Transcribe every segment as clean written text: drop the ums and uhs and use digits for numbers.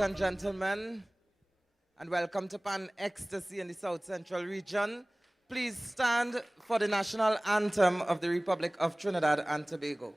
and gentlemen, and welcome to Ecstasy in the South Central region. Please stand for the national anthem of the Republic of Trinidad and Tobago.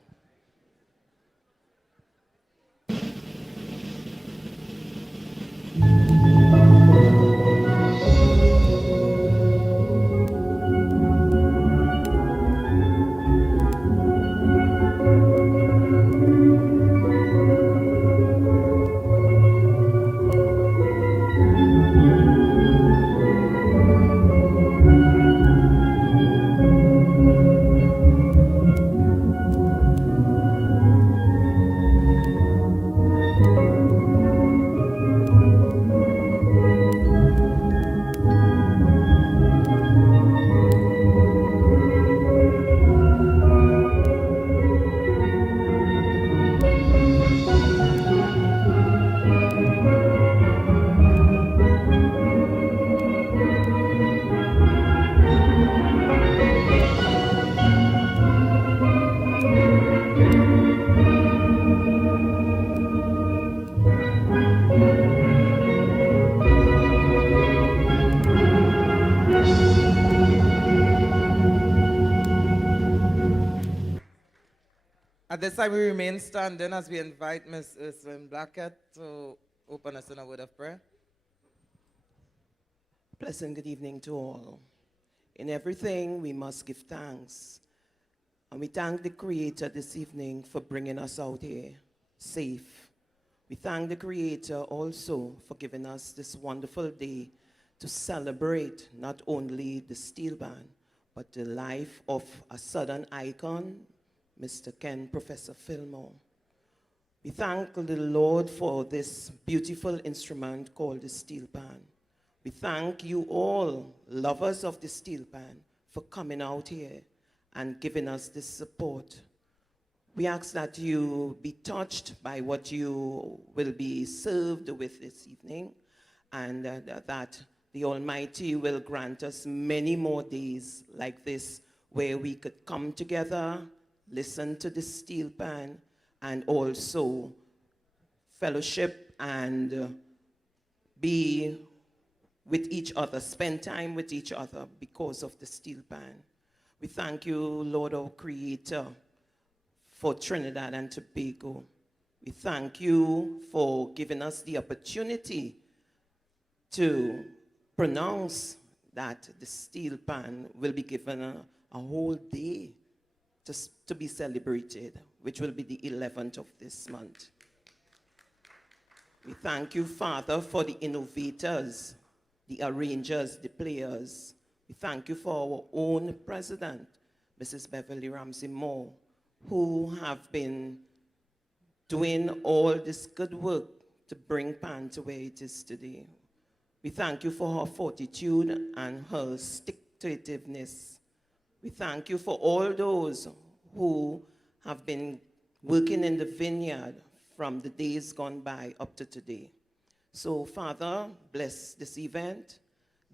At this time, we remain standing as we invite Ms. Ursula Blackett to open us in a word of prayer. Pleasant good evening to all. In everything, we must give thanks. And we thank the Creator this evening for bringing us out here safe. We thank the Creator also for giving us this wonderful day to celebrate not only the steel band, but the life of a Southern icon, Mr. Ken Philmore. We thank the Lord for this beautiful instrument called the steel band. We thank you all, lovers of the steel band, for coming out here and giving us this support. We ask that you be touched by what you will be served with this evening, and that the Almighty will grant us many more days like this where we could come together, listen to the steel band, and also fellowship and be with each other, spend time with each other because of the steel band. We thank you, Lord, our Creator, for Trinidad and Tobago. We thank you for giving us the opportunity to pronounce that the steel band will be given a whole day to be celebrated, which will be the 11th of this month. We thank you, Father, for the innovators, the arrangers, the players. We thank you for our own president, Mrs. Beverly Ramsey Moore, who have been doing all this good work to bring Pan to where it is today. We thank you for her fortitude and her stick-to-itiveness. We thank you for all those who have been working in the vineyard from the days gone by up to today. So, Father, bless this event.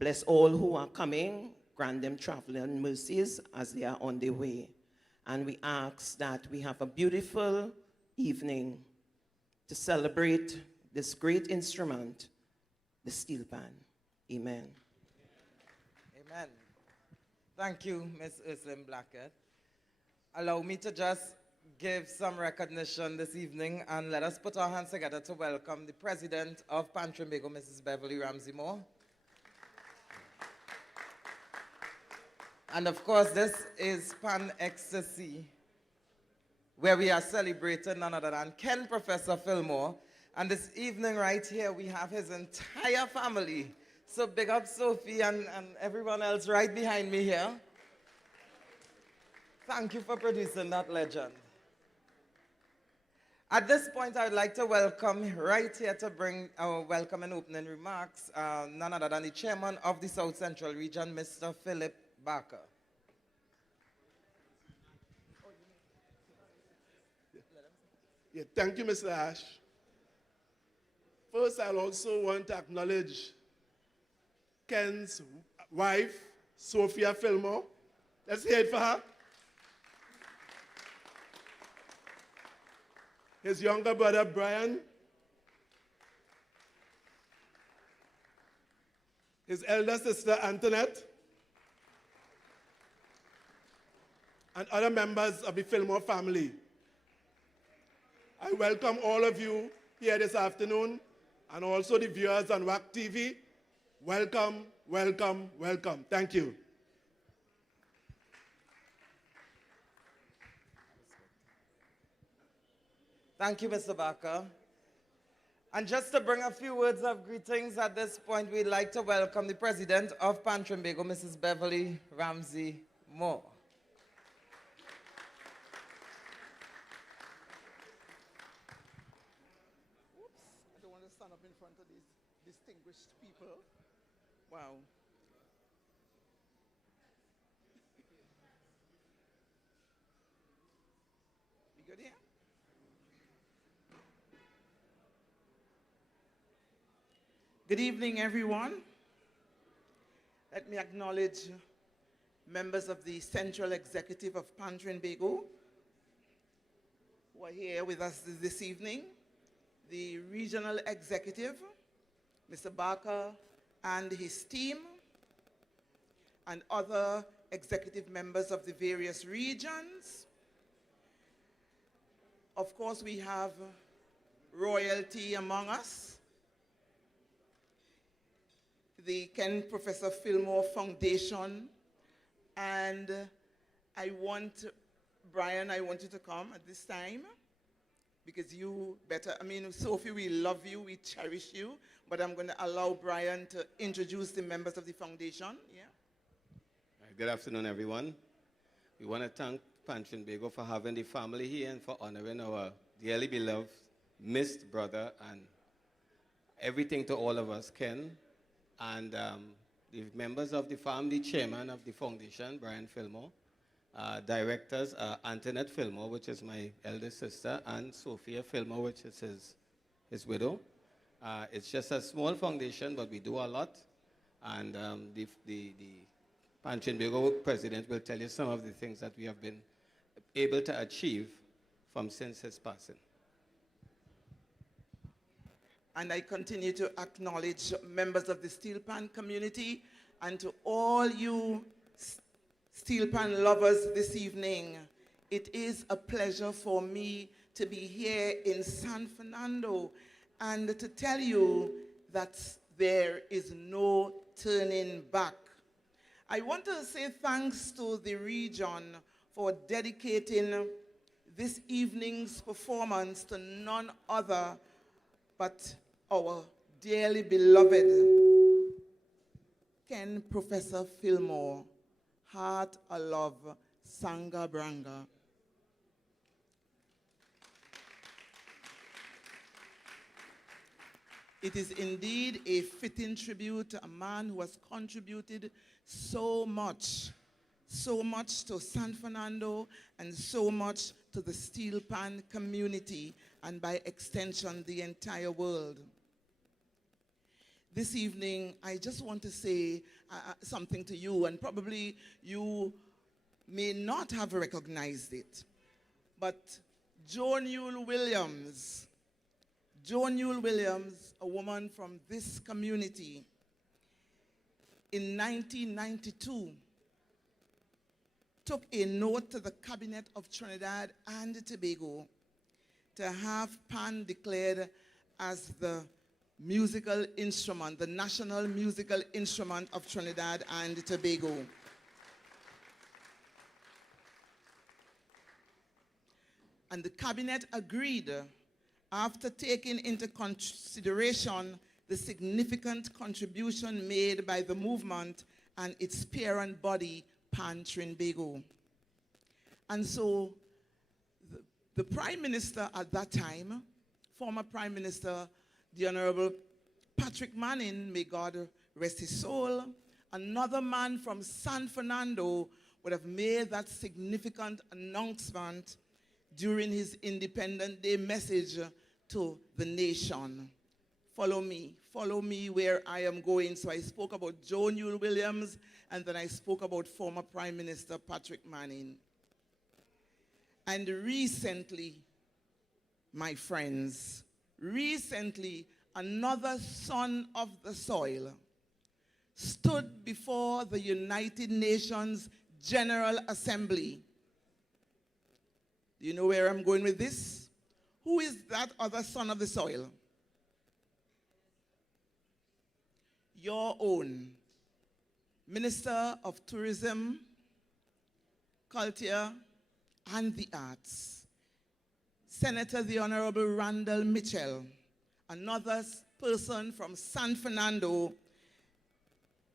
Bless all who are coming. Grant them traveling mercies as they are on their way. And we ask that we have a beautiful evening to celebrate this great instrument, the steel band. Amen. Amen. Thank you, Ms. Ursula Blackett. Allow me to just give some recognition this evening, and let us put our hands together to welcome the president of Panchambeco, Mrs. Beverly Ramsey Moore. And of course, this is Ecstasy, where we are celebrating none other than Ken Philmore. And this evening right here, we have his entire family. So big up Sophie and everyone else right behind me here. Thank you for producing that legend. At this point, I would like to welcome right here to bring our welcome and opening remarks, none other than the chairman of the South Central region, Mr. Philip Barker. Yeah, thank you, Mr. Ash. First, I also want to acknowledge Ken's wife, Sophia Philmore. Let's hear it for her. His younger brother, Brian. his elder sister Antoinette, and other members of the Philmore family. I welcome all of you here this afternoon, and also the viewers on WAC TV. Welcome, welcome, welcome. Thank you. Thank you, Mr. Barker. And just to bring a few words of greetings at this point, we'd like to welcome the president of Panchambeco, Mrs. Beverly Ramsey Moore. I don't want to stand up in front of these distinguished people. Wow. You good here? Good evening, everyone. Let me acknowledge members of the Central Executive of Panchambeco who are here with us this evening. The Regional Executive, Mr. Barker and his team, and other executive members of the various regions. Of course, we have royalty among us. The Ken Professor Philmore Foundation, and Brian, I want you to come at this time, because you better, Sophie, we love you, we cherish you, but I'm going to allow Brian to introduce the members of the foundation. Yeah. Good afternoon, everyone. We want to thank Panchambeco for having the family here and for honoring our dearly beloved, missed brother, and everything to all of us, Ken, and the members of the family, chairman of the foundation, Brian Philmore, directors, Antoinette Philmore, which is my eldest sister, and Sophia Philmore, which is his widow. It's just a small foundation, but we do a lot. And the Panchambeco president will tell you some of the things that we have been able to achieve since his passing. And I continue to acknowledge members of the steel pan community, and to all you steel pan lovers this evening. It is a pleasure for me to be here in San Fernando and to tell you that there is no turning back. I want to say thanks to the region for dedicating this evening's performance to none other but our dearly beloved Ken Professor Philmore, Heart of Love, Sanga Branga. It is indeed a fitting tribute to a man who has contributed so much to San Fernando and so much to the steel pan community, and by extension, the entire world. This evening, I just want to say something to you, and probably you may not have recognized it, but Joan Yule Williams, a woman from this community, in 1992, took a note to the Cabinet of Trinidad and Tobago to have pan declared as the musical instrument, the national musical instrument of Trinidad and Tobago. And the cabinet agreed, after taking into consideration the significant contribution made by the movement and its parent body, Panchambeco. And so the Prime Minister at that time, former Prime Minister, the Honorable Patrick Manning, may God rest his soul, another man from San Fernando, would have made that significant announcement during his Independence Day message to the nation. Follow me where I am going. So I spoke about Joan Yule Williams, and then I spoke about former Prime Minister Patrick Manning. And recently, my friends, another son of the soil stood before the United Nations General Assembly. Do you know where I'm going with this? Who is that other son of the soil? Your own Minister of Tourism, Culture, and the Arts, Senator the Honorable Randall Mitchell, another person from San Fernando.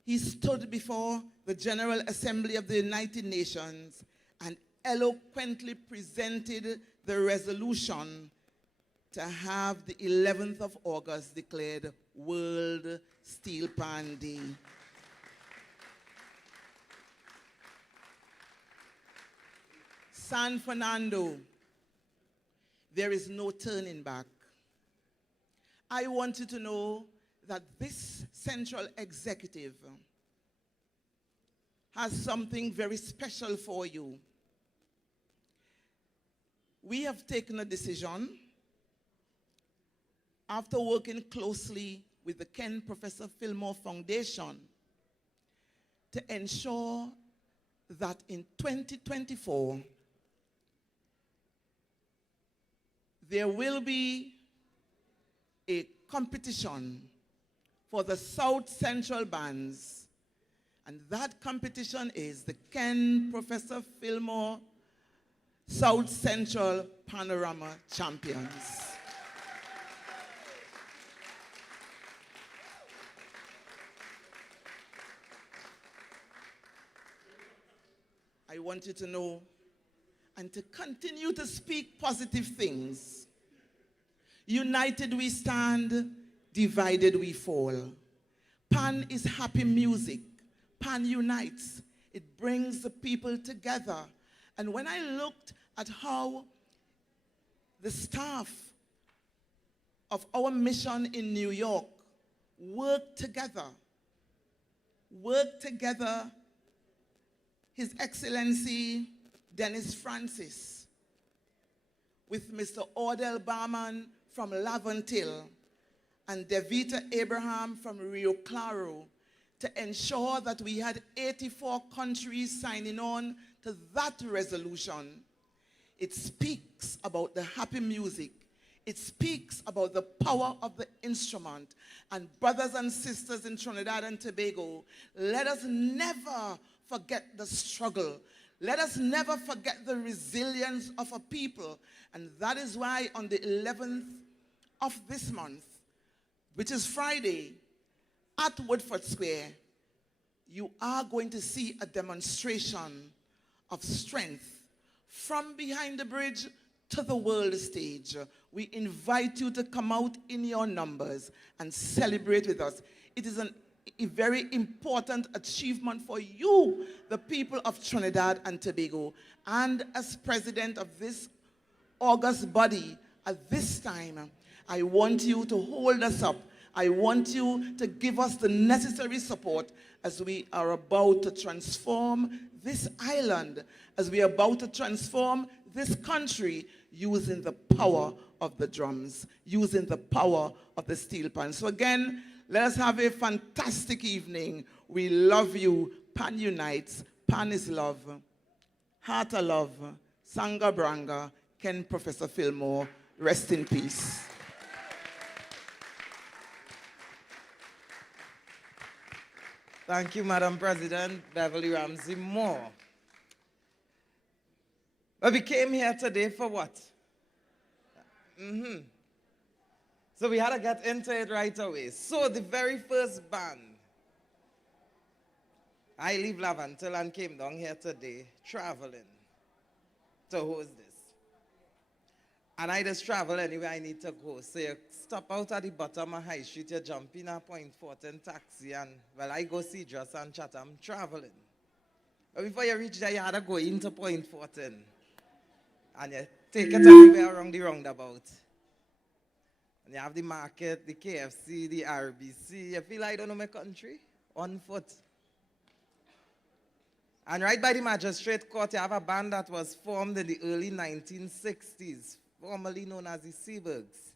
He stood before the General Assembly of the United Nations and eloquently presented the resolution to have the 11th of August declared World Steel Pan Day. San Fernando, there is no turning back. I want you to know that this central executive has something very special for you. We have taken a decision after working closely with the Ken Philmore Foundation to ensure that in 2024, there will be a competition for the South Central bands. And that competition is the Ken Philmore South Central Panorama Champions. I want you to know and to continue to speak positive things. United we stand, divided we fall. Pan is happy music. Pan unites. It brings the people together. And when I looked at how the staff of our mission in New York worked together, His Excellency Dennis Francis, with Mr. Ordell Barman from Laventille, and Devita Abraham from Rio Claro, to ensure that we had 84 countries signing on to that resolution. It speaks about the happy music. It speaks about the power of the instrument. And brothers and sisters in Trinidad and Tobago, let us never forget the struggle. Let us never forget the resilience of a people. And that is why on the 11th of this month, which is Friday, at Woodford Square, you are going to see a demonstration of strength from behind the bridge to the world stage. We invite you to come out in your numbers and celebrate with us. It is a very important achievement for you, the people of Trinidad and Tobago. And as president of this August body, at this time, I want you to hold us up. I want you to give us the necessary support as we are about to transform this island, as we are about to transform this country using the power of the drums, using the power of the steel pan. So again, let us have a fantastic evening. We love you. Pan unites. Pan is love. Heart of love. Sangha Branga. Ken Philmore. Rest in peace. Thank you, Madam President Beverly Ramsey Moore. But we came here today for what? So we had to get into it right away. So the very first band, I leave Laventille and came down here today, traveling to host this. And I just travel anywhere I need to go. So you stop out at the bottom of High Street, you jump in a Point Fortin taxi, and well, I go see Just and chat, I'm traveling. But before you reach there, you had to go into Point Fortin. And you take it everywhere around the roundabout. And you have the market, the KFC, the RBC. You feel like I don't know my country? On foot. And right by the Magistrate Court, you have a band that was formed in the early 1960s, formerly known as the Seabergs.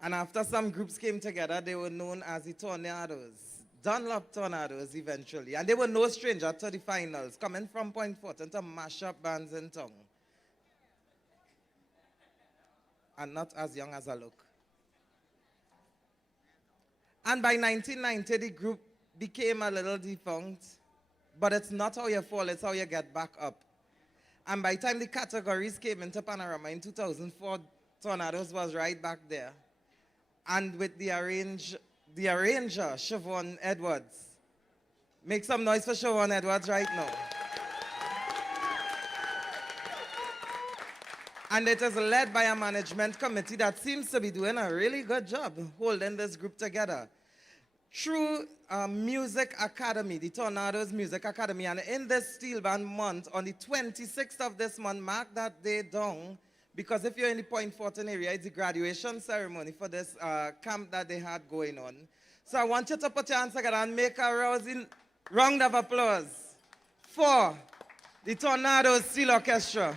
And after some groups came together, they were known as the Tornadoes. Dunlop Tornadoes eventually. And they were no stranger to the finals, coming from Point Fortin to mash up bands in town. And not as young as I look. And by 1990, the group became a little defunct. But it's not how you fall, it's how you get back up. And by the time the categories came into Panorama in 2004, Tornadoes was right back there. And with the arranger, Siobhan Edwards. Make some noise for Siobhan Edwards right now. And it is led by a management committee that seems to be doing a really good job holding this group together. Through Music Academy, the Tornadoes Music Academy, and in this Steel Band month, on the 26th of this month, mark that day down, because if you're in the Point Fortin area, it's the graduation ceremony for this camp that they had going on. So I want you to put your hands together and make a rousing round of applause for the Tornadoes Steel Orchestra.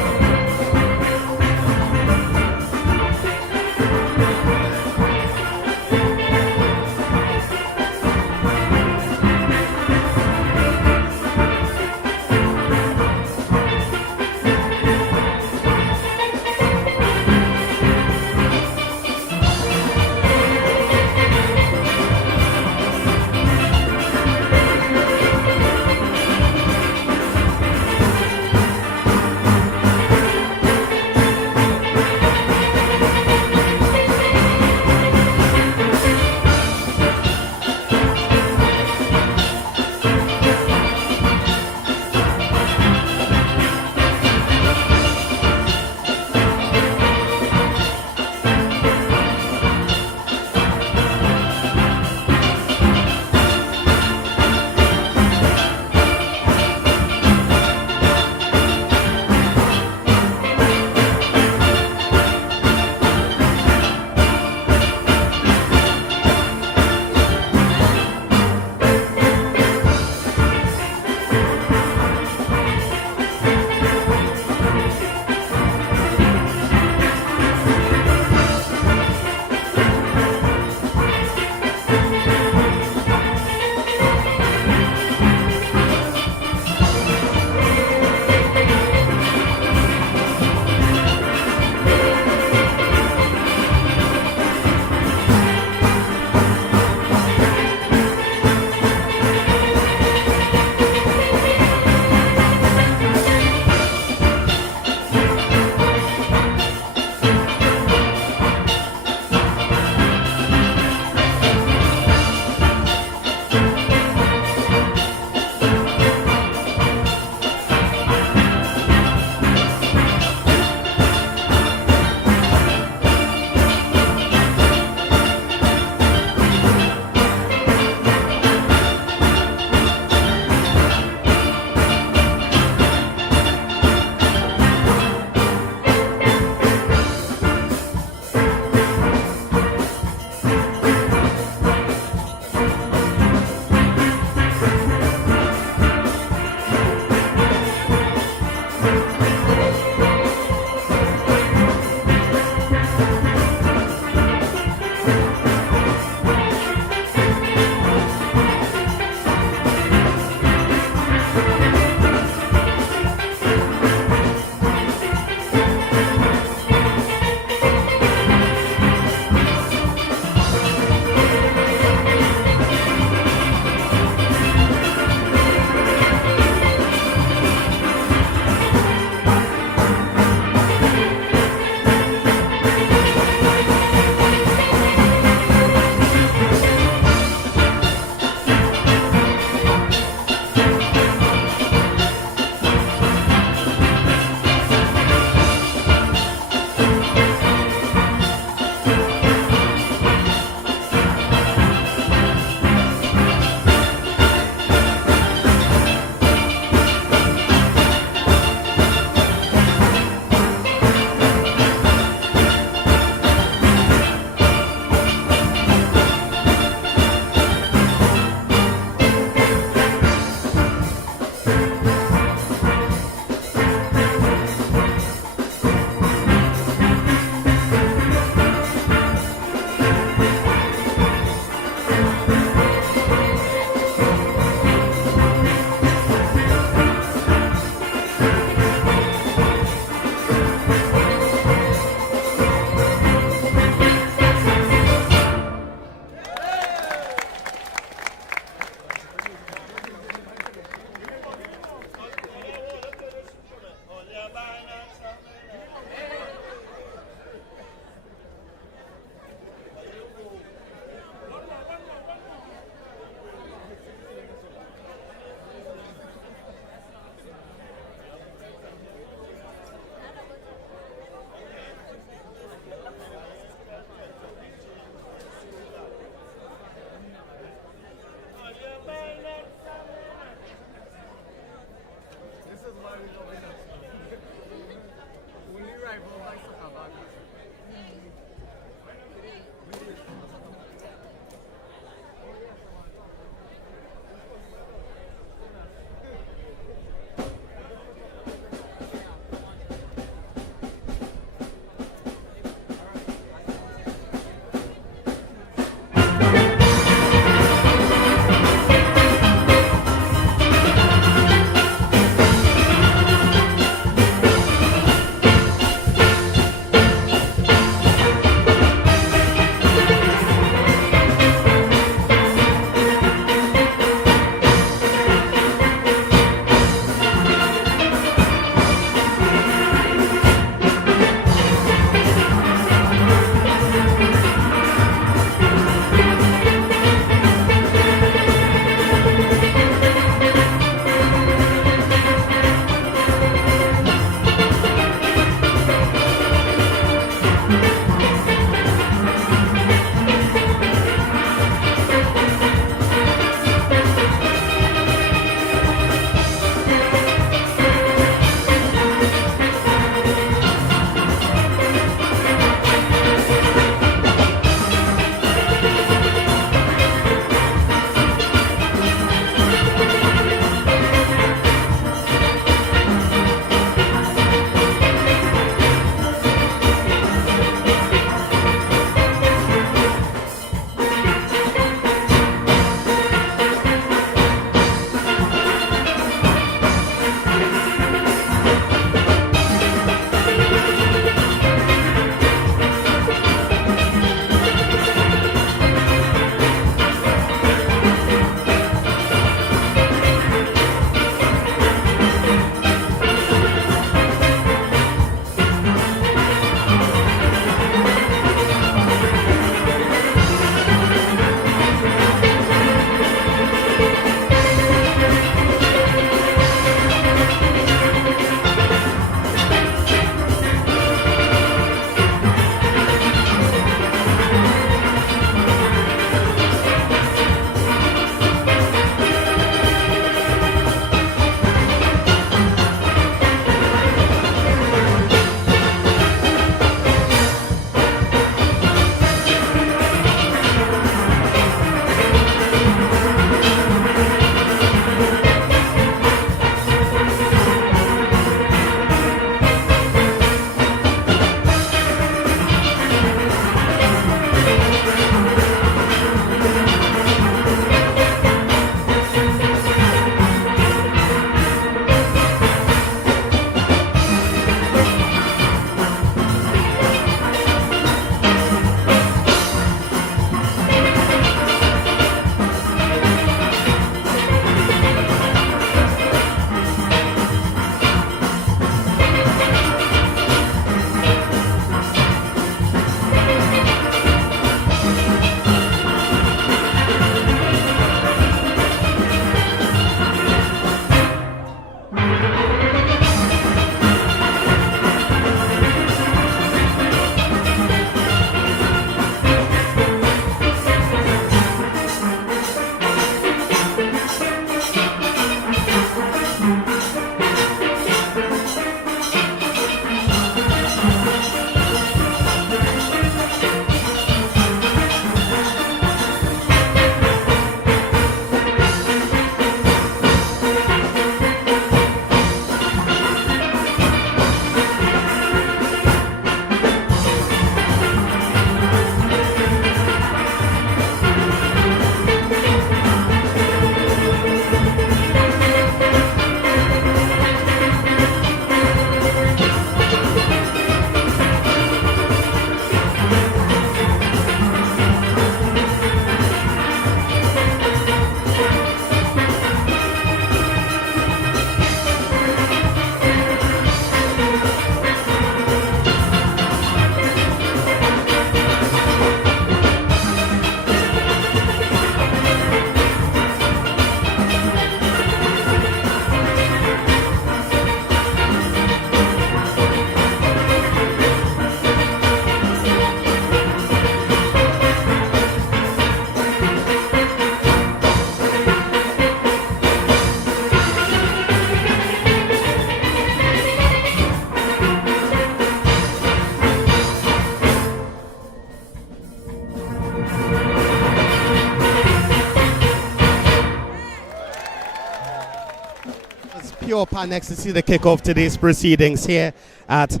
pure Pan Ecstasy to kick off today's proceedings here at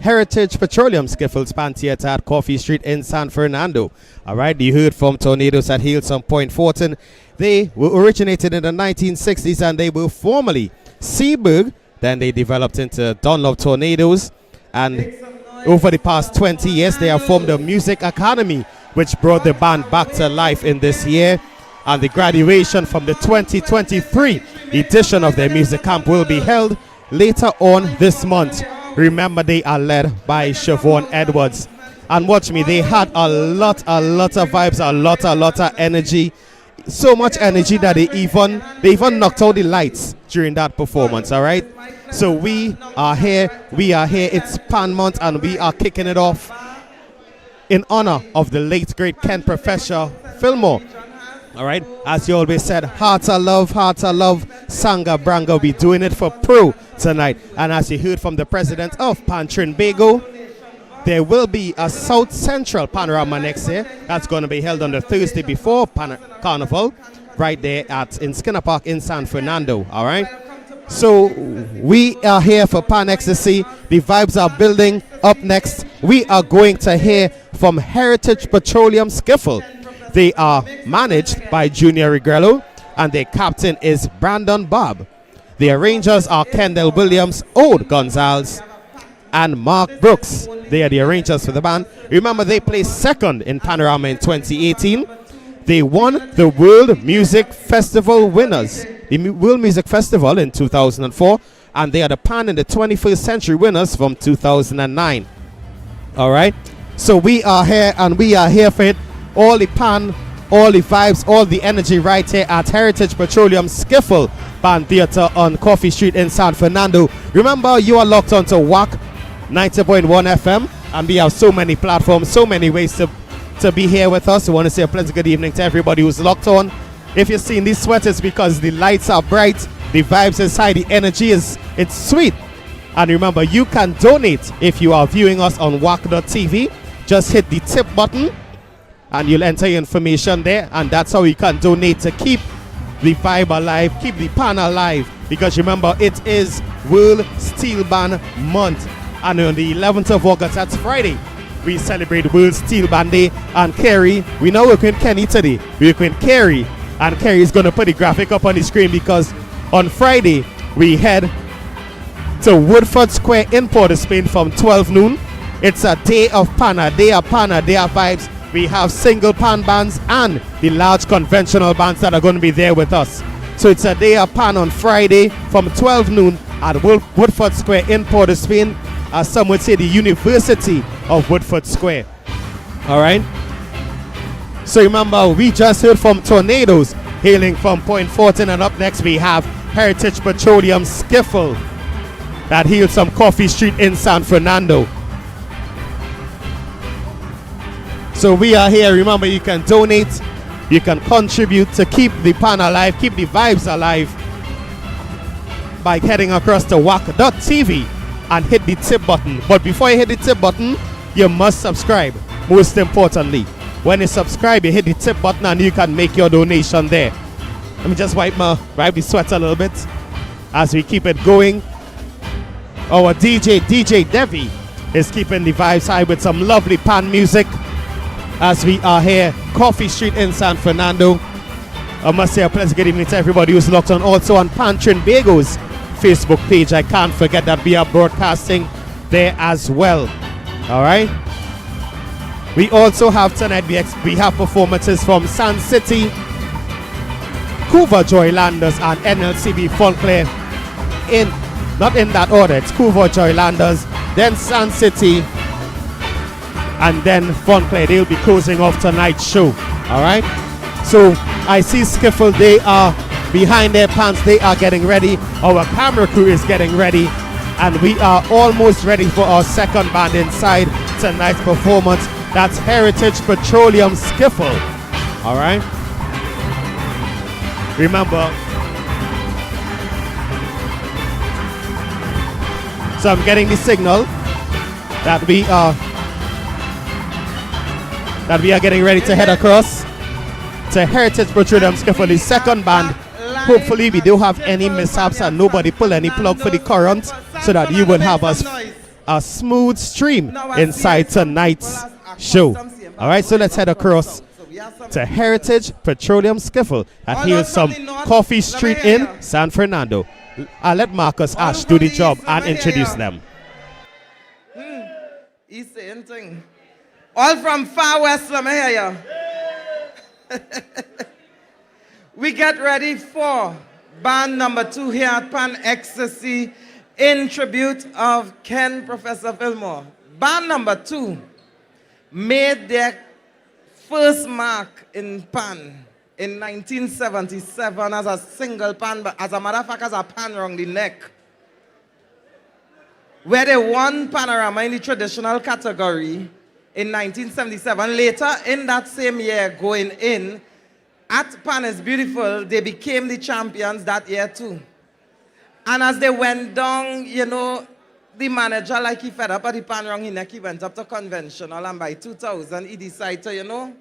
Heritage Petroleum Skiffle's Pan Theater at Coffee Street in San Fernando. All right, you heard from Tornadoes at Hillsong Point Fortin. They were originated in the 1960s and they were formerly Seaburg. Then they developed into Dunlop Tornadoes. And over the past 20 years, they have formed a music academy, which brought the band back to life in this year. And the graduation from the 2023 edition of their music camp will be held later on this month. Remember, they are led by Siobhan Edwards. And watch me, they had a lot of vibes, a lot of energy. So much energy that they even knocked out the lights during that performance, all right? So we are here, it's Pan Month, and we are kicking it off in honor of the late, great Ken Philmore. All right, as you always said, hearts of love, Sanga Branga. We doing it for Pro tonight. And as you heard from the president of Panchambeco, there will be a South Central Panorama next year. That's going to be held on the Thursday before Carnival, right there in Skinner Park in San Fernando. All right. So we are here for Pan Ecstasy. The vibes are building. Up next, we are going to hear from Heritage Petroleum Skiffle. They are managed by Junior Regrello, and their captain is Brandon Bob. The arrangers are Kendall Williams, Ode Gonzalez, and Mark Brooks. They are the arrangers for the band. Remember, they placed second in Panorama in 2018. They won the World Music Festival winners, the World Music Festival in 2004, and they are the Pan in the 21st Century winners from 2009. All right, so we are here, and we are here for it. All the Pan, all the vibes, all the energy right here at Heritage Petroleum Skiffle Band Theater on Coffee Street in San Fernando. Remember, you are locked on to WAC 90.1 FM, and we have so many platforms, so many ways to be here with us. We want to say a pleasant good evening to everybody who's locked on. If you're seeing these sweaters, because the lights are bright, the vibes is high, the energy it's sweet. And remember, you can donate if you are viewing us on WAC.tv. Just hit the tip button and you'll enter your information there, and that's how you can donate to keep the vibe alive, keep the Pan alive, because remember, it is World Steel Band Month, and on the 11th of August, that's Friday, we celebrate World Steel Band Day. And Kerry, we know we're with Kenny today, we're with Kerry, and Kerry is going to put the graphic up on the screen, because on Friday we head to Woodford Square in Port of Spain from 12 noon. It's a day of Pan, a day of vibes. We have single Pan bands and the large conventional bands that are going to be there with us. So it's a day of Pan on Friday from 12 noon at Woodford Square in Port of Spain, as some would say the University of Woodford Square. All right. So remember, we just heard from Tornadoes hailing from Point Fortin, and up next we have Heritage Petroleum Skiffle that hails from Coffee Street in San Fernando. So we are here. Remember, you can donate, you can contribute to keep the Pan alive, keep the vibes alive by heading across to WAC.tv and hit the tip button. But before you hit the tip button, you must subscribe. Most importantly, when you subscribe, you hit the tip button and you can make your donation there. Let me just wipe the sweat a little bit as we keep it going. Our DJ Devi is keeping the vibes high with some lovely Pan music as we are here, Coffee Street in San Fernando. I must say a pleasant good evening to everybody who's locked on. Also on Panchambeco's Facebook page, I can't forget that we are broadcasting there as well. All right. We also have tonight, we have performances from Sun City, Couva Toylanders, and NLCB Folklore. Not in that order, it's Couva Toylanders, then Sun City, and then Folklore. They'll be closing off tonight's show. All right. So I see Skiffle, they are behind their pants, they are getting ready. Our camera crew is getting ready, and we are almost ready for our second band inside tonight's performance. That's Heritage Petroleum Skiffle. All right. Remember, so I'm getting the signal that we are getting ready to head across to Heritage Petroleum Skiffle, the second band Hopefully we don't have any mishaps and nobody pull any plug for the current, so that you will have a smooth stream inside tonight's show. All right, so let's head across to Heritage Petroleum Skiffle at Heal Some Coffee Street in San Fernando. I'll let Marcus Ash do the job and introduce them. He's saying thing. All from far west, let me hear you. We get ready for band number 2 here at Ecstasy in tribute of Ken Professor Philmore. Band number 2 made their first mark in Pan in 1977 as a single pan, but as a matter of fact, as a pan around the neck, where they won Panorama in the traditional category in 1977. Later in that same year, going in, at Pan is Beautiful, they became the champions that year too. And as they went down, you know, the manager, like he fed up at the pan wrong in neck, he went up to conventional, and by 2000, he decided to, you know,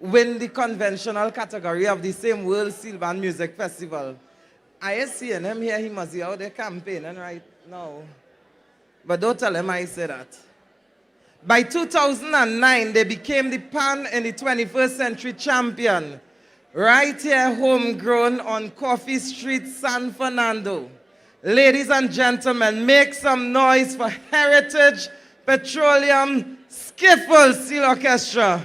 win the conventional category of the same World Steel Band Music Festival. I see him here, he must be out there campaigning right now. But don't tell him I say that. By 2009, they became the Pan in the 21st Century champion. Right here, homegrown on Coffee Street, San Fernando. Ladies and gentlemen, make some noise for Heritage Petroleum Skiffle Steel Orchestra.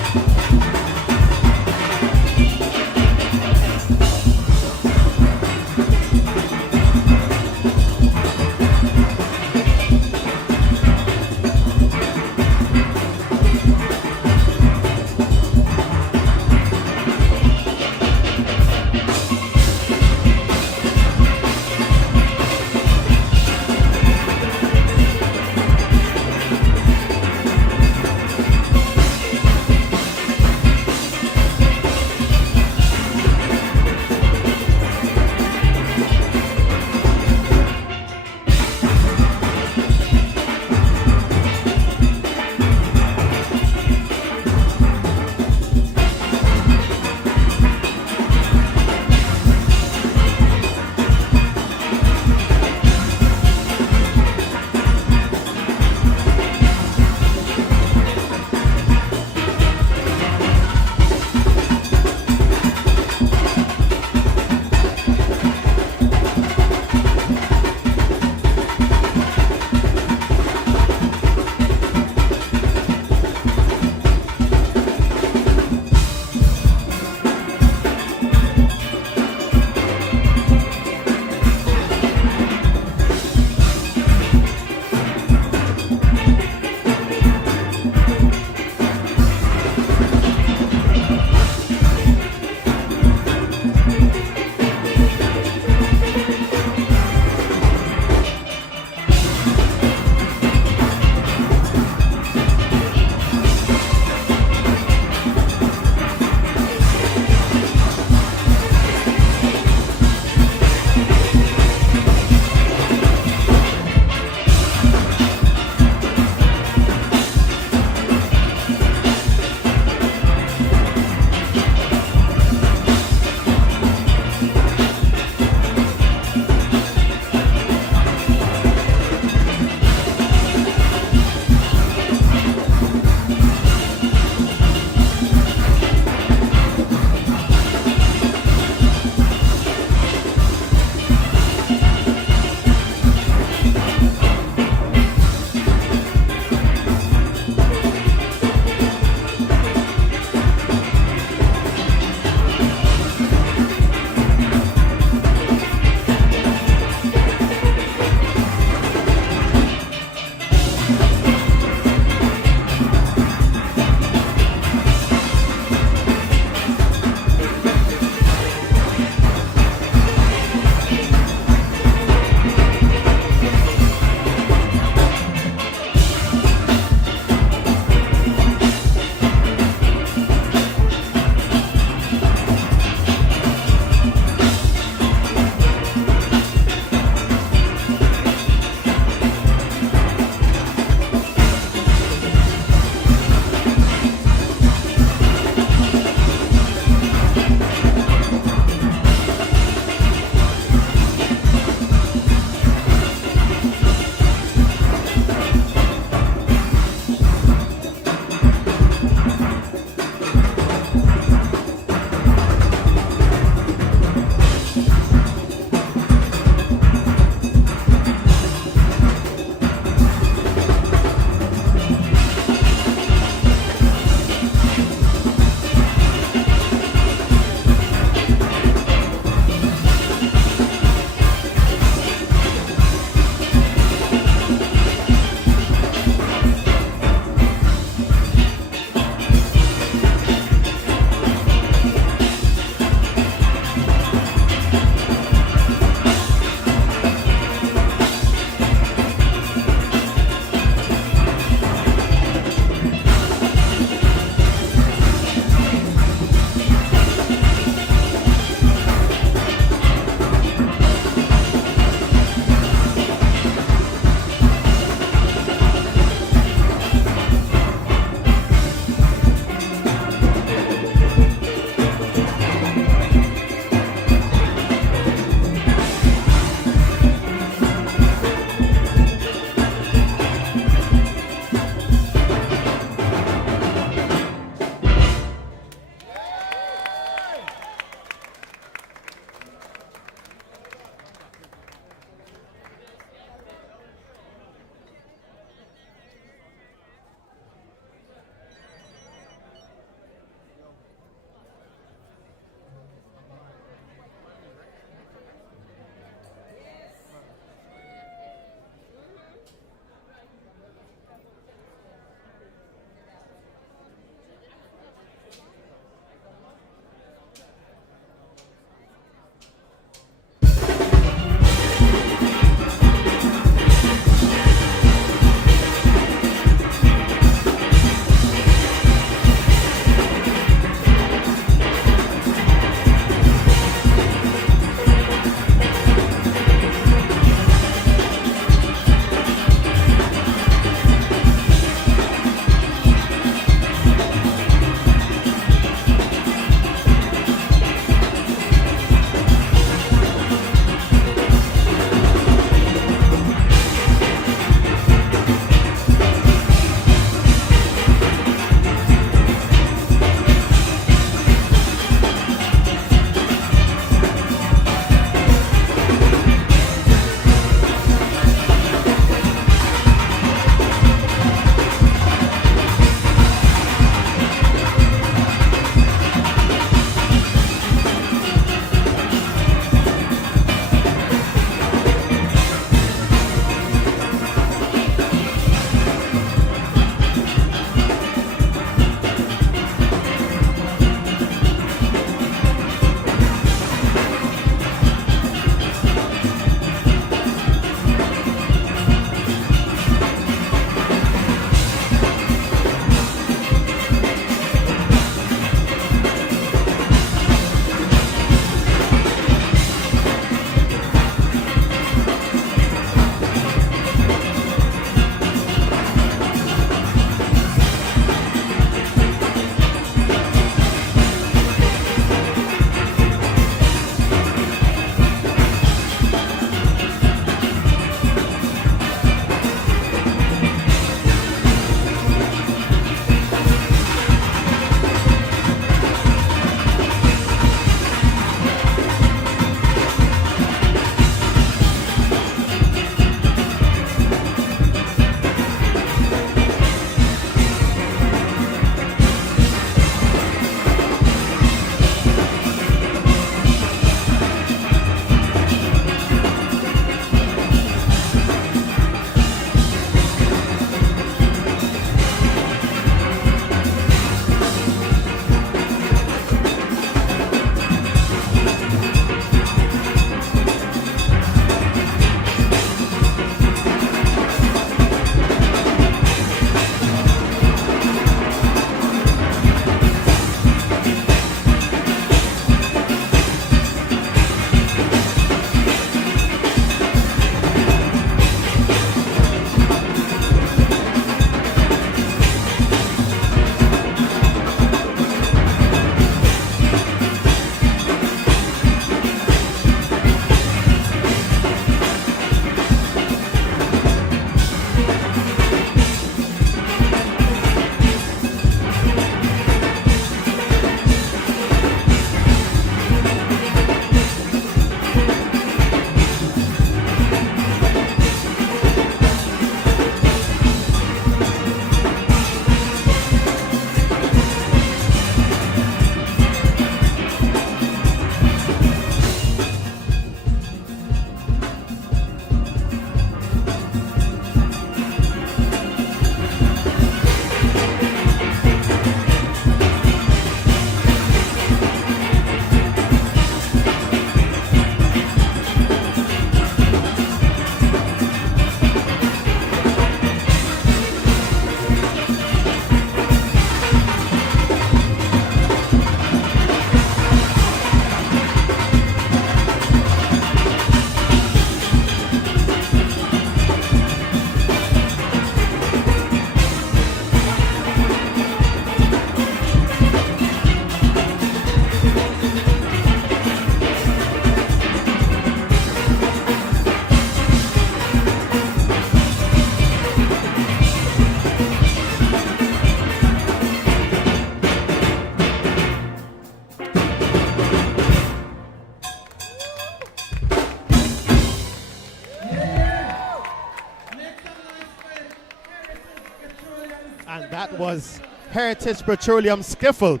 That was Heritage Petroleum Skiffle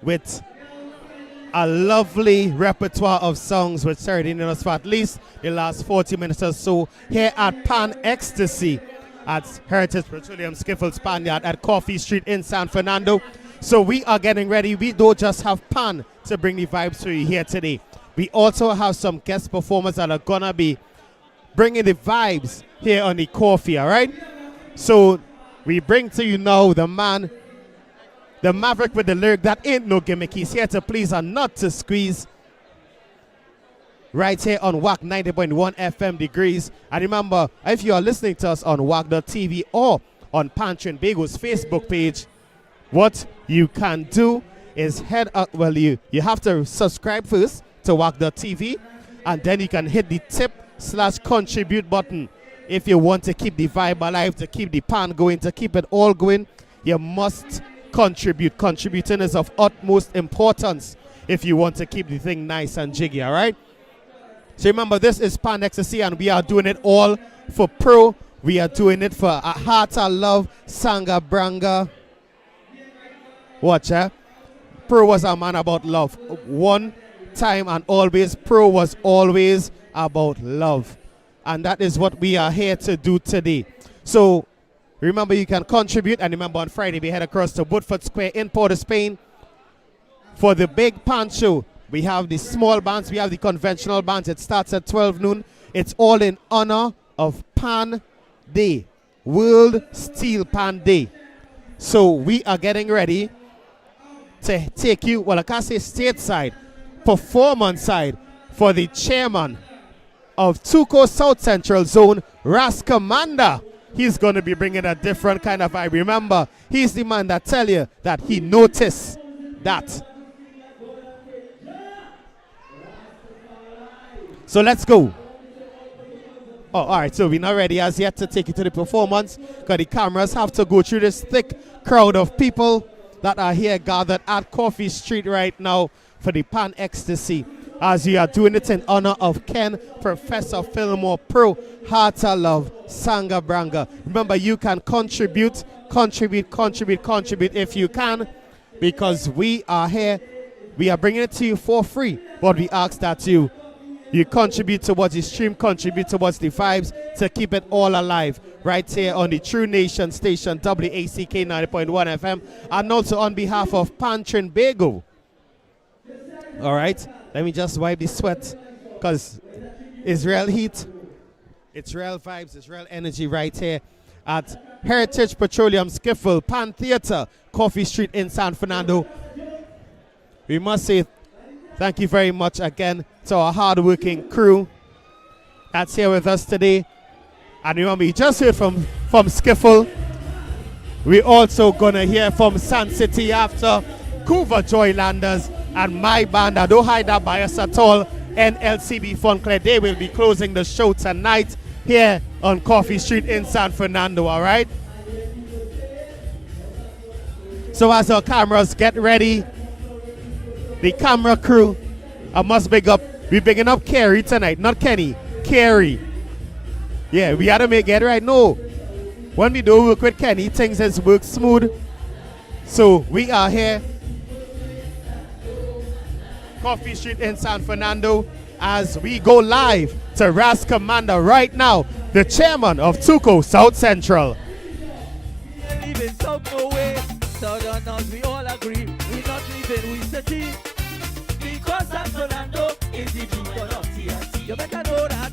with a lovely repertoire of songs which started in us for at least the last 40 minutes or so here at Pan Ecstasy at Heritage Petroleum Skiffle Spaniard at Coffee Street in San Fernando. So we are getting ready. We don't just have Pan to bring the vibes to you here today. We also have some guest performers that are gonna be bringing the vibes here on the coffee, all right? So we bring to you now the man, the maverick with the lyric that ain't no gimmick. He's here to please and not to squeeze. Right here on WAC 90.1 FM Degrees. And remember, if you are listening to us on WAC.tv or on Panchambeco's Facebook page, what you can do is head up, well, you have to subscribe first to WAC.tv, and then you can hit the tip/contribute button. If you want to keep the vibe alive, to keep the pan going, to keep it all going, you must contribute. Contributing is of utmost importance if you want to keep the thing nice and jiggy, all right? So remember, this is Pan Ecstasy, and we are doing it all for Pro. We are doing it for a heart of love, Sanga Branga. Watch, Pro was a man about love. One time and always, Pro was always about love. And that is what we are here to do today. So remember, you can contribute. And remember, on Friday, we head across to Woodford Square in Port of Spain for the big Pan show. We have the small bands, we have the conventional bands. It starts at 12 noon. It's all in honor of Pan Day, World Steel Pan Day. So we are getting ready to take you, well, I can't say stateside, performance side for the chairman of Tuco South Central Zone, Ras Kamanda. He's going to be bringing a different kind of vibe. Remember, he's the man that tell you that he noticed that. So let's go. Oh, all right, so we're not ready as yet to take you to the performance because the cameras have to go through this thick crowd of people that are here gathered at Coffee Street right now for the Pan Ecstasy, as we are doing it in honor of Ken Professor Philmore Pro Heart of Love Sanga Branga. Remember, you can contribute if you can, because we are here. We are bringing it to you for free, but we ask that you contribute towards the stream, contribute towards the vibes to keep it all alive right here on the True Nation station, WACK 90.1 FM, and also on behalf of Panchambeco. All right, let me just wipe the sweat because it's real heat, it's real vibes, it's real energy right here at Heritage Petroleum Skiffle, Pan Theatre, Coffee Street in San Fernando. We must say thank you very much again to our hard-working crew that's here with us today. And remember, you just heard from Skiffle. We're also going to hear from Sun City after Couva Toylanders and my band. I don't hide that bias at all. NLCB Fun Club. They will be closing the show tonight here on Coffee Street in San Fernando, all right? So as our cameras get ready, the camera crew, I must big up. We're bigging up Carrie tonight, not Kenny. Carrie. Yeah, we had to make it right. No. When we do work with Kenny, things just work smooth. So we are here, Coffee Street in San Fernando, as we go live to Ras Kamanda right now, the chairman of Tuco South Central. Leaving South Norway, Southerners, we all agree, we not leaving we city, because San Fernando is the beacon of TNT. You better know that.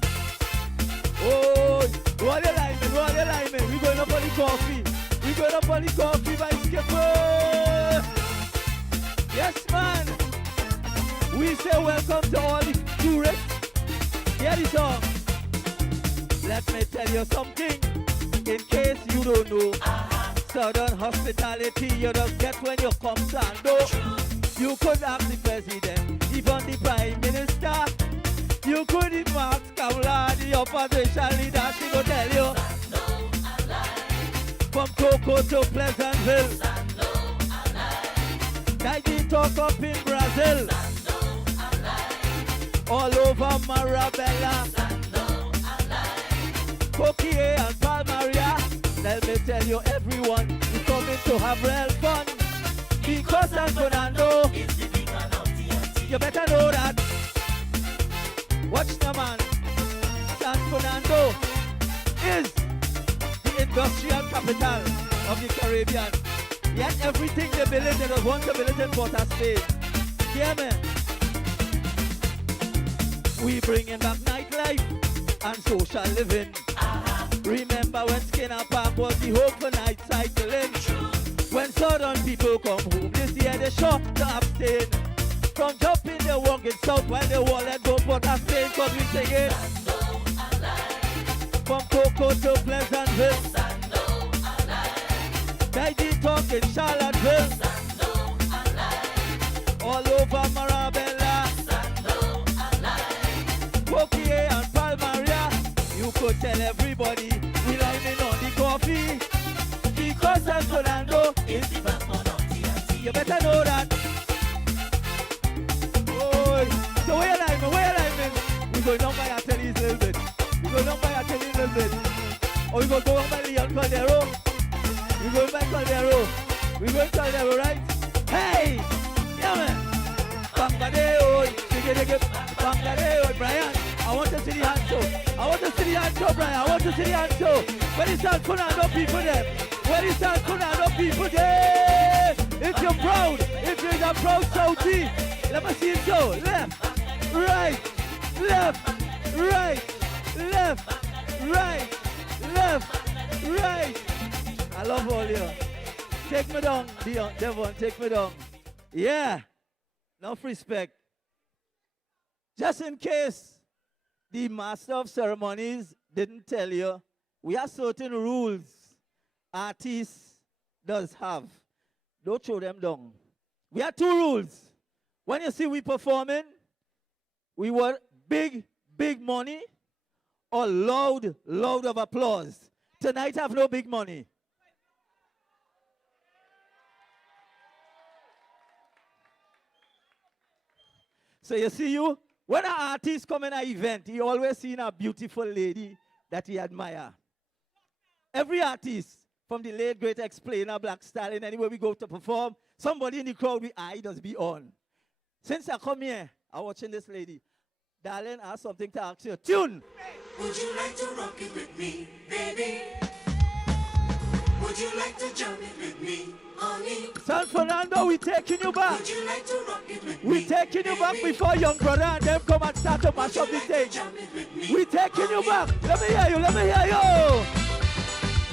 Oh, roll the lineman, we going up on the coffee. We going up on the coffee by Skiffle. Yes, man. We say welcome to all the tourists. Hear the song. Let me tell you something, in case you don't know. Southern hospitality you don't get when you come Sando. You could ask the president, even the prime minister. You could even ask Kamala, the opposition leader. She go tell you. From Coco to Pleasantville. Like the talk up in Brazil. All over Marabella. Coquille and Palmaria. Let me tell you, everyone is coming going to have real fun. Because San Fernando is the beacon of TNT. You better know that. Watch the man. San Fernando is the industrial capital of the Caribbean. Yet everything they build, they don't want to build it in Port of Spain. Hear me? We bringing back nightlife and social living. Remember when Skinner Park was the home for night cycling? When southern people come home this year, they sure to abstain from jumping the walking south while they wall let go Port of Spain. Cause we sing it from Coco to Pleasantville, Daisy Talk in Charlottesville, all over Marabella, Poquier and Palmaria. You could tell everybody we lining on the coffee because San Fernando is the backbone of TNT. You better know that. Oh, so where you lining? We going down by Ateliers a little bit. We going down by Ateliers a little bit. Or we going to go on by Leon Caldero. We going by Caldero. We going Caldero, right? Hey! Yeah, man. Bangadeo, Bangadeo, Brian. I want to see the hand show. I want to see the hand show, Brian. I want to see the hand show. Where is San Fernando people there? Where is San Fernando people there? If you're proud, if you're a proud Saudi, let me see it go. Left, right, left, right, left, right, left, right. I love all you. Take me down, Devon, take me down. Yeah. Enough respect. Just in case the master of ceremonies didn't tell you, we have certain rules artists does have. Don't throw them down. We have two rules. When you see we performing, we want big, big money or loud, loud of applause. Tonight I have no big money. So you see when an artist come in an event, he always see a beautiful lady that he admire. Every artist, from the late great explainer, Black Stallion, anywhere we go to perform, somebody in the crowd with eye does be on. Since I come here, I'm watching this lady. Darling, I have something to ask you. Tune! Would you like to rock it with me, baby? Would you like to jump it with me, honey? San Fernando, we taking you back. Would you like to rock it with We me? taking you back before young brother and them come and start to mash up the thing. We taking you back. Let me hear you, let me hear you.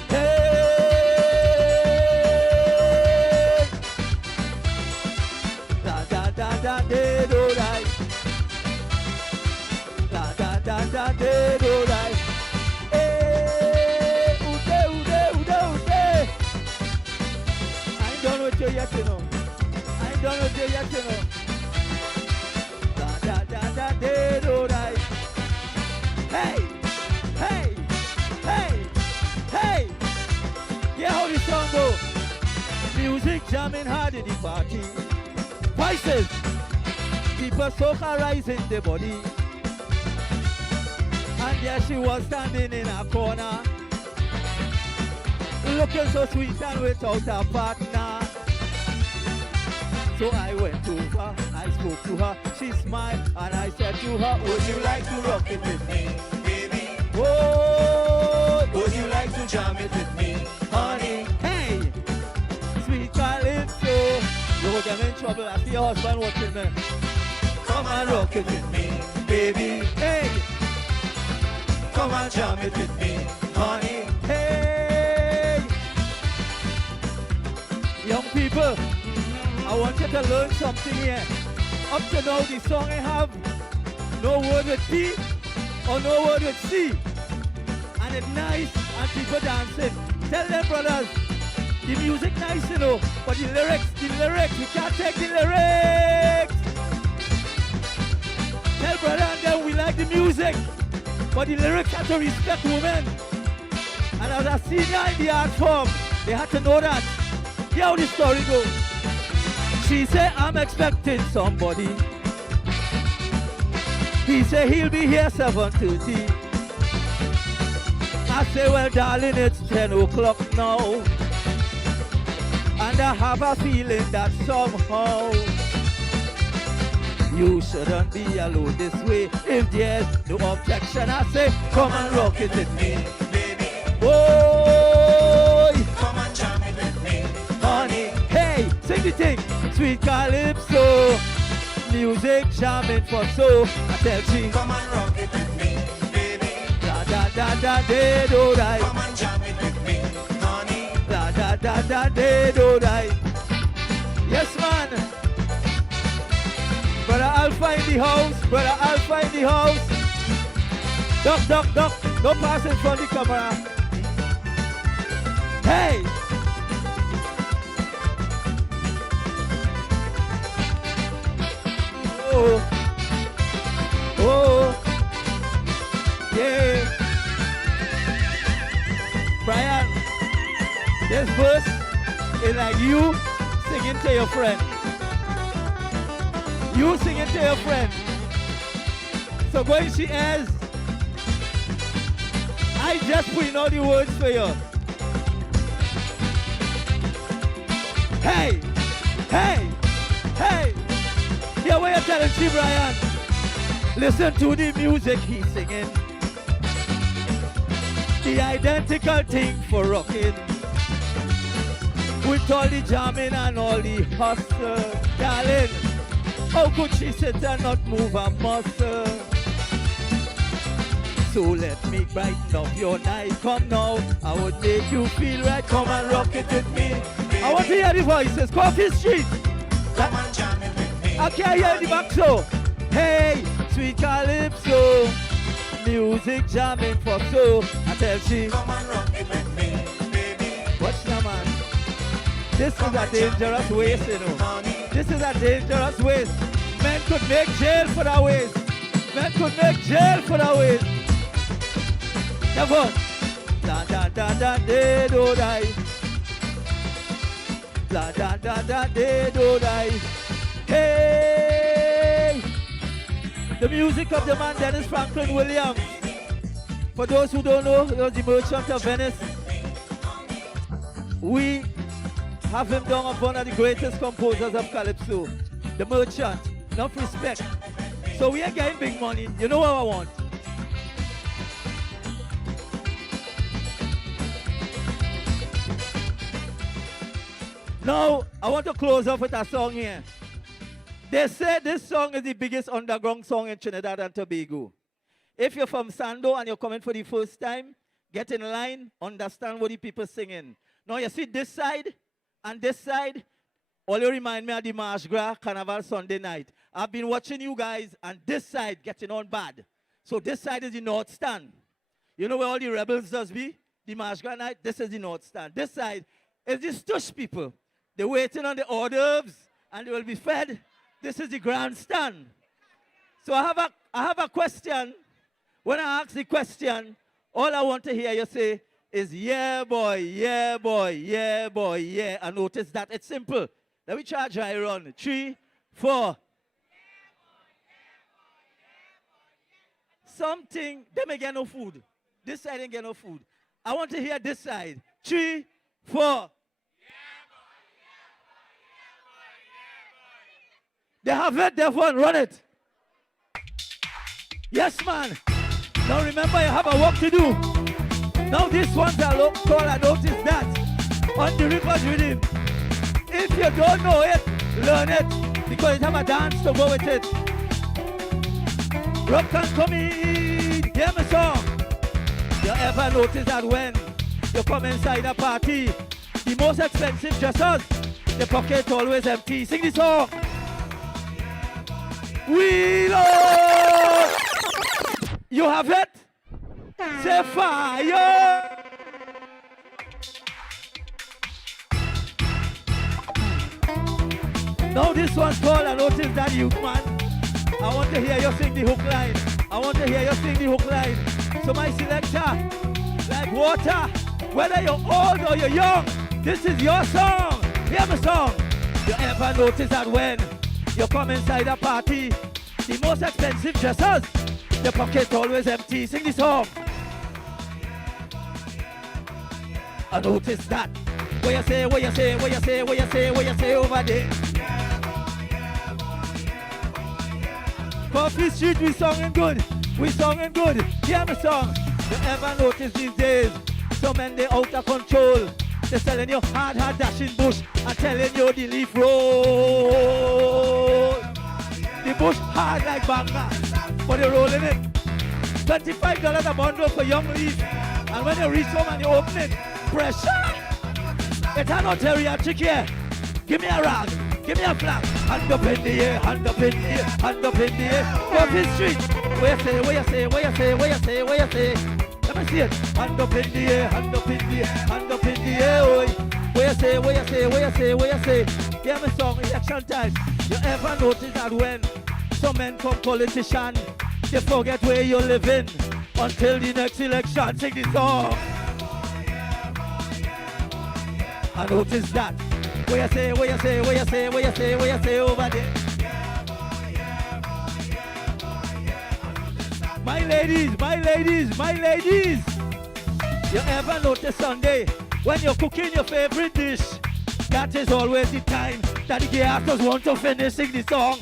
Hey! Da da da da de do die. Da da da da de do die. Hey! Ude ude ude ude. I ain't done with you yet, you know. I ain't done with you yet, you know. Da da da da de do die. Hey! Hey! Hey! Hey! Yeah, how the song go? Music jamming hard in the party. Voices! People soca rising the body. And there she was standing in a corner, looking so sweet and without a partner. So I went over, I spoke to her, she smiled, and I said to her, would you like to rock it with me, baby? Oh, would you like to jam it with me, honey? Hey, sweet Calypso. You will get in trouble, I see your husband watching me. Come and rock it with me, baby. Hey, come and jam it with me, honey. Hey, young people, I want you to learn something here. Up to now, the song I have no word with P or no word with C. And it's nice and people dancing. Tell them, brothers, the music nice, you know, but the lyrics, we can't take the lyrics. Tell brother and them we like the music, but the lyrics have to respect women. And as a senior in the art form, they had to know that. Hear how the story goes. She said, I'm expecting somebody. He said, he'll be here 7:30. I say, well, darling, it's 10 o'clock now. And I have a feeling that somehow you shouldn't be alone this way. If there's no objection, I say, come and rock it with me. Boy, Come and jam it with me. honey, hey, sing the thing. Sweet Calypso, music jamming for so. I tell she, Come and rock it with me, baby. da da da da de do die. Come and jam it with me, honey. Da da da da de do die. Yes, man. Brother, I'll find the house. Brother, I'll find the house. Duck, duck, duck. Don't pass in front of the camera. Hey! Oh. Oh. Yeah. Brian, this verse is like you singing to your friend. You singing to your friend. So when she ends, I just put in all the words for you. Hey, hey, hey. Yeah, what you telling she, Brian? Listen to the music he's singing. The identical thing for rocking. With all the jamming and all the hustle. Darling, how could she sit and not move a muscle? So let me brighten up your night. Come now, I would make you feel right. Come and rock it with me. I want to hear the voices. Coffee Street. Come and jam it with me. I can't hear the back so. Hey, sweet Calypso, music jamming for so. I tell she, Come and rock it with me, baby. watch now, man. This is a dangerous waste, you know. Honey. This is a dangerous waste. Men could make jail for that waste. Men could make jail for that waste. Never. Da da da da de do die. Da da da da de do die. Hey! The music of the man Dennis Franklin Williams. For those who don't know, he was the Merchant of Venice. We have him down as one of the greatest composers of Calypso. The Merchant. Enough respect. So we are getting big money. You know what I want? Now, I want to close off with a song here. They say this song is the biggest underground song in Trinidad and Tobago. If you're from Sando and you're coming for the first time, get in line, understand what the people singing. Now, you see this side and this side, all you remind me of the March Gras Carnival Sunday night. I've been watching you guys, and this side getting on bad. So this side is the North Stand. You know where all the rebels does be? The March Gras night, this is the North Stand. This side is the Stush people. They're waiting on the hors d'oeuvres, and they will be fed. This is the grandstand. So I have a question. When I ask the question, all I want to hear you say is, yeah, boy, yeah, boy, yeah, boy, yeah. And notice that it's simple. Let me try dry run. 3, 4. Something, they may get no food. This side ain't get no food. I want to hear this side. 3, 4. They have it, therefore run it. Yes, man. Now remember, you have a work to do. Now this one's a low call, I notice that. On the record rhythm. If you don't know it, learn it. Because you have a dance to go with it. Rock and come in, hear me song. You ever notice that when you come inside a party, the most expensive dressers, the pocket always empty. Sing the song. We love. You have it? Say fire. Now this one's called, I notice that youth man. I want to hear you sing the hook line. I want to hear you sing the hook line. So my selector, like water, whether you're old or you're young, this is your song. Hear my song. You ever notice that when you come inside a party, the most expensive dressers, the pocket always empty. Sing the song. I notice that. What you say, what you say, what you say, what you say, what you say over there? Coffee Street, we songing good. We songing good. Hear me song. You ever notice these days, some men they out of control. They're selling you hard dashing bush and telling you the leaf roll. The bush hard like banga, but they're rolling it. $25 a bundle for young leaf. And when you reach home and you open it, pressure. It's not geriatric here. Give me a rag, give me a flag. Hand up in the air, hand up in the air, hand up in the air. Coffee Street. What you say, what you say, what you say, what you say, what you say? Let me see it. Hand up in the air, hand up in the air, hand up in the air. Oi. What you say, what you say, what you say, what you say? Hear me song, election time. You ever notice that when some men come politician, they forget where you're living until the next election? Sing the song. I notice that. What you say, what you say, what you say, what you say, what you say over there? My ladies, my ladies, my ladies. You ever notice Sunday when you're cooking your favorite dish? That is always the time that the gay actors want to finish sing the song.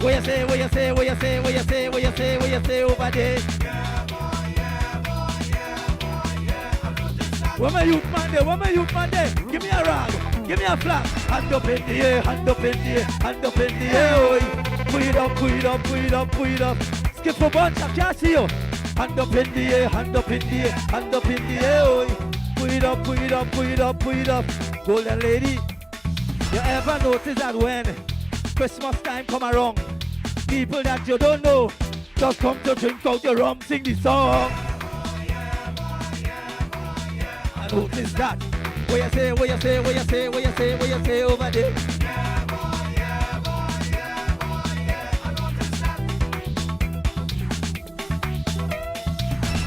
What you say, what you say, what you say, what you say, what you say, what you say over there? Where my youth man there? Where my youth man there? Give me a rag, give me a flag. Hand up in the air, hand up in the air, hand up in the air. Oi. Put it up, put it up, put it up, put it up. Skiffle bunch, I can't see you. Hand up in the air, hand up in the air, hand up in the air. Oi. Put it up, put it up, put it up, put it up. Golden lady, you ever notice that when Christmas time come around, people that you don't know just come to drink out your rum, sing the song. Notice that. What you say, what you say, what you say, what you say, what you say over there?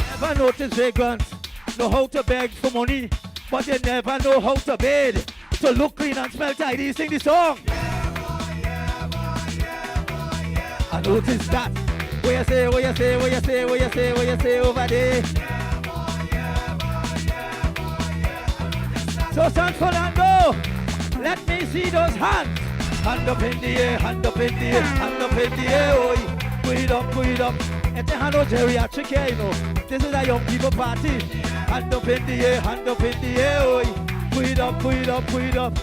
Never notice vagrants know how to beg for money, but they never know how to bed. To look clean and smell tidy, sing the song. I notice that. What you say, what you say, what you say, what you say, what you say over there? So San Fernando, let me see those hands. Hand up in the air, hand up in the air, hand up in the air. Oi. Put it up, put it up. It's a hand of geriatric here, you know. This is a young people party. Hand up in the air, hand up in the air. Oi. Put it up, put it up, put it up.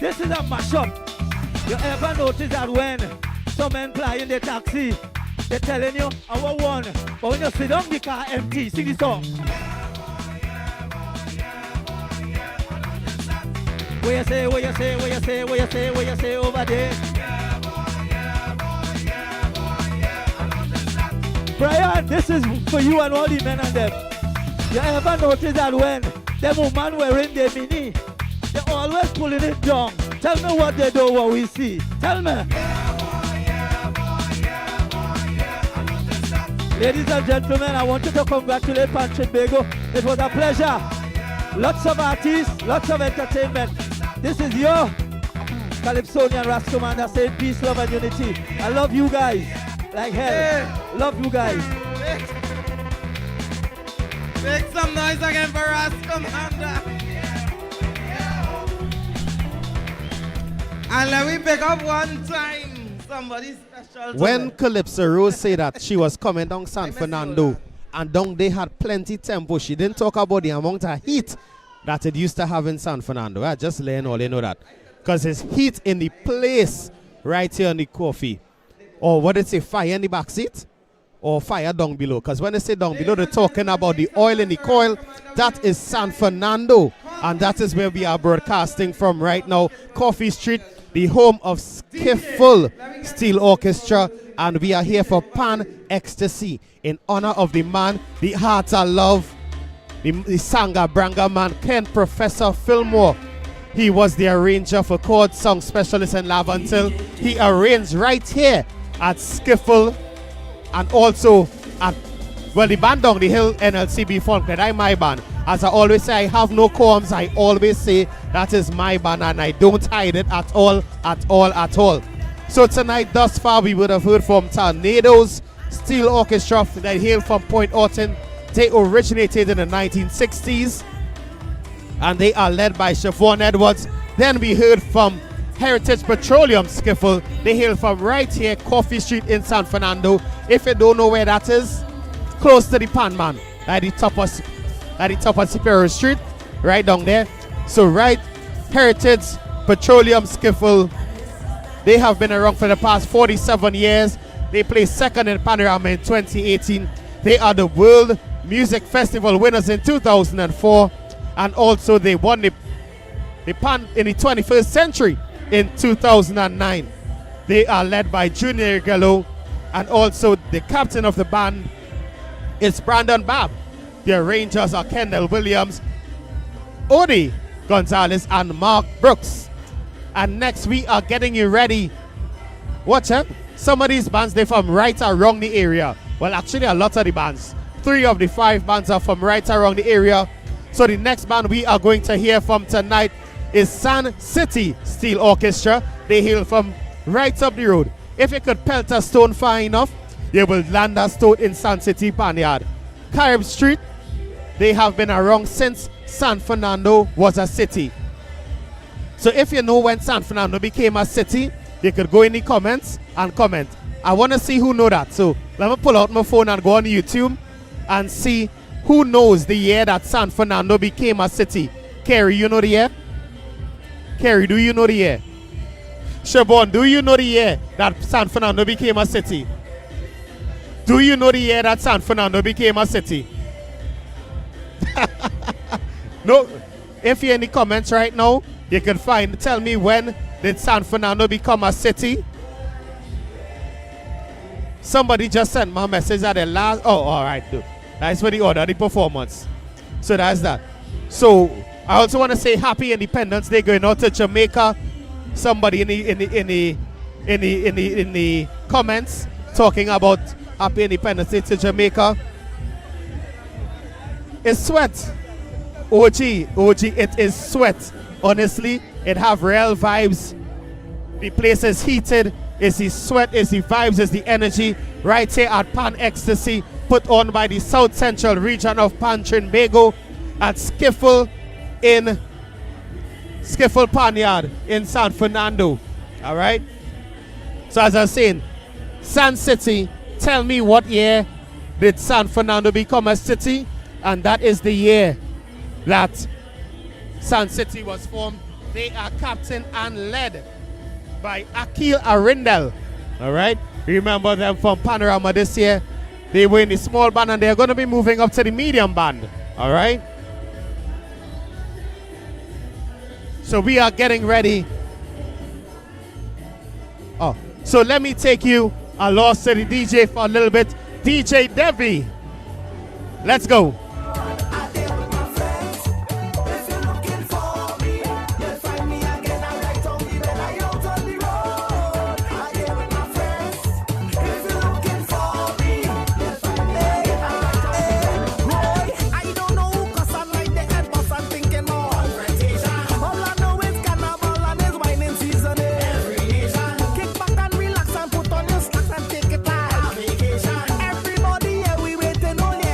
This is a mashup. You ever notice that when some men fly in their taxi, they're telling you, I want one. But when you sit down, the car empty. Sing the song. What you say, what you say, what you say, what you say, what you say over there? Brian, this is for you and all the men and them. You ever notice that when them women wearing their mini, they're always pulling it down? Tell me what they do, what we see. Tell me. Ladies and gentlemen, I want you to congratulate Panchambeco. It was a pleasure. Lots of artists, lots of entertainment. This is your Calypso and Ras Kamanda saying peace, love, and unity. I love you guys like hell. Yeah. Love you guys. Make some noise again for Ras Kamanda. And let me pick up one time somebody special. When Calypso Rose said that she was coming down San Fernando and down they had plenty tempo, she didn't talk about the amount of heat that it used to have in San Fernando. I just letting all you know that. Because it's heat in the place right here on the coffee. Or what did they say, fire in the back seat? Or fire down below? Because when they say down below, they're talking about the oil in the coil. That is San Fernando. And that is where we are broadcasting from right now. Coffee Street, the home of Skiffle Steel Orchestra. And we are here for Pan Ecstasy in honor of the man, the heart I love, the Sanga Branga man, Ken Philmore. He was the arranger for chord song specialist in Love Until. He arranged right here at Skiffle and also at, well, the band down the hill, NLCB Funk. I'm my band. As I always say, I have no qualms. I always say that is my band and I don't hide it at all, at all, at all. So tonight, thus far, we would have heard from Toylanders, Steel Orchestra that hail from Point Orton, They originated in the 1960s, and they are led by Siobhan Edwards. Then we heard from Heritage Petroleum Skiffle. They hail from right here, Coffee Street in San Fernando. If you don't know where that is, close to the Panman, at the top of Superior Street, right down there. So right, Heritage Petroleum Skiffle, they have been around for the past 47 years. They placed second in Panorama in 2018. They are the World Music Festival winners in 2004, and also they won the Pan in the 21st century in 2009. They are led by Junior Gallo, and also the captain of the band is Brandon Babb. The arrangers are Kendall Williams, Odie Gonzalez, and Mark Brooks. And next we are getting you ready. Watch out. Some of these bands, they're from right around the area. Well, actually a lot of the bands. 3 of the 5 bands are from right around the area. So the next band we are going to hear from tonight is Sun City Steel Orchestra. They hail from right up the road. If you could pelt a stone far enough, you will land a stone in Sun City Panyard. Carib Street, they have been around since San Fernando was a city. So if you know when San Fernando became a city, you could go in the comments and comment. I want to see who know that. So let me pull out my phone and go on YouTube and see who knows the year that San Fernando became a city. Kerry, you know the year? Kerry, do you know the year? Siobhan, do you know the year that San Fernando became a city? Do you know the year that San Fernando became a city? No. If you're in the comments right now, you can tell me when did San Fernando become a city? Somebody just sent my message at the last. Oh, all right, dude. That's for the order, the performance. So that's that. So I also want to say Happy Independence Day going out to Jamaica. Somebody in the comments talking about Happy Independence Day to Jamaica. It's sweat. OG, it is sweat. Honestly, it have real vibes. The place is heated. It's the sweat, it's the vibes, it's the energy. Right here at Pan Ecstasy, put on by the South Central region of Panchambeco at Skiffle in Skiffle Panyard in San Fernando. All right. So as I was saying, San City, tell me what year did San Fernando become a city? And that is the year that San City was formed. They are captained and led by Akil Arindel. All right. Remember them from Panorama this year. They were in the small band and they're going to be moving up to the medium band. All right. So we are getting ready. Oh, so let me take you along to the DJ for a little bit. DJ Debbie. Let's go. Everybody, yeah, we waiting on you.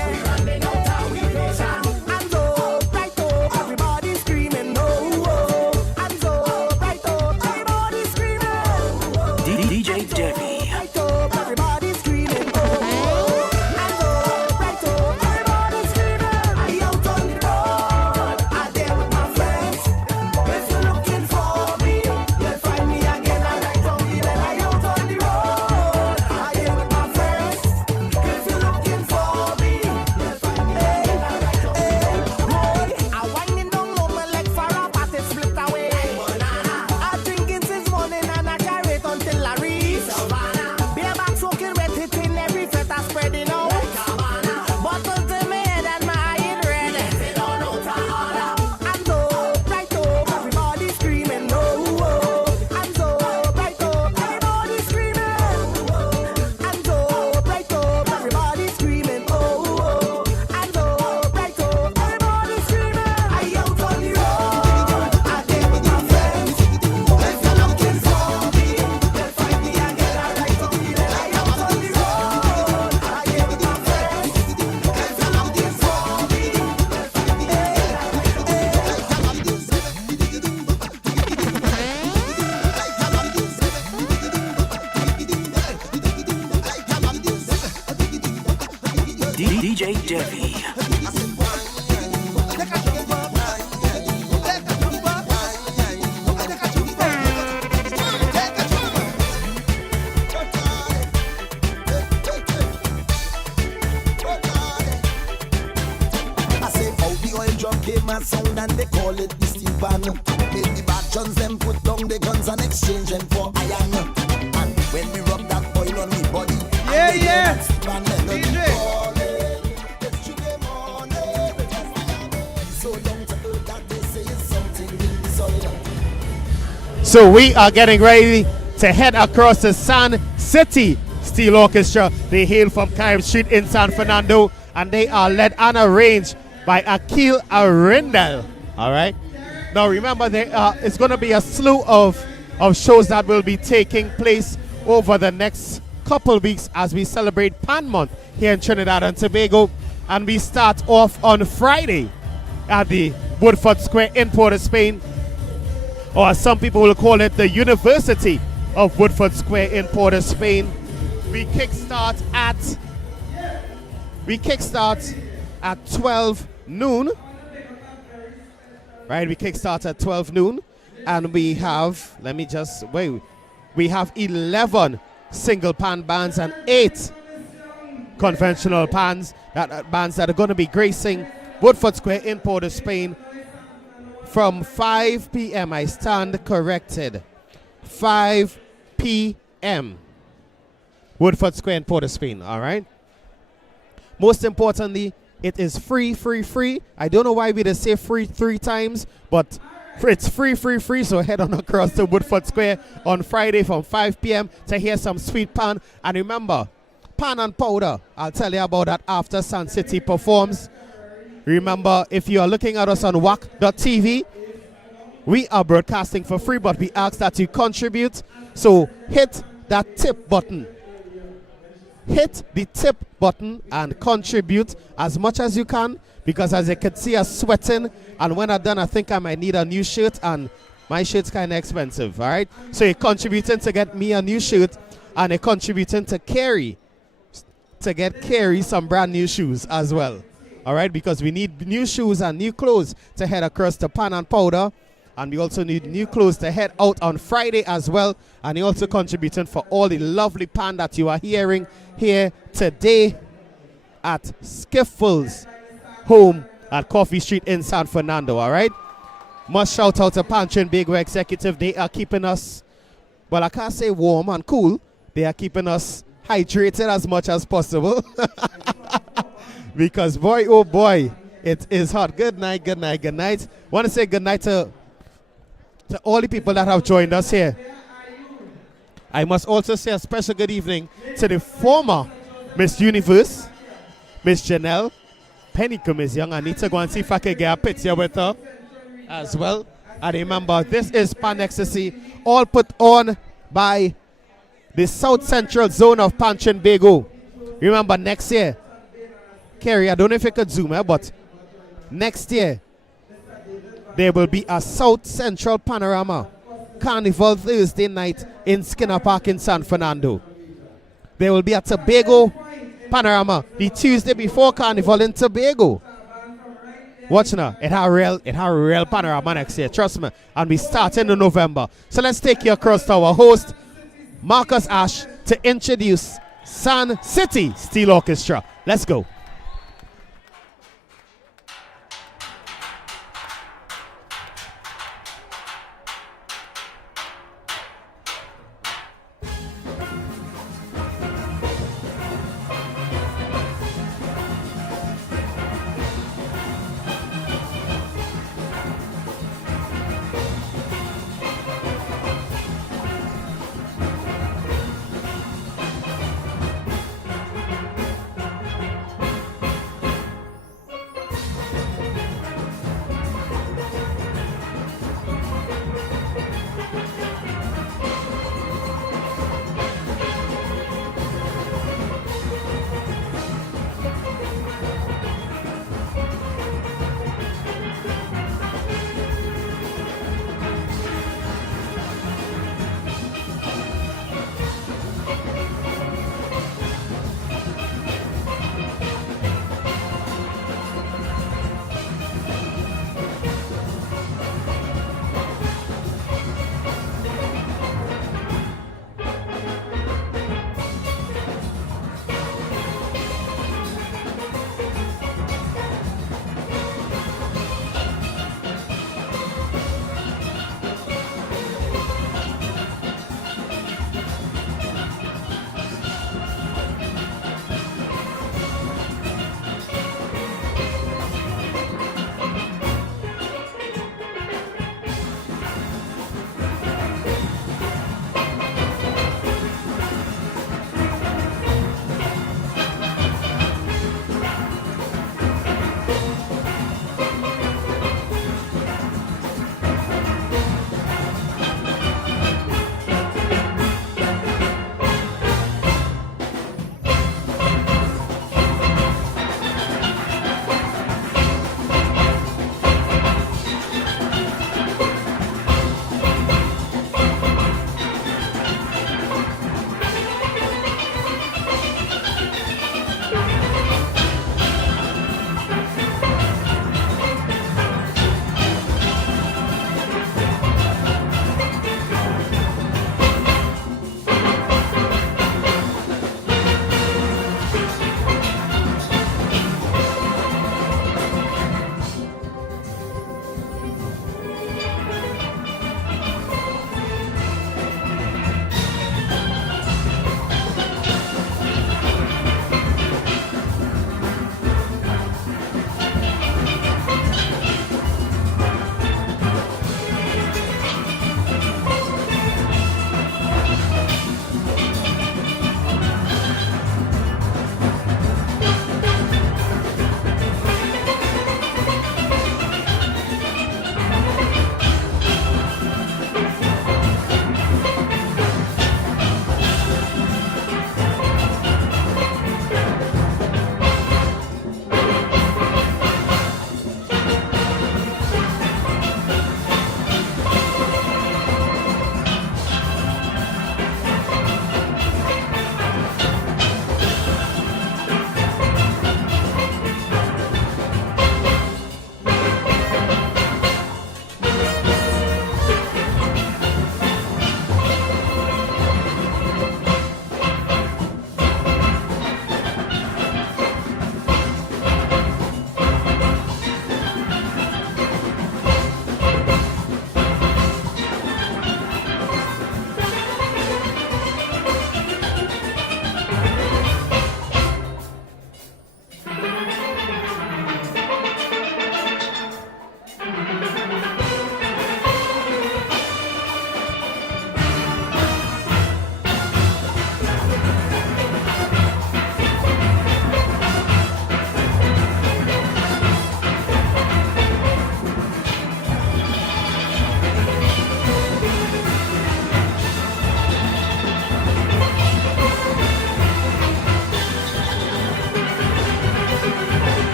DJ Devi. I say how the oil drum came a sound and they call it the steel pan. Make the bad guns them put down the guns and exchange them for iron. And when we rub that oil on the body, Yeah, yeah. DJ. So we are getting ready to head across the Sun City Steel Orchestra. They hail from Carib Street in San Fernando, and they are led and arranged by Akil Arindel. All right. Now remember, it's going to be a slew of shows that will be taking place over the next couple weeks as we celebrate Pan Month here in Trinidad and Tobago. And we start off on Friday at the Woodford Square in Port of Spain, or some people will call it the University of Woodford Square in Port of Spain. We kickstart at 12 noon. Right, we kickstart at 12 noon, and we have, we have 11 single pan bands and 8 conventional bands that are going to be gracing Woodford Square in Port of Spain from 5 p.m. I stand corrected. 5 p.m. Woodford Square in Port of Spain, all right? Most importantly, it is free. I don't know why we just say free 3 times, but it's free. So head on across to Woodford Square on Friday from 5 p.m. to hear some sweet pan. And remember, pan and powder, I'll tell you about that after Sun City performs. Remember, if you are looking at us on WAC.tv, we are broadcasting for free, but we ask that you contribute. So hit that tip button. Hit the tip button and contribute as much as you can, because as you can see us sweating, and when I'm done I think I might need a new shirt, and my shirt's kind of expensive, all right? So you're contributing to get me a new shirt, and you're contributing to get Carrie some brand new shoes as well, all right? Because we need new shoes and new clothes to head across to Pan and Powder, and we also need new clothes to head out on Friday as well. And you're also contributing for all the lovely pan that you are hearing here today at Skiffle's home at Coffee Street in San Fernando, all right? Must shout out to Panchambeco Executive. They are keeping us, well, I can't say warm and cool. They are keeping us hydrated as much as possible. Because boy, oh boy, it is hot. Good night. Want to say good night to all the people that have joined us here. I must also say a special good evening to the former Miss Universe, Miss Janelle. Pennycomb is young. I need to go and see if I can get a picture with her as well. And remember, this is Pan Ecstasy, all put on by the South Central Zone of Panchambeco. Remember, next year, Kerry, I don't know if you could zoom here, but next year, there will be a South Central Panorama Carnival Thursday night in Skinner Park in San Fernando. There will be a Tobago Panorama the Tuesday before Carnival in Tobago. Watch now, it have a real panorama next year, trust me. And we start in November. So let's take you across to our host, Marcus Ash, to introduce Sun City Steel Orchestra. Let's go.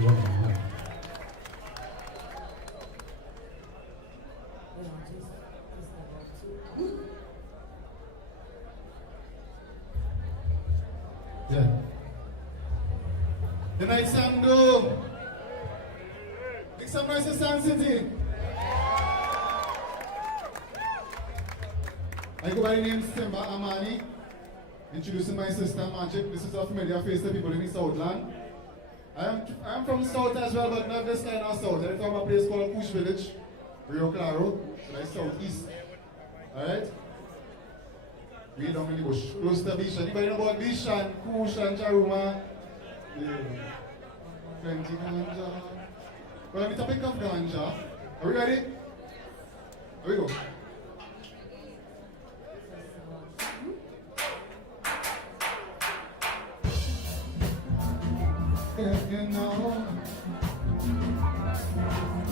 Yeah. Good night, Sando. Make some noise in Sun City. I go by the name Simba Amani. Introducing my sister Magic. This is a familiar face to people in the Southland. I am from the South as well, but not this kind of South. I'm from a place called Push Village, Rio Claro, so that's Southeast. Alright? We don't really bush. Close to the beach. Anybody know about beach and Kush and Charuma? Yeah. Plenty ganja. Well, let me topic of ganja. Are we ready? Here we go. Yeah, you know.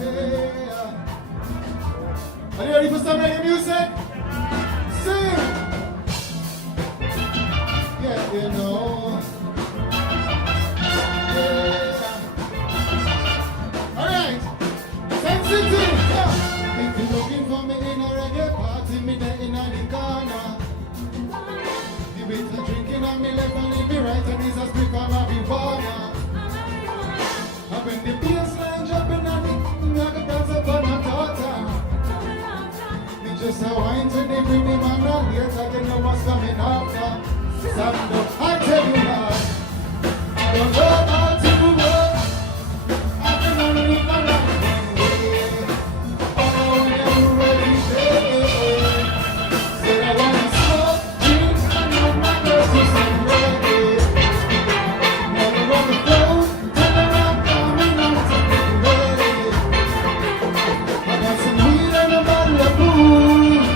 Yeah. Are you ready for some reggae music? Sing! Yeah, you know. Yeah. Alright. Sensitive. Yeah. If you're looking for me in a reggae party, me there in the corner. The bitter drinking on me left and leave me right, and it's a split from marijuana. And when the bassline jumping on me, I can dance up on a daughter. Me just a wine to the rhythm and not here, I can know what's coming after. Stand up, I tell you why. I don't know about you, but I can only live my life one way. Oh, you're ready, baby. Said I wanna smoke, drink, and have my girl to some reggae. Never on the floor, turn around, coming on to get ready. I got some weed and a bottle of booze.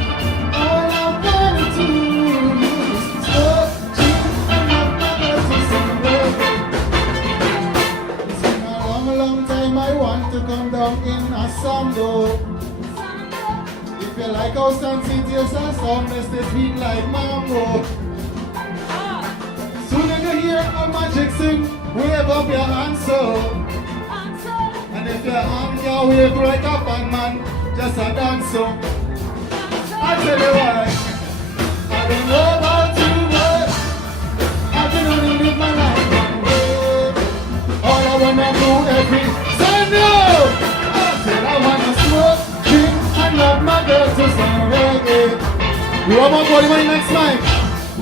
All I wanna do is smoke, drink, and have my girl to some reggae. It's been a long time I want to come down in a sando. If you like how Sun City is a sound, let's stay sweet like mango. Soon as you hear a magic sing, wave up your hands so. And if your hand can wave like a band man, just a dance so. I tell you why, I don't know about you, but I can only live my life one way. All I wanna do every Sunday, I said I wanna smoke, drink, and love my girl to some reggae. You want more body money next time?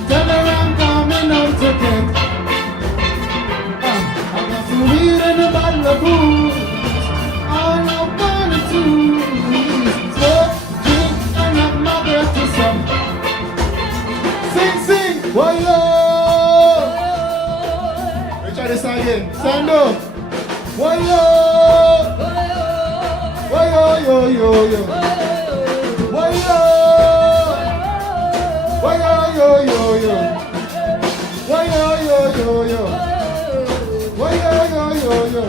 Turn around, coming out to get. I got some weed and a bottle of booze. All I wanna do is smoke, drink, and love my girl to some. Sing, whoa, yo. Let me try this again. Stand up. Whoa, yo. Whoa, yo, yo, yo. Whoa, yo. Whoa, yo, yo, yo. Whoa, yo, yo, yo, yo. Whoa, yo, yo, yo, yo.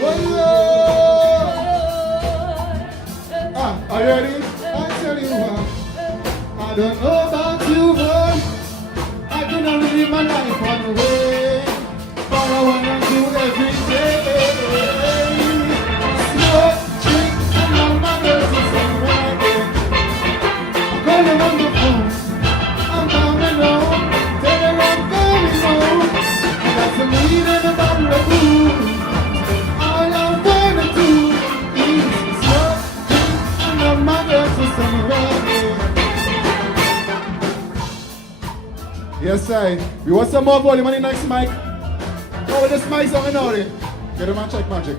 Whoa, yo. Are you ready? I tell you what. I don't know about you, but I can only live my life one way. But I wanna do every day. Smoke, drink, and all my girls to some reggae. I'm calling on the phone. I'm coming home. Tell her I'm coming home. I got some weed and a bottle of booze. All I wanna do is smoke, drink, and all my girls to some reggae. Yes, I. We want some more volume on the next mic. Oh, this mic's on in order. Get him and check magic.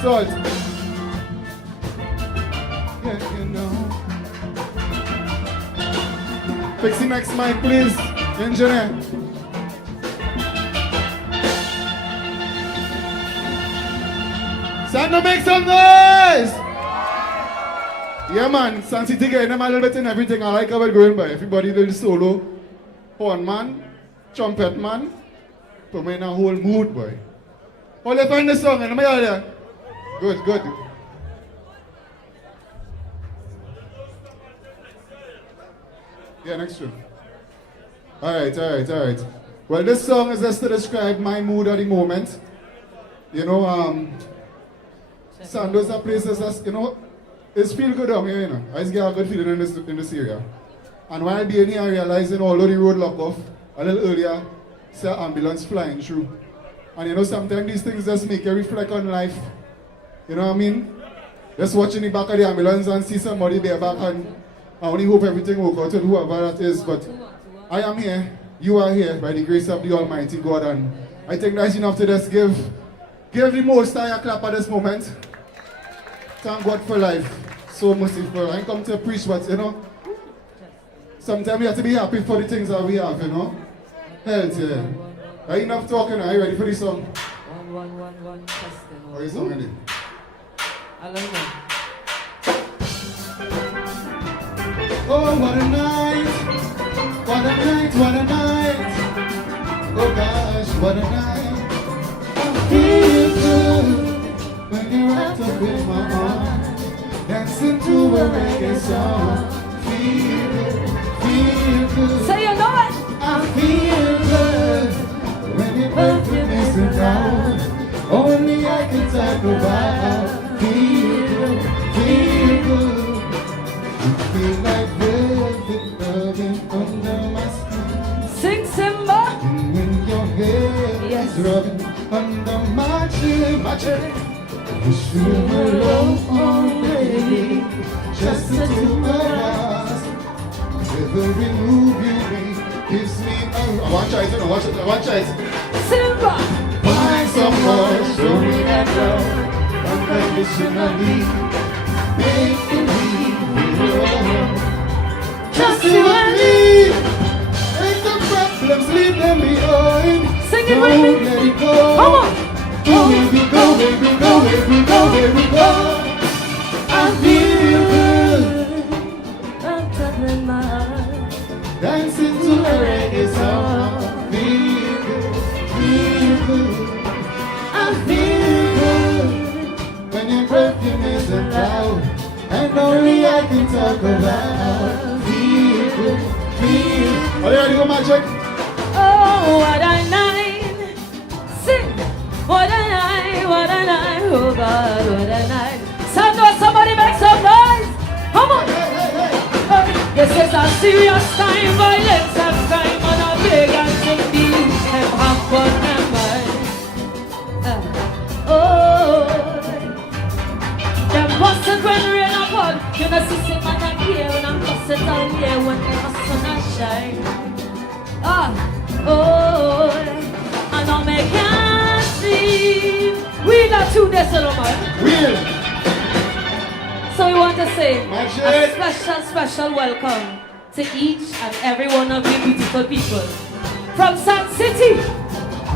Salt. Yeah, you know. Fix the next mic, please. Engineer. Sando, make some noise! Yeah, man. Sun City getting them a little bit in everything. I like how we're going by. Everybody little solo. Horn man. Trumpet man. Put me in a whole mood, boy. How do you find the song? Am I out there? Good, good. Yeah, next one. Alright. Well, this song is just to describe my mood at the moment. You know, Sando's a place that's, you know, it's feel good down here, you know. I just get a good feeling in this area. And while being here, I realizing although the road locked off a little earlier, see an ambulance flying through. And you know, sometimes these things just make you reflect on life. You know what I mean? Just watching the back of the ambulance and see somebody bareback, and I only hope everything will go to whoever that is. But I am here, you are here by the grace of the Almighty God, and I think that's enough to just give the Most High a clap at this moment. Thank God for life. So merciful. I come to preach, but you know, sometimes we have to be happy for the things that we have, you know. Health, yeah. Are you enough talking? Are you ready for this song? One, testing. Or is song ready? I love it. Oh, what a night! What a night, what a night! Oh gosh, what a night! I feel good when you're wrapped up in my arms, dancing to a reggae song. Feel good. Say you know it! I feel good when your perfume is around. Only I can talk about. Feel good, feel good. You feel like velvet rubbing under my skin. Sing Simba! And when your head is rubbing under my chin, you feel alone, baby. Just the two of us. Every move you make gives me a one choice, you know, one choice. Simba! Find someone, show me that love. Unconditionally, making me love. Just you and me. Make the problems, leave them behind. Sing it Don't with me. let it go. Come on. Go, baby, go, baby, go, baby, go, baby, go. I feel good. I'm traveling my heart. Dancing to a reggae song. Feel good, feel good. I feel good when your perfume is loud, and only I can talk about. Feel good, feel. Are you ready to go, Magic? Oh, what a night! Sing! What a night, oh God, what a night. Sando, somebody make some noise! Come on! This is a serious time, violence and crime, and a big and sick deal, and half one and oh, them busted when rain a fall. You know, see man a care when I'm busted all year when the sun a shine. Oh, I know me can't sleep. We got 2 days of the month. Real. So we want to say Magic. a special welcome to each and every one of you beautiful people. From Sun City,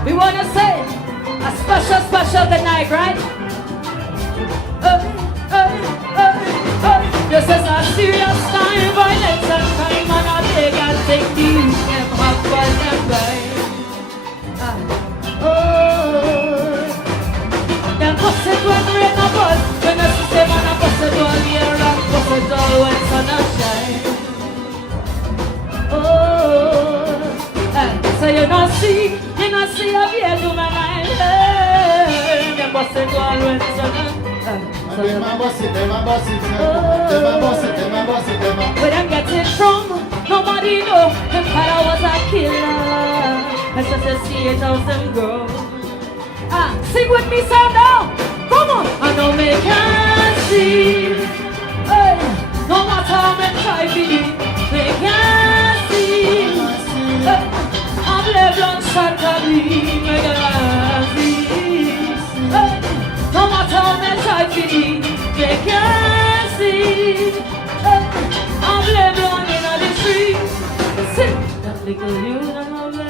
we want to say a special good night, right? This is a serious time, violence and crime, and I beg and take these them have fun and them busted when rain a fall, when I see them and I busted all year and busted all when sun a shine. So you not see a beer do my line. Them busted all when sun a Them a boss it, them a boss it, them a boss it, them a boss it, them a. Where them get it from, nobody know. Them Pharaoh was a killer. That's just to see it how them grow. Sing with me, Fernando. Come on. I know me can't see. Hey, no matter how me try to be, me can't see. Hey, I'm left on shot of me, me can't see. Hey, no matter how me try to be, me can't see. Hey, I'm left on in the street. Sing. That little you don't know me.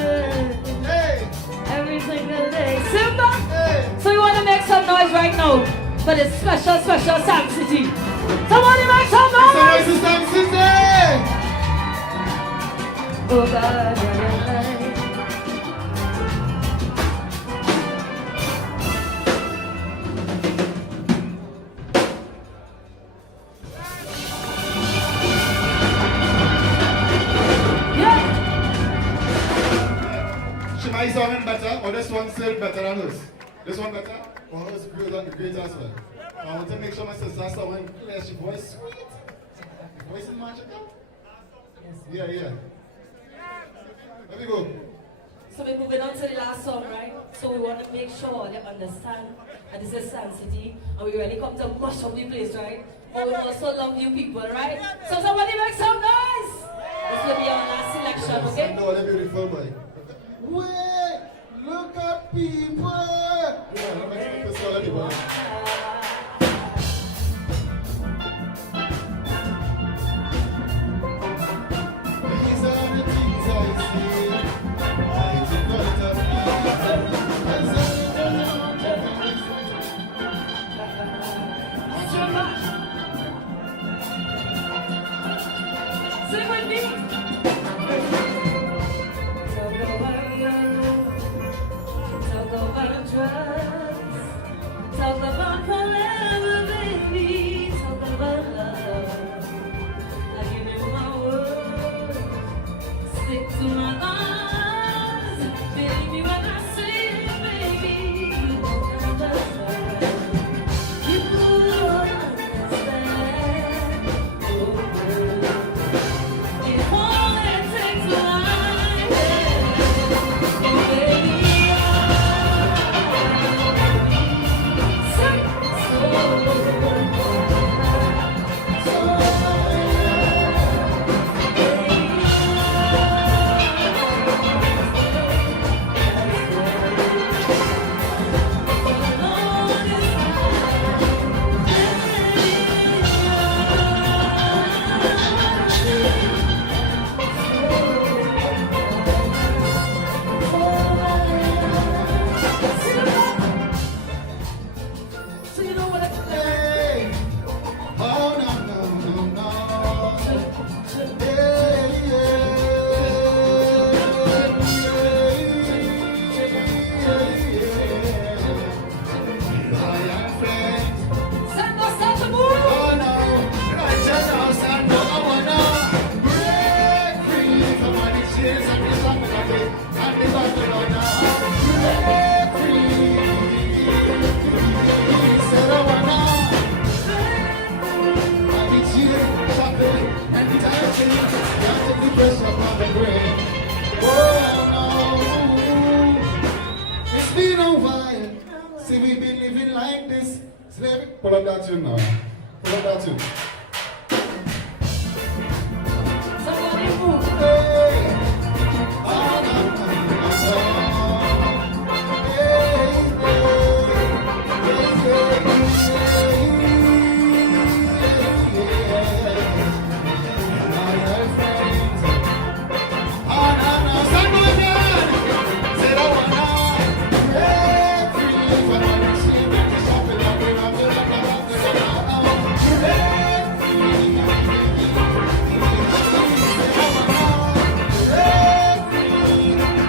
Every single day. Simba! Hey. So you want to make some noise right now for this special Sun City. Somebody make some noise! Some noise, Sun City! Oh God, yeah. one better or this one still better than hers? This one better? Or hers great as well? I want to make sure my sister has someone clear. She voice sweet. Voice is magical. Yeah. Let me go. So we're moving on to the last song, right? So we want to make sure they understand that this is Sun City and we really come to mash up the place, right? But we also love you people, right? So somebody make some noise! This will be our last selection, okay? No, let me beautiful boy. Wait! Look at people! Yeah, let me make this all everybody. These are the things I see. I think not of me. Sing with me! Talk about drugs. Talk about forever, baby. Talk about love. I give you my word. Stick to my arms. Believe me when I say it, baby. You won't understand. You won't understand. If all it takes one day, baby. So you know what Hey! Oh, no. Hey, I am friends. Send us such a move! Oh, no. Righteous house and no, I wanna break free from all the chains and the shackles and the Babylon. Break free. Said I wanna and the chains, shackles and the touching. Can't take the pressure from the brain. Oh, no. It's been a while. See, we've been living like this. Slavery. Pull up that tune now. Pull up that tune. Somebody move! Hey. Oh, no, no, no. Hey, My friends. Oh, no, no. Stand with me. Said I wanna break free from all the shame and the shopping and the robbing and the break free. Said I wanna break free.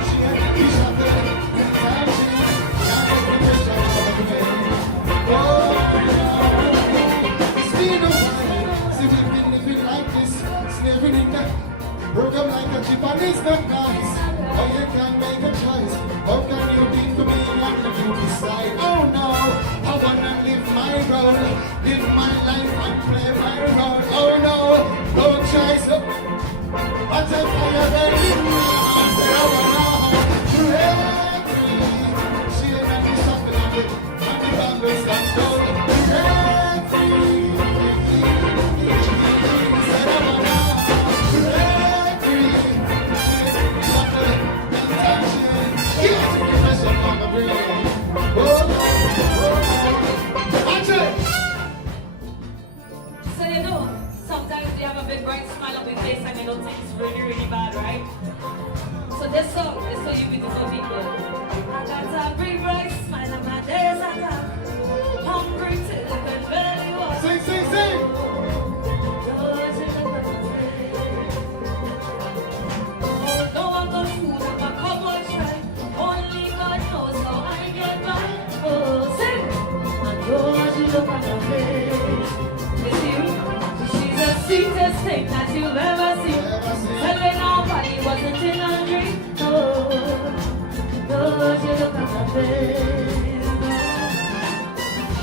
Shame and the shopping and the touching. Can't take the pressure off of me. Oh, no. It's been a while. See, we've been living like this. Slaving in the broke up like a chip and it's not nice. Oh, you can't make a choice. How can you be for me and if you decide? Oh no, I wanna live my role, live my life and play my role. Oh no, no choice. What if I ever live my say I wanna break free. She and the shopping and the bangles and gold. Break free. Said I wanna break free.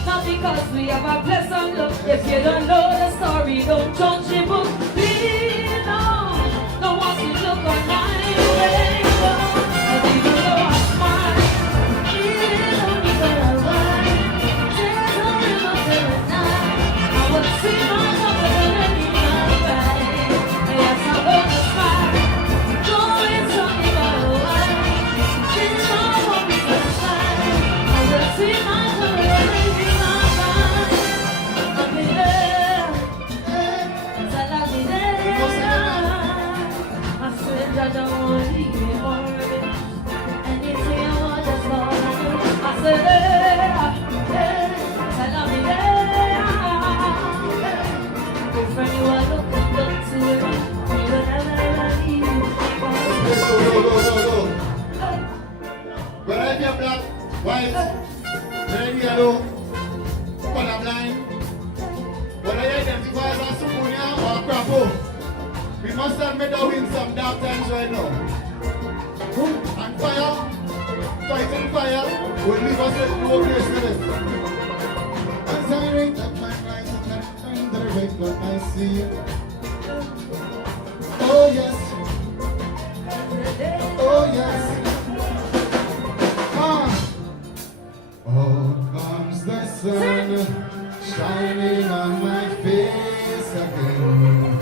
Not because we have a pleasant look. If you don't know the story, don't judge the book. Lean on the ones who look on my way. And even though I smile, even though we got a ride, there's no river every night. I will see my mother and be my ride. Yes, I wanna smile. Though it's only got a ride, there's no hope to smile. I will see my mother and be my ride. I'll be there. I'll be there. I said I don't want to leave me for a bit. Anything I want, that's all I do. I said I'll be there. If anyone look up to it, we will never leave you. Whether you're black, white, red, yellow, colorblind, whether you identify as a Supunia or a Crapo, we must admit that we're in some dark times right now. And fire, fighting fire, will leave us with no place to live. As I rate up my life, and the rate what I see. Oh yes, oh yes. Out comes the sun, shining on my face again.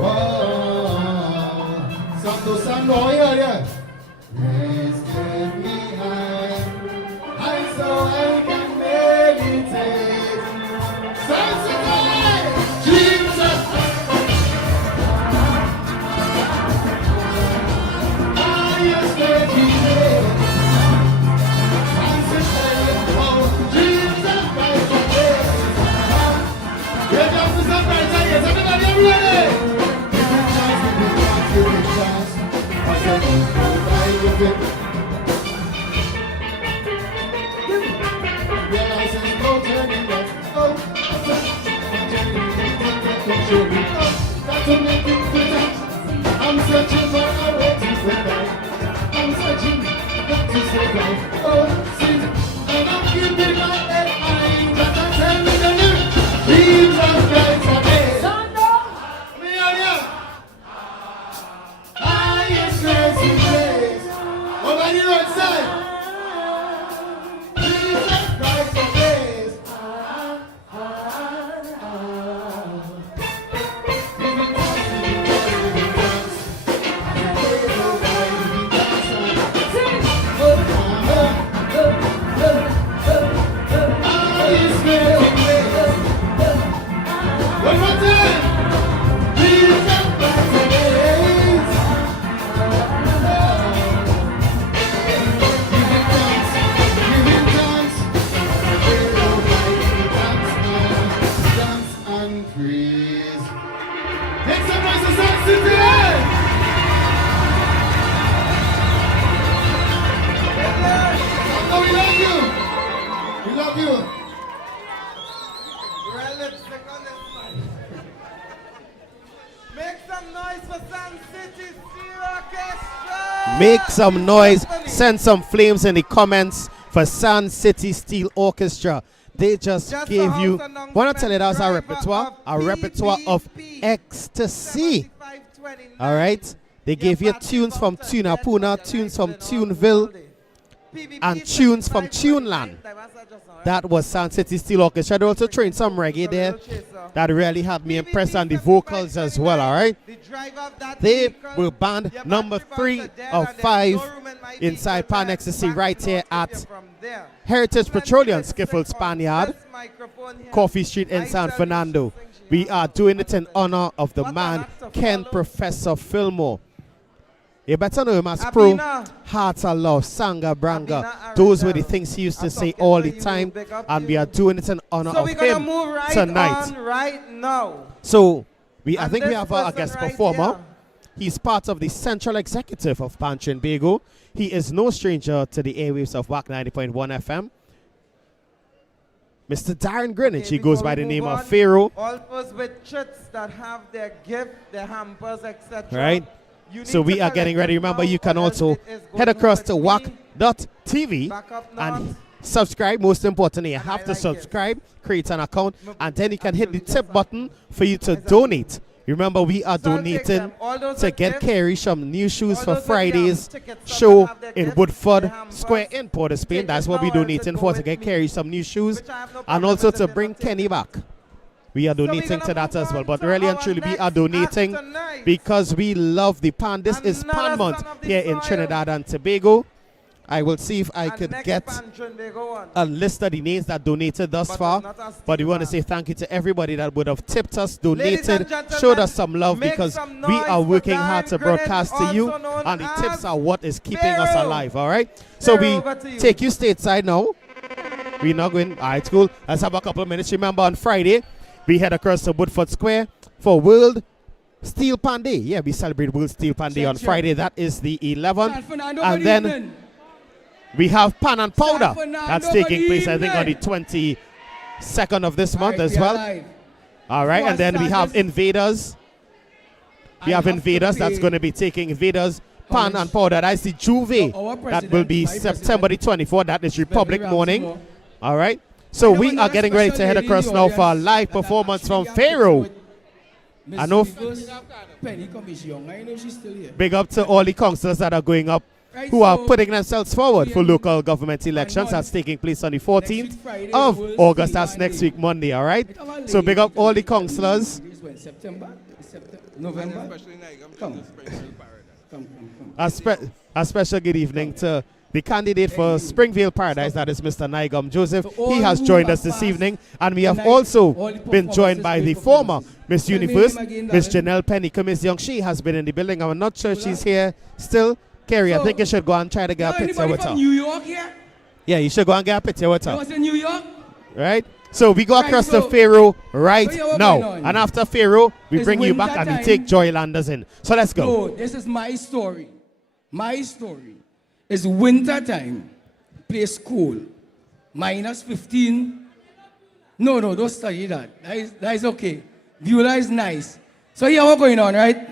Wow, Santo Sando, yeah. Please get me high so I can meditate. Sensitive, Jesus. I am meditating. I'm searching for a way to survive. I'm searching not to survive. Oh, see, and I'm keeping my head high. Just to tell me the lyrics. Jesus Christ, amen. Me and you. Highest mercy place. Over the roadside. Jesus Christ, amen. One more time! Jesus Christ, amen. Giving thanks, dance and praise. Make some noise to Sun City! Oh, we love you! We love you! Make some noise for Sun City Steel Orchestra! Make some noise. Send some flames in the comments for Sun City Steel Orchestra. They just gave you, want to tell you that was our repertoire of Ecstasy. All right? They gave you tunes from Tunapuna, tunes from Tuneville, and tunes from Tuneland. That was Sun City Steel Orchestra. They also trained some reggae there that really had me impressed, on the vocals as well, all right? They were band number 3 of 5 inside Pan Ecstasy right here at Heritage Petroleum Skiffle Spaniard, Coffee Street in San Fernando. We are doing it in honor of the man, Ken Professor Philmore. You better know him as Pro, Heart of Love, Sanga Branga. Those were the things he used to say all the time, and we are doing it in honor of him tonight. Right now. So, I think we have a guest performer. He's part of the central executive of Panchambeco. He is no stranger to the airwaves of WAC 90.1 FM. Mr. Darren Greenwich, he goes by the name of Pharaoh. All those with chits that have their gift, their hampers, etc. Right. So we are getting ready. Remember, you can also head across to wack.tv and subscribe. Most importantly, you have to subscribe, create an account, and then you can hit the tip button for you to donate. Remember, we are donating to get Carrie some new shoes for Friday's show in Woodford Square in Port of Spain. That's what we're donating for, to get Carrie some new shoes, and also to bring Kenny back. We are donating to that as well. But really and truly, we are donating because we love the pan. This is Pan Month here in Trinidad and Tobago. I will see if I could get a list of the names that donated thus far. But we want to say thank you to everybody that would have tipped us, donated, showed us some love, because we are working hard to broadcast to you. And the tips are what is keeping us alive, all right? So we take you stateside now. We're not going, all right, cool. Let's have a couple of minutes. Remember, on Friday, we head across to Woodford Square for World Steel Pan Day. Yeah, we celebrate World Steel Pan Day on Friday. That is the 11th. And then we have Pan and Powder. That's taking place, I think, on the 22nd of this month as well. All right, and then we have Invaders. We have Invaders. That's going to be taking Invaders, Pan and Powder. That's the Juve. That will be September the 24th. That is Republic morning. All right. So we are getting ready to head across now for a live performance from Pharaoh. I know. Big up to all the councillors that are going up, who are putting themselves forward for local government elections. That's taking place on the 14th of August. That's next week, Monday, all right? So big up all the councillors. November. A special good evening to the candidate for Springvale Paradise, that is Mr. Naigam Joseph. He has joined us this evening, and we have also been joined by the former Miss Universe, Miss Janelle Penny Cummins Young. She has been in the building. I'm not sure she's here still. Kerry, I think you should go and try to get a picture with her. New York here? Yeah, you should go and get a picture with her. You was in New York? Right? So we go across to Pharaoh right now. And after Pharaoh, we bring you back and we take Toylanders in. So let's go. No, this is my story. My story is winter time. Place cool. Minus 15. No, don't study that. That is okay. Viewer is nice. So here what's going on, right?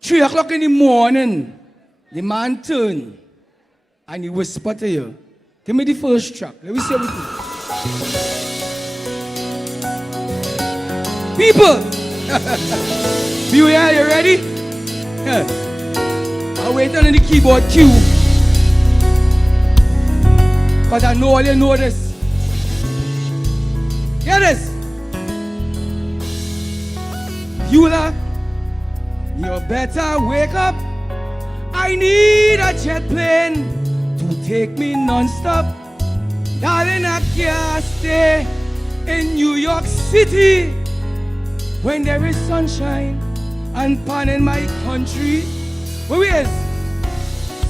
3 o'clock in the morning, the man turned and he whispered to you, give me the first track. Let me see everything. People! Viewer, are you ready? Yeah. I'll wait on the keyboard cue. Because I know all you know this. Hear this. Eula, you better wake up. I need a jet plane to take me non-stop. Darling, I can't stay in New York City when there is sunshine and pan in my country. Where we is?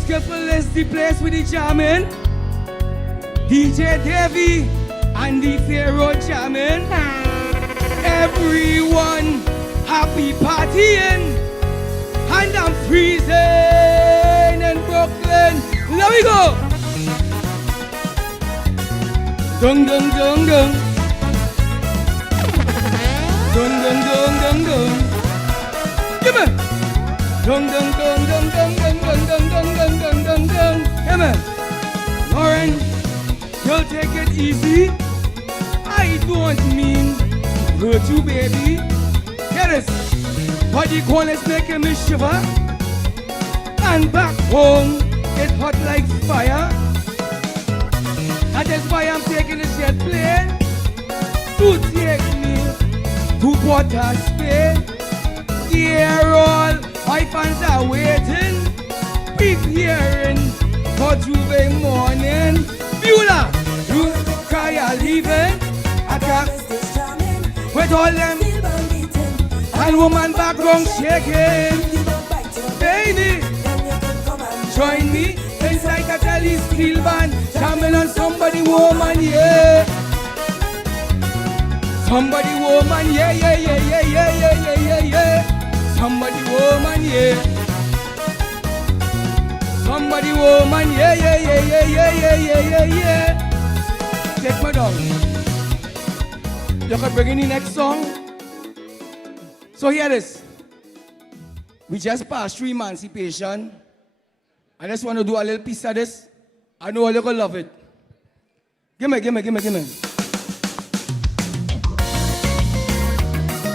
Skiffle is the place with the jamming. DJ Davy and the Pharaoh jamming. Everyone happy partying. And I'm freezing in Brooklyn. Let me go. Dung dung dung dung. Dung dung dung dung dung. Give me. Dung dung dung dung dung dung dung dung dung dung dung dung. Give me. Lauren, you'll take it easy. I don't mean hurt you, baby. Get this. But the cold is making me shiver. And back home, it's hot like fire. And that's why I'm taking the jet plane to take me to Port of Spain. Here all my fans are waiting, preparing for Juve morning. Beulah, you cry are leaving. I got with all them and woman background shaking. Baby, join me inside the Telly Steel Band, jamming on Somebody Woman, yeah. Somebody Woman, yeah, yeah, yeah, yeah, yeah, yeah, yeah, yeah, yeah. Somebody Woman, yeah. Somebody Woman, yeah, yeah, yeah, yeah, yeah, yeah, yeah, yeah, yeah. Take me down. You can bring in the next song. So hear this. We just passed through emancipation. I just want to do a little piece of this. I know you're gonna love it. Give me.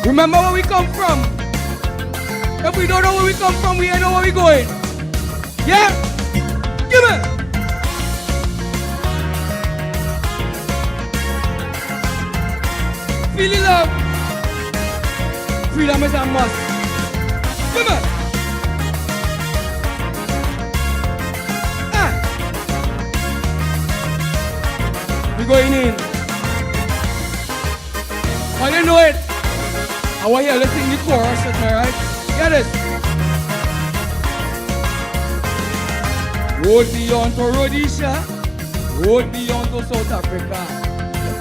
Remember where we come from. If we don't know where we come from, we ain't know where we going. Yeah? Give me. Feel the love. Freedom is a must. Give me. We going in. I didn't know it. I want you to sing the chorus with me, right? Get it. Road beyond to Rhodesia, road beyond to South Africa.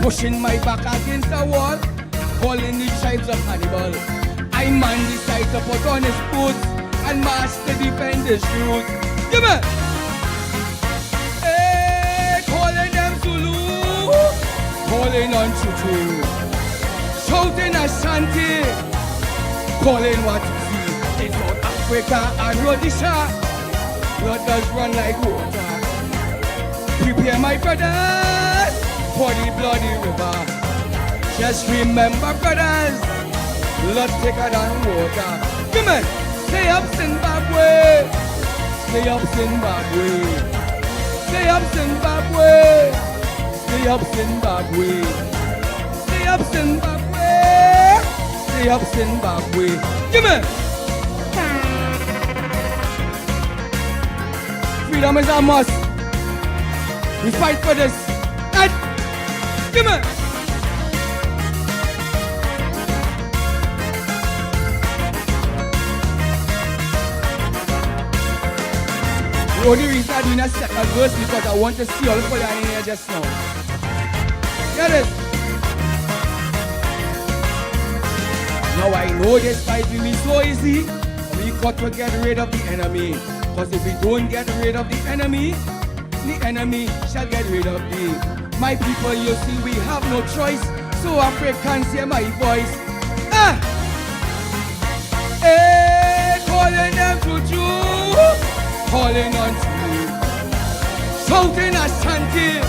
Pushing my back against the wall, calling the tribes of Hannibal. I man decide to put on his boots and march to defend his truth. Give me. Hey, calling them Zulu, calling on Chuchu. Shouting Ashanti, calling what you see in South Africa and Rhodesia. Blood does run like water. Prepare my brothers for the bloody river. Just remember, brothers, blood thicker than water. Come on, stay up Zimbabwe, stay up Zimbabwe, stay up Zimbabwe, stay up Zimbabwe, stay up Zimbabwe. Stay up Zimbabwe. Give me. Freedom is a must. We fight for this. And give me. The only reason I'm doing a second verse because I want to see all the people in here just now. Get it? Now I know this fight will be so easy. We got to get rid of the enemy. Because if we don't get rid of the enemy shall get rid of me. My people, you see, we have no choice. So Africans hear my voice. Hey, calling them to Jew, calling on you. Shouting Ashanti,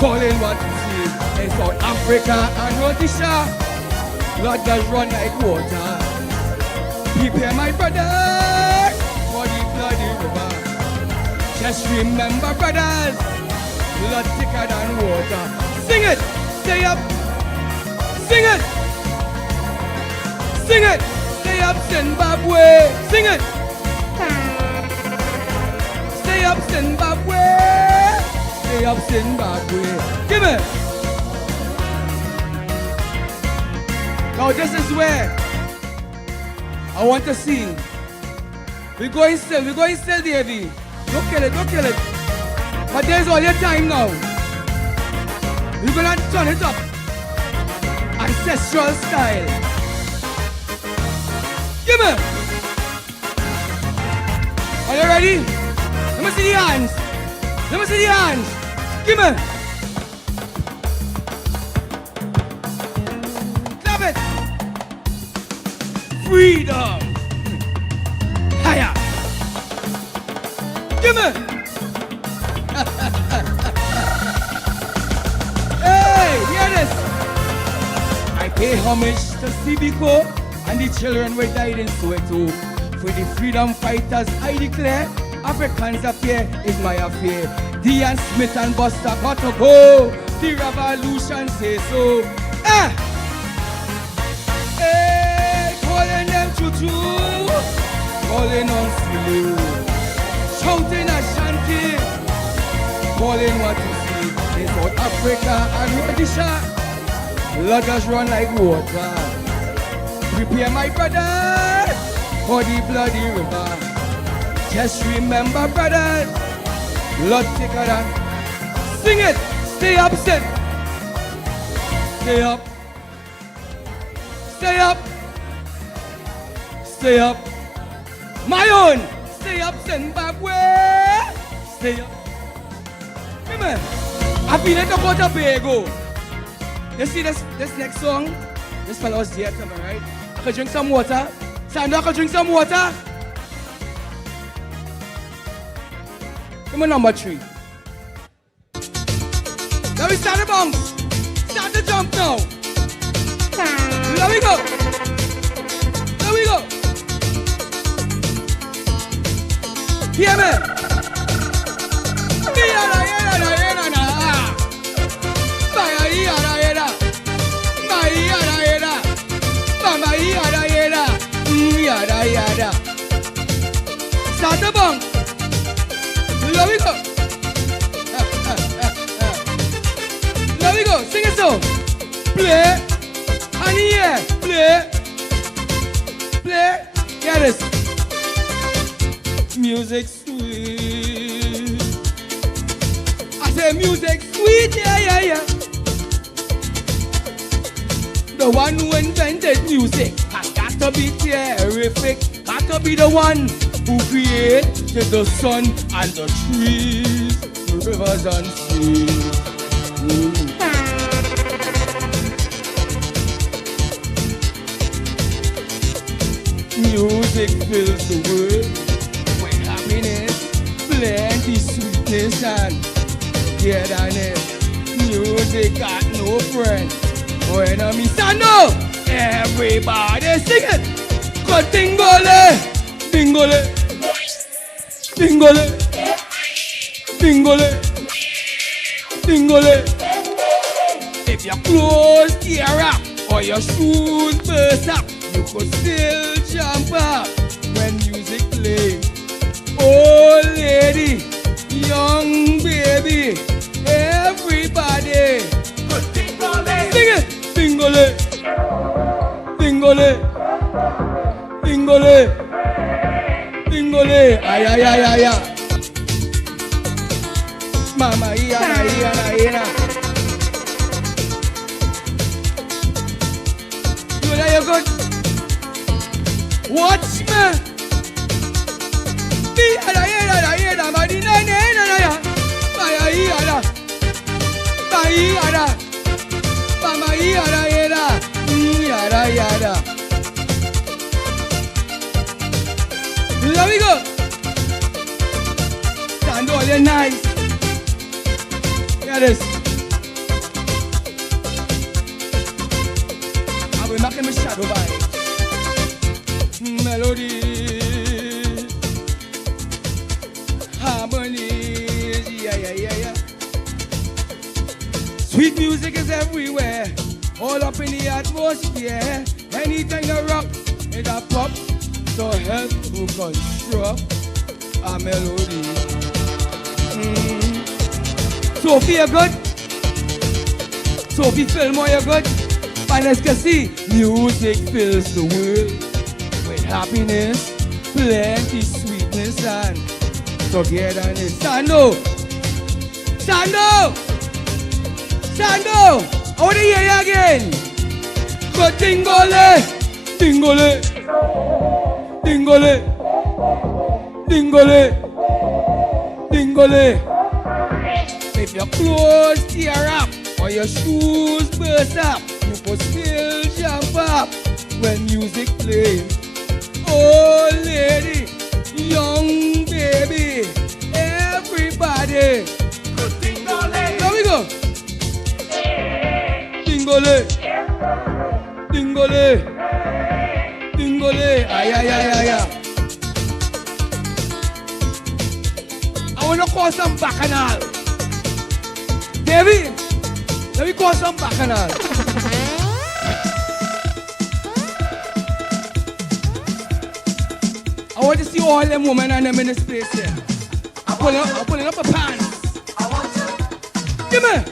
calling what you see in South Africa and Rhodesia. Blood does run like water. Prepare my brothers for the bloody river. Just remember, brothers, blood thicker than water. Sing it, stay up. Sing it, sing it. Stay up, Zimbabwe. Sing it. Stay up, Zimbabwe. Stay up, Zimbabwe. Give me. Now this is where I want to sing. We're going still, Davey. Don't kill it. But there's all your time now. We're gonna turn it up. Ancestral style. Give me. Are you ready? Let me see the hands. Give me. Freedom! Higher! Give me! Hey, hear this! I pay homage to Civico and the children who died in Soweto. For the freedom fighters, I declare, Africans affair is my affair. Dian Smith and Buster got to go. The revolution says so. Calling them Chuchu, calling on Zulu, shouting Ashanti, calling what you see in South Africa and Rhodesia. Blood does run like water. Prepare my brothers for the bloody river. Just remember, brothers, blood thicker than. Sing it, stay up, sit. Stay up. Stay up. Stay up. My own. Stay up, Zimbabwe. Stay up. Come on. I feel like about a Tobago. You see this next song? This fellow was here, right? I could drink some water. Sandra, can drink some water? Come on, number 3. Now we start the bounce. Start the jump now. There we go. There we go. Hear me? Start the bounce. There we go. There we go. Sing a song. Play. Honey, yeah. Play. Play. Get this. Music sweet. I say music sweet. Yeah, yeah, yeah. The one who invented music has got to be terrific. Got to be the one who created the sun and the trees, the rivers and seas. Music fills the world with happiness, plenty sweetness and togetherness. Music got no friend or enemy. Stand up! Everybody sing it! Go dingole! Dingole! Dingole! Dingole! Dingole! If your clothes tear up or your shoes burst up, you could still jump up when music plays. Old lady, young baby, everybody. Sing it! Dingole! Dingole! Dingole! Dingole! Ay, ay, ay, ay, ay. Mama, iya, iya, iya. You know you're good. Watch me. Be ada, ada, ada, madina, na, na, na, ya. Maya, ada. Maya, ada. Mama, ada, ada. Yada, yada. There we go. Stand all your nice. Hear this. I will knock him a shadow by melody, harmony, yeah, yeah, yeah, yeah. Sweet music is everywhere, all up in the atmosphere. Anything you rock, it a pop, so help to construct a melody. Sophie, you're good? Sophie Philmore, you're good? And Ecstasy, music fills the world with happiness, plenty sweetness and togetherness. Sando! Sando! Sando! I want to hear you again. Go dingole! Dingole! Dingole! Dingole! Dingole! If your clothes tear up or your shoes burst up, you could still jump up when music plays. Old lady, young baby, everybody. There we go. Dingole, dingole, dingole, ay, ay, ay, ay, ay. I want to call some bacchanal. David, let me call some bacchanal. I want to see all them women and them in this place here. I'm pulling up a pants. Give me.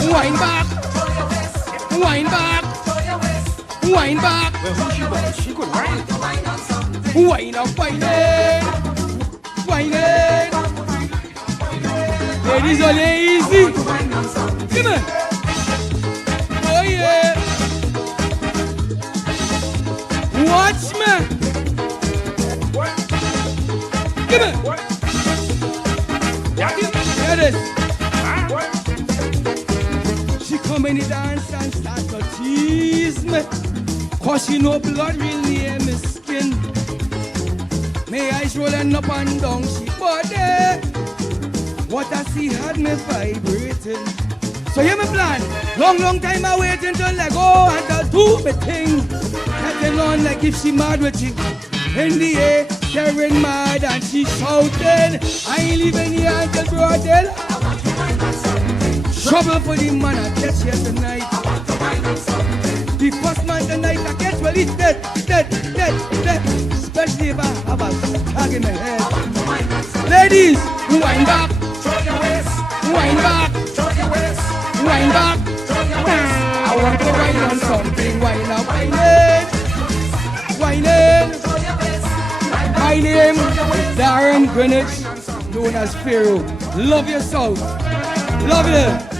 Wine back. Wine back. Wine back. She could wine. Wine up, wine in. Wine in. Ladies are lazy. Give me. Oh yeah. Watch me. Give me. Hear this. She come in the dance and start to tease me. Cause you know blood real near my skin. My eyes rolling up and down she body. What I see had me vibrating. So hear me plan. Long time I waiting to let go and to do me thing. Getting on like if she mad with you. In the air, tearing mad and she shouting. I ain't leaving here until broad daylight. Trouble for the man I catch here tonight. The first man tonight I catch, well he's dead. Especially if I have a tag in my head. Ladies, wind back. Wind back. Wind back. I want to wine on something. Wind up, whining. My name is Darren Greenwich, known as Pharaoh. Love your soul. Love it.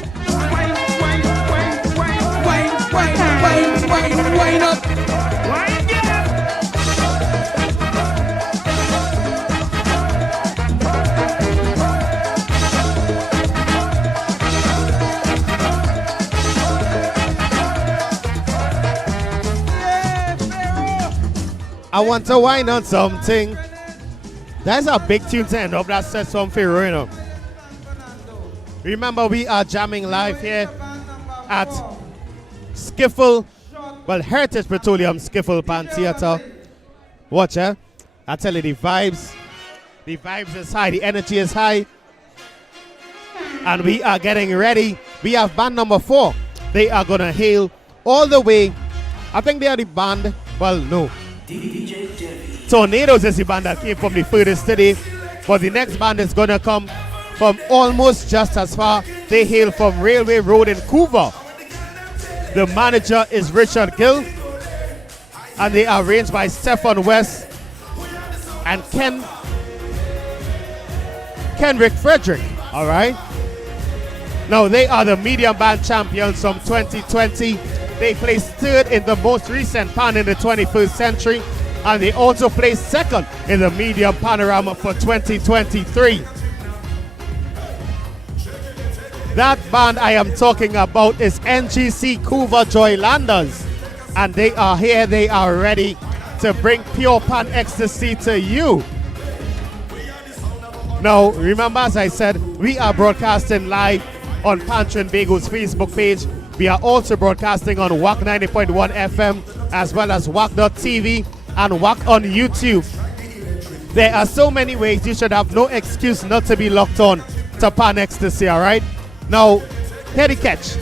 Wine up. I want to wine on something. That's a big tune to end up. That says some Pharaoh, you know. Remember, we are jamming live here at Skiffle, well, Heritage Petroleum Skiffle Pan Theater. Watch, I tell you, the vibes is high, the energy is high. And we are getting ready. We have band number 4. They are going to hail all the way. I think they are the band, well, no. Toylanders is the band that came from the furthest today. But the next band is going to come from almost just as far. They hail from Railway Road in Couva. The manager is Richard Gill. And they are arranged by Stefan West and Kenrick Frederick. All right. Now, they are the medium band champions from 2020. They placed 3rd in the most recent pan in the 21st century. And they also placed 2nd in the medium panorama for 2023. That band I am talking about is NGC Couva Toylanders. And they are here, they are ready to bring pure pan ecstasy to you. Now, remember, as I said, we are broadcasting live on Panchambeco's Facebook page. We are also broadcasting on WAC 90.1 FM as well as WAC.tv and WAC on YouTube. There are so many ways. You should have no excuse not to be locked on to Pan Ecstasy, all right? Now, here the catch.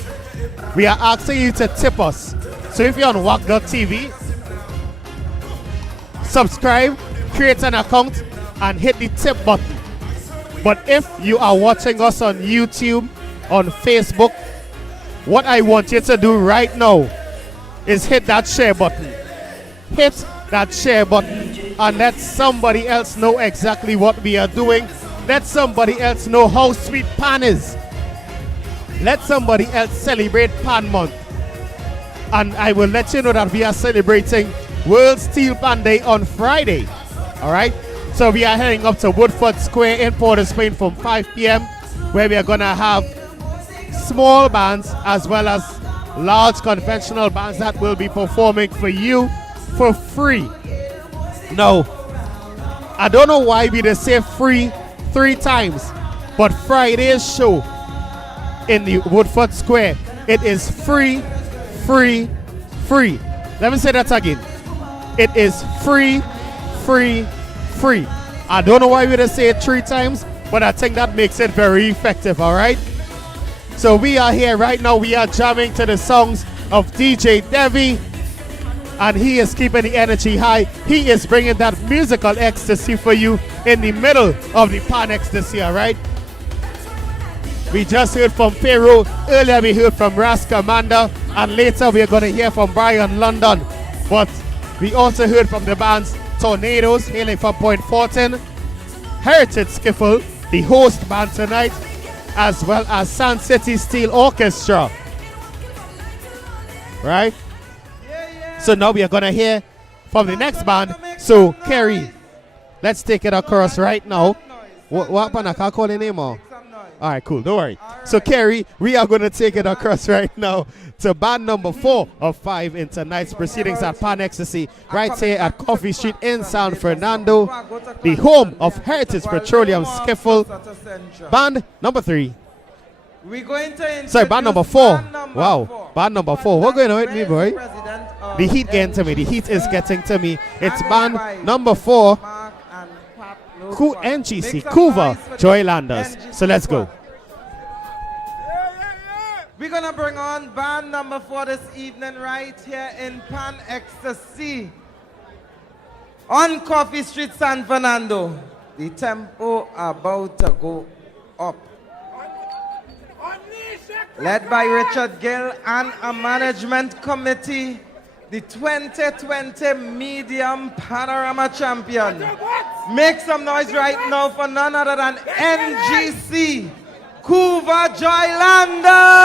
We are asking you to tip us. So if you're on WAC.tv, subscribe, create an account, and hit the tip button. But if you are watching us on YouTube, on Facebook, what I want you to do right now is hit that share button. Hit that share button and let somebody else know exactly what we are doing. Let somebody else know how sweet pan is. Let somebody else celebrate Pan Month. And I will let you know that we are celebrating World Steel Pan Day on Friday. All right? So we are heading up to Woodford Square in Port of Spain from 5 p.m. where we are going to have small bands as well as large conventional bands that will be performing for you for free. Now, I don't know why we just say free 3 times, but Friday's show in the Woodford Square, it is free. Let me say that again. It is free. I don't know why we just say it 3 times, but I think that makes it very effective, all right? So we are here right now. We are jamming to the songs of DJ Devi, and he is keeping the energy high. He is bringing that musical ecstasy for you in the middle of the Pan Ecstasy, all right? We just heard from Pharaoh. Earlier we heard from Ras Kamanda, and later we are going to hear from Brian London. But we also heard from the bands Toylanders, hailing from Point Fortin, Heritage Skiffle, the host band tonight, as well as Sun City Steel Orchestra. Right? So now we are going to hear from the next band. So, Kerry, let's take it across right now. What happened? I can't call the name more. All right, cool. Don't worry. So, Kerry, we are going to take it across right now to band number 4 of 5 in tonight's proceedings at Pan Ecstasy, right here at Coffee Street in San Fernando, the home of Heritage Petroleum Skiffle. Band number 3. We're going to Sorry, band number 4. band number Wow, 4. band number 4. What's going on with me, boy? President of The heat getting to me. The heat is NGC. getting to me. It's And band by number 4. Mark and Pat Ku Loquat. NGC, Make some Kuva, noise for the Toylanders. NGC So let's go. squad. We're going to bring on band number 4 this evening right here in Pan Ecstasy on Coffee Street, San Fernando. The tempo about to go up. Led by Richard Gill and a management committee, the 2020 Medium Panorama Champion. Make some noise right now for none other than NGC, Kuva Toylanders!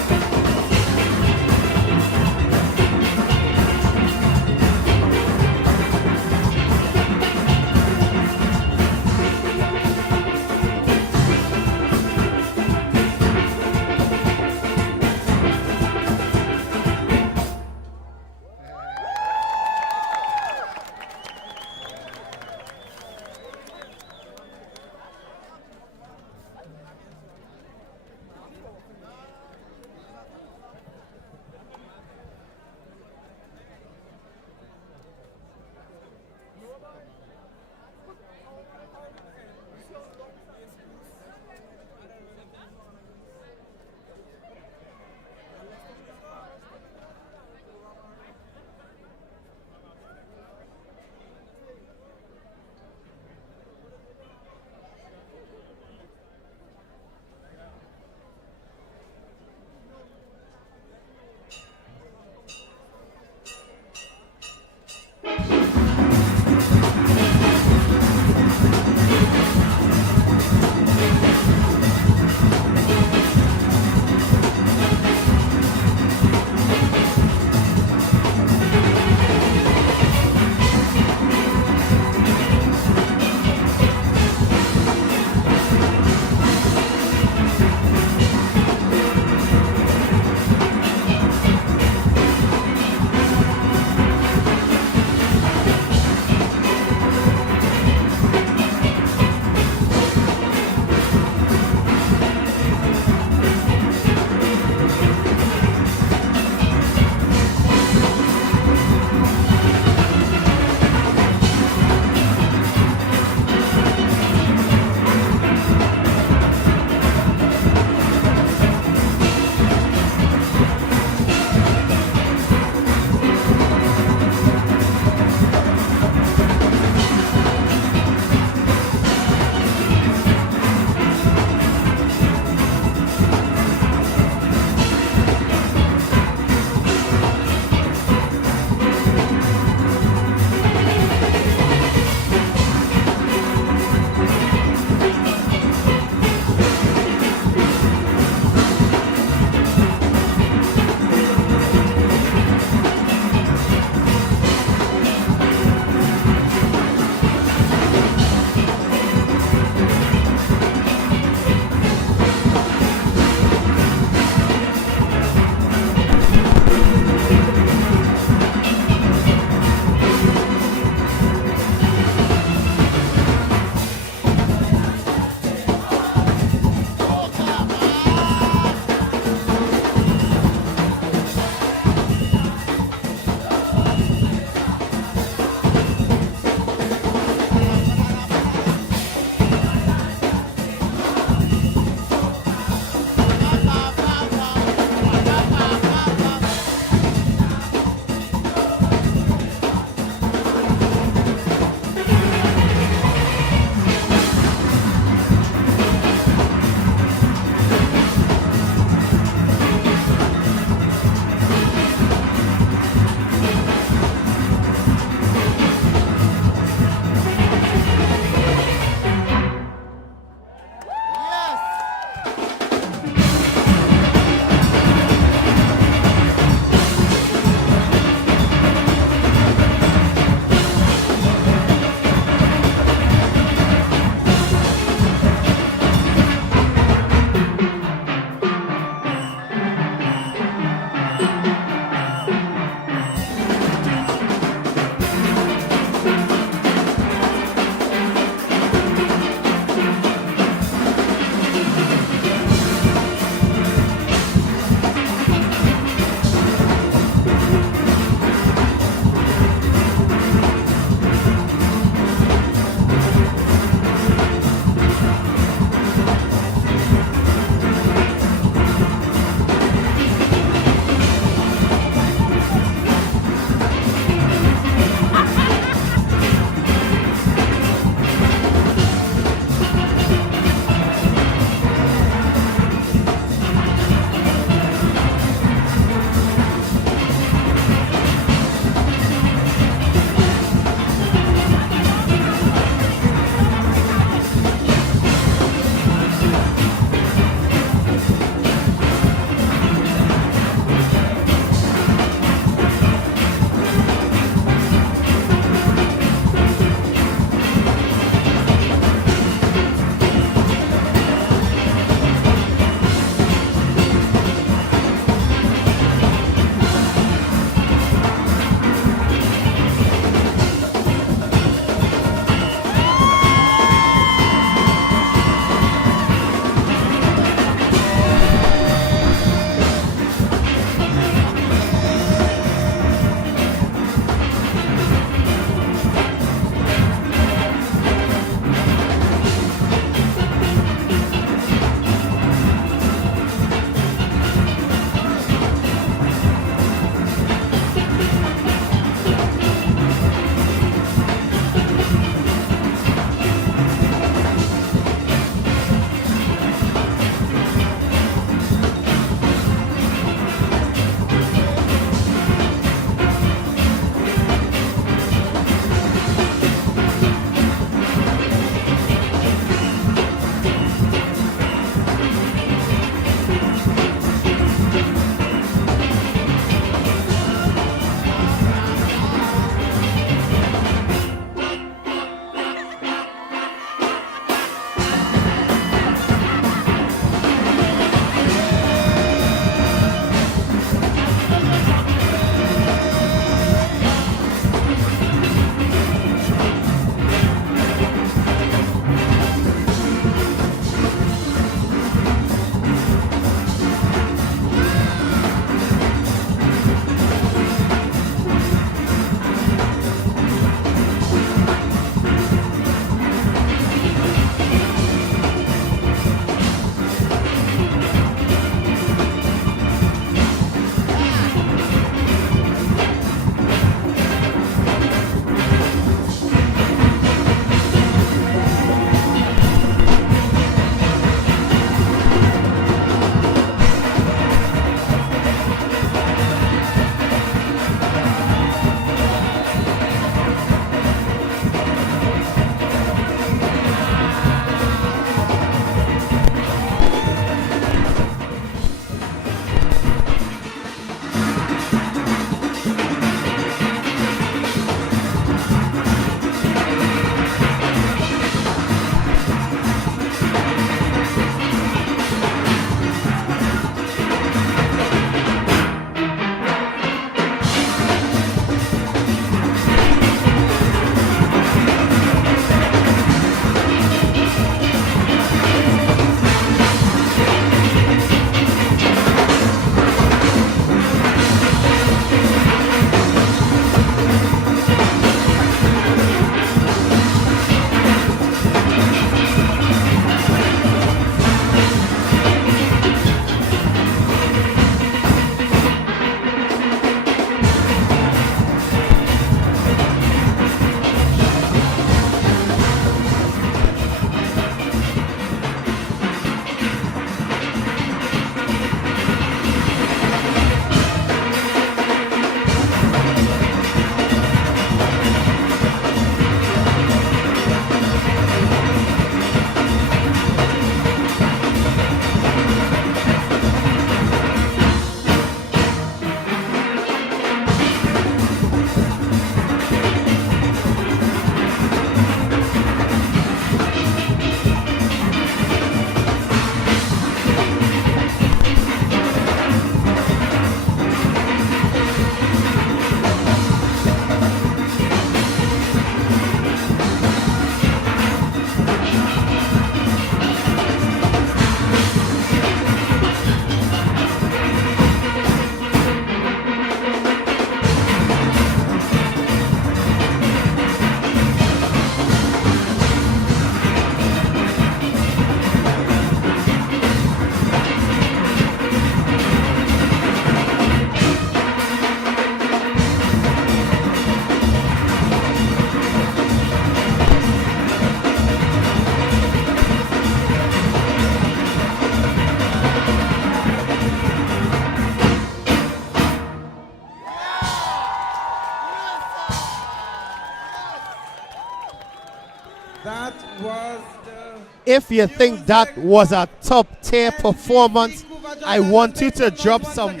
If you think that was a top tier performance, I want you to drop some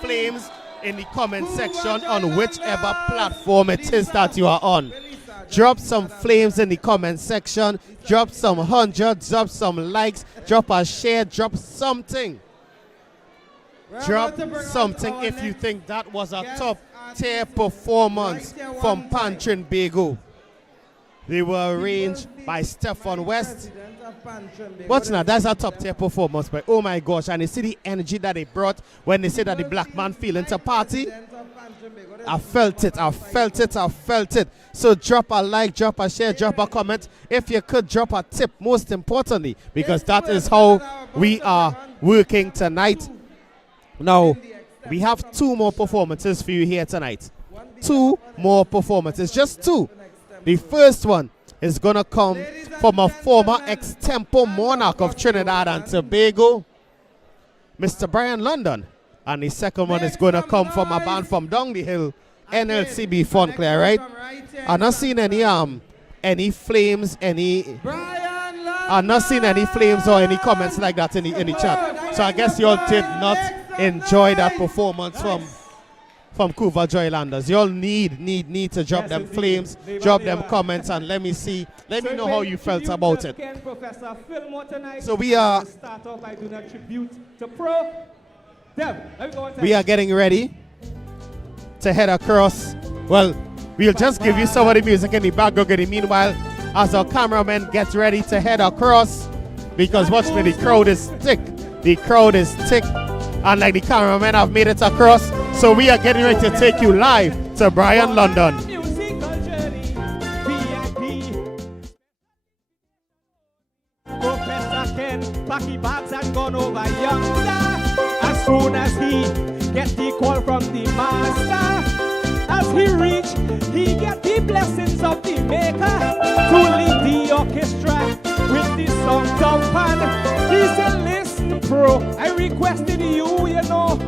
flames in the comment section on whichever platform it is that you are on. Drop some flames in the comment section. Drop some hundreds, drop some likes, drop a share, drop something. Drop something if you think that was a top tier performance from Panchambeco. They were arranged by Stefan West. Watch now, that's a top tier performance, but oh my gosh, and you see the energy that they brought when they said that the black man feeling to party. I felt it. So drop a like, drop a share, drop a comment. If you could, drop a tip, most importantly, because that is how we are working tonight. Now, we have 2 more performances for you here tonight. 2 more performances, just 2. The first one is going to come from a former extempo monarch of Trinidad and Tobago, Mr. Brian London. And the second one is going to come from a band from down the hill, NLCB Fontclair, right? I'm not seeing any flames, I'm not seeing any flames or any comments like that in the chat. So I guess you all did not enjoy that performance from Cuba Toylanders. You all need to drop them flames, drop them comments, and let me know how you felt about it. So we are getting ready to head across. Well, we'll just give you some of the music in the background. Meanwhile, as our cameraman gets ready to head across, because watch me, the crowd is thick. The crowd is thick, and like the cameraman have made it across. So we are getting ready to take you live to Brian London. Professor Ken pack his bags and gone over yonder. As soon as he get the call from the master, as he reach, he get the blessings of the maker to lead the orchestra with the song dump. And he said, listen, bro, I requested you, you know.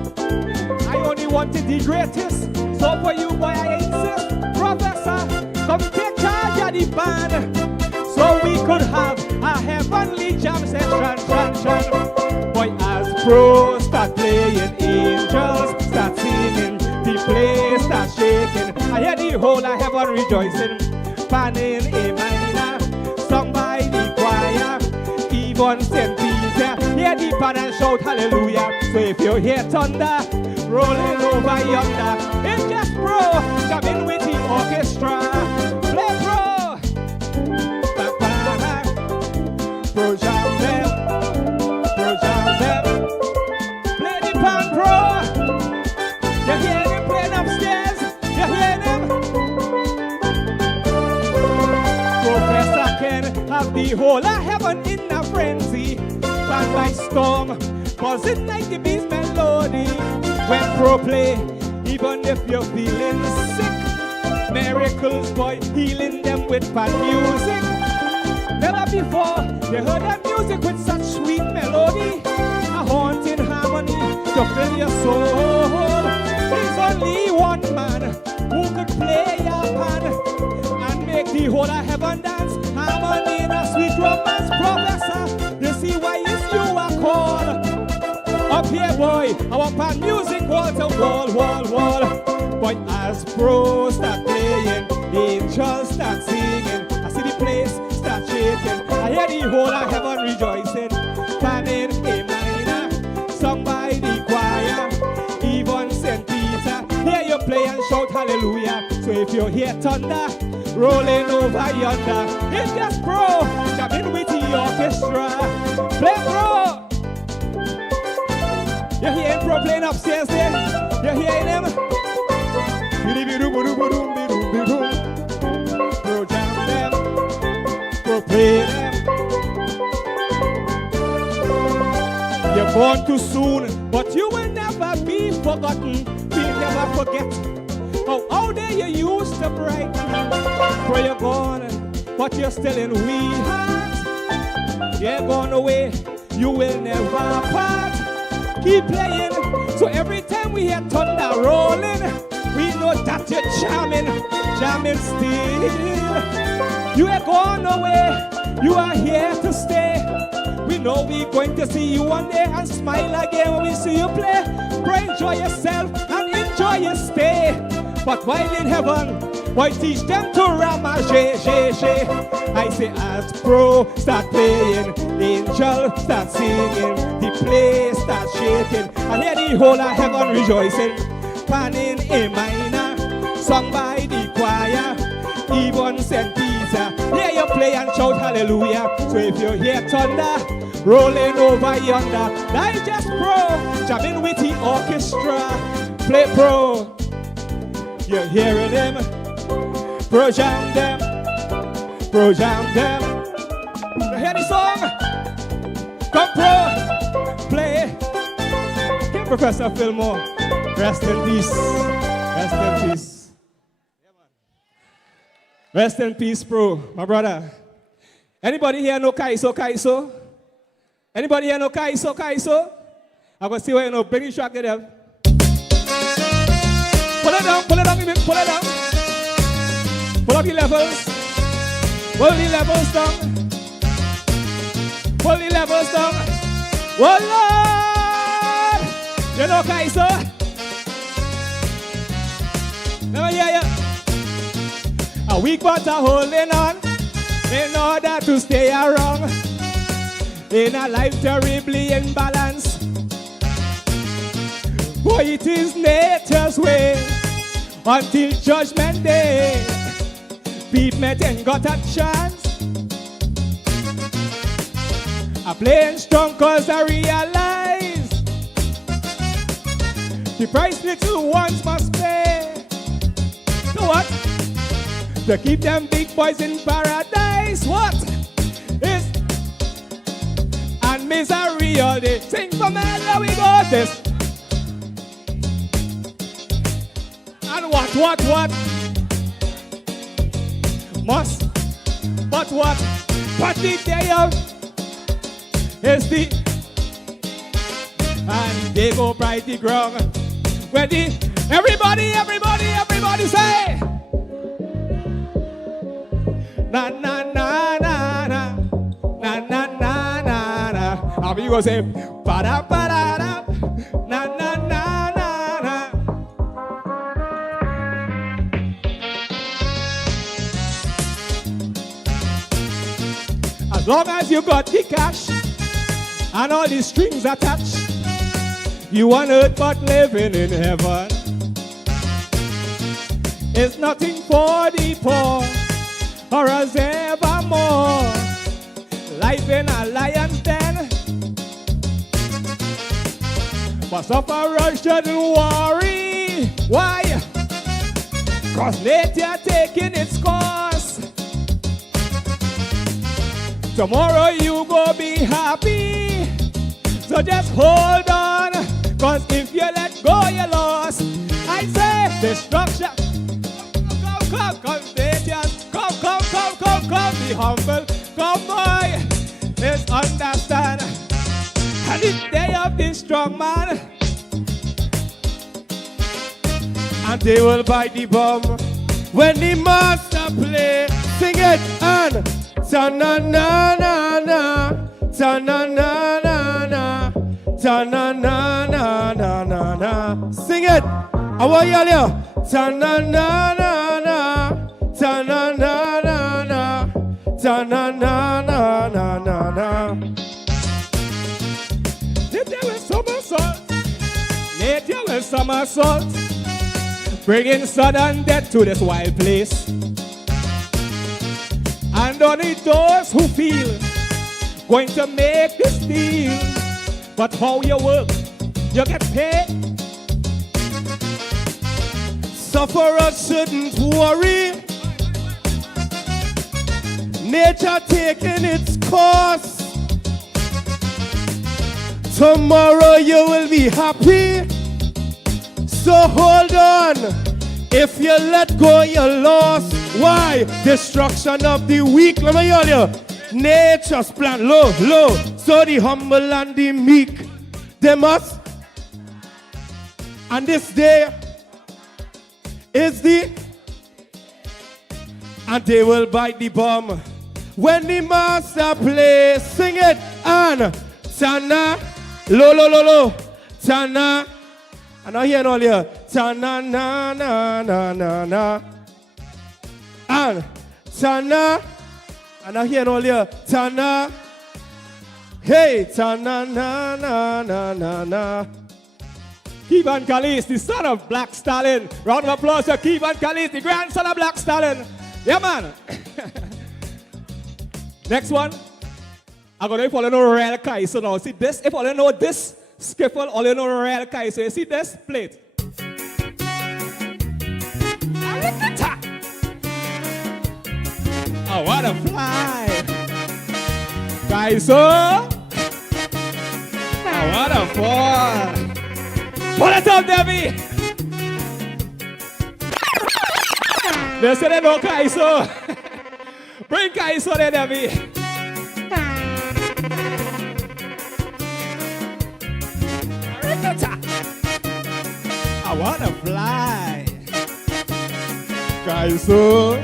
I only wanted the greatest, so for you, boy, I insist. Professor, come take charge of the band, so we could have a heavenly jam session. Boy, as pros start playing, angels start singing, the place start shaking. I hear the whole of heaven rejoicing, panning a minor, sung by the choir, even St. Peter, hear the band and shout hallelujah. So if you hear thunder rolling over yonder, it's just pro, jamming with the orchestra. Play pro, pro jam them, play the pan pro. You hear them playing upstairs, you hear them. Professor Ken have the whole of heaven in a frenzy, banned by storm, cause it like the beast melody. When pro play, even if you're feeling sick, miracles, boy, healing them with bad music. Never before you heard that music with such sweet melody, a haunting harmony to fill your soul. There's only one man who could play your pan and make the whole of heaven dance, harmony in a sweet romance. Professor, you see why it's you are called. Up here, boy, our pan music wall to wall. Boy, as pros start playing, angels start singing, I see the place start shaking. I hear the whole of heaven rejoicing, panning a minor, sung by the choir, even St. Peter, hear you play and shout hallelujah. So if you hear thunder rolling over yonder, it's just pro, jamming with the orchestra. Play pro. You hearing pro playing upstairs there? You hearing them? Pro jam them, pro play them. You're born too soon, but you will never be forgotten. We'll never forget how out there you used to brighten. Bro, you're gone, but you're still in we heart. You're gone away, you will never part. Keep playing, so every time we hear thunder rolling, we know that you're jamming still. You ain't gone away, You are here to stay. We know we're going to see you one day and smile again when we see you play. Pray, enjoy yourself and enjoy your stay. But while in heaven, why teach them to ramage? I say as pro start playing, angel start singing, the place start shaking, and hear the whole of heaven rejoicing. Panning A minor, sung by the choir, even St. Peter. Hear you play and shout hallelujah. So if you hear thunder rolling over yonder, digest pro, jamming with the orchestra. Play pro, you're hearing them. Pro jam them, pro jam them. You hear the song? Come pro, play. Ken Professor Philmore, rest in peace. Rest in peace. Rest in peace, pro, my brother. Anybody here know Kaiso? Anybody here know Kaiso? I'm gonna see where you know. Bring your track to them. Pull it down, pull it down, pull it down. Pull up your levels. Pull the levels down. Pull the levels down. Oh Lord! You know Kaiso? Never hear ya. A weak but a holding on in order to stay around. In a life terribly imbalanced. Boy, it is nature's way until judgment day. Beat met and got a chance. I'm playing strong cause I realize the price little ones must pay. So what? To keep them big boys in paradise. What? Is and misery all day. Sing for me, there we go. This. And what? Must, but what? But the day of is the and they go bright the ground. When the everybody say na na na na na na na na na na. How you gonna say ba da ba da da na na na na na. As long as you got the cash and all the strings attached, you on earth but living in heaven. It's nothing for the poor or as evermore. Life in a lion's den, but sufferers shouldn't worry. Why? Cause nature taking its course. Tomorrow you go be happy, so just hold on, cause if you let go you lost. I say destruction. Come, they just come, be humble, come boy, let's understand. And the day of this strong man, and they will bite the bomb when the master play. Sing it and ta-na-na-na-na, ta-na-na-na-na, ta-na-na-na-na-na. Sing it. I want you to ta-na-na-na-na, ta-na-na-na-na, ta-na-na-na-na-na. Nature with somersault, nature with somersault, bringing sudden death to this wild place. And only those who feel going to make this deal. But how you work, you get paid. Sufferers shouldn't worry. Nature taking its course. Tomorrow you will be happy. So hold on. If you let go, you're lost. Why? Destruction of the weak. Let me hear you. Nature's plan low. So the humble and the meek, they must. And this day is the, and they will bite the bomb When the master play, sing it. And Tana, lo lo lo lo, Tana. I'm not hearing all here. Tana na na na na na. And Tana. I'm not hearing all here. Tana. Hey, Tana na na na na na. Kevin Kalis, the son of Black Stalin. Round of applause for Kevin Kalis, the grandson of Black Stalin. Yeah, man. Next one. I'm going to follow no real Kaiser now. See this? If all you know this, Skiffle, all you know real Kaiser. You see this? Play it. I wanna fly. Kaiser. I wanna fall. Pull it up, Debbie. They say they know Kaiser. Bring Kaiser there, Debbie. I wanna fly. Kaiser.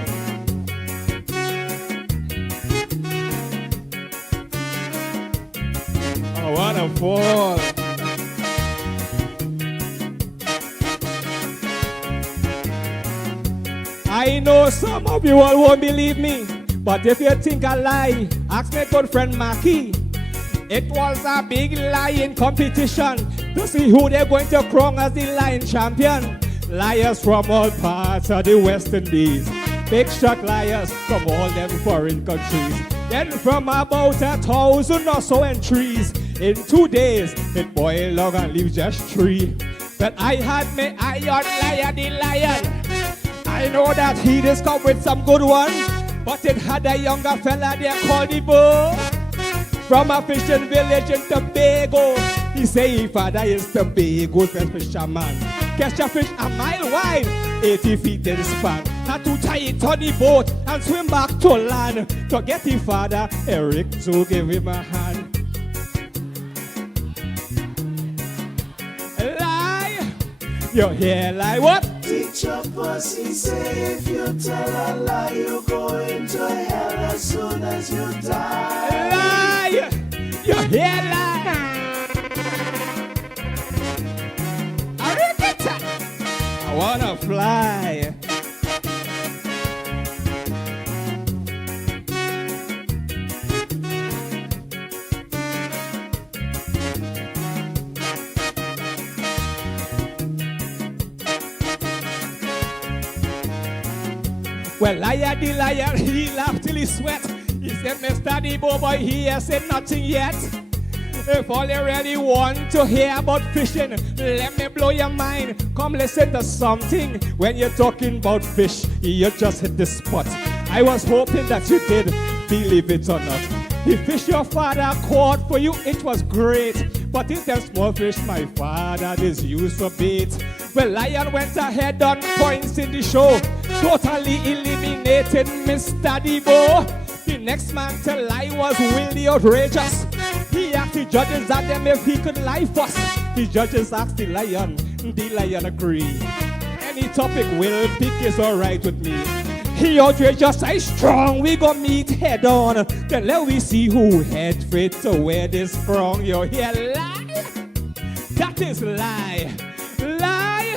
I wanna fall. I know some of you all won't believe me, but if you think I lie, ask my good friend Mackie. It was a big lying competition to see who they're going to crown as the lying champion. Liars from all parts of the West Indies, big shot liars from all them foreign countries. Then from about 1,000 or so entries, in 2 days it boiled long and leaves just 3. But I had my iron lion, the lion. I know that he just come with some good one, but it had a younger fella there called the Bo. From a fishing village in Tobago. He say his father is Tobago's best fisherman. Catch a fish a mile wide, 80 feet in span. Had to tie it on the boat and swim back to land. To get his father, Eric, to give him a hand. Lie, your hair lie what? Teacher Pussy say if you tell a lie, you go into hell as soon as you die. Lie, your hair lie. I wanna fly. Well, liar, the liar, he laughed till he sweat. He said, Mr. Debo boy, he has said nothing yet. If all you really want to hear about fishing, let me blow your mind. Come listen to something. When you're talking about fish, you just hit the spot. I was hoping that you did, believe it or not. The fish your father caught for you, it was great. But in them small fish, my father is used for bait. Well, lion went ahead on points in the show, totally eliminated Mr. Debo. The next man to lie was Willie Outrageous. He asked the judges at them if he could lie first. The judges asked the lion agreed. Any topic Will pick is alright with me. He outrageous, I strong, we gon' meet head on. Then let we see who head fit to wear this strong. You hear lie? That is lie. Lie.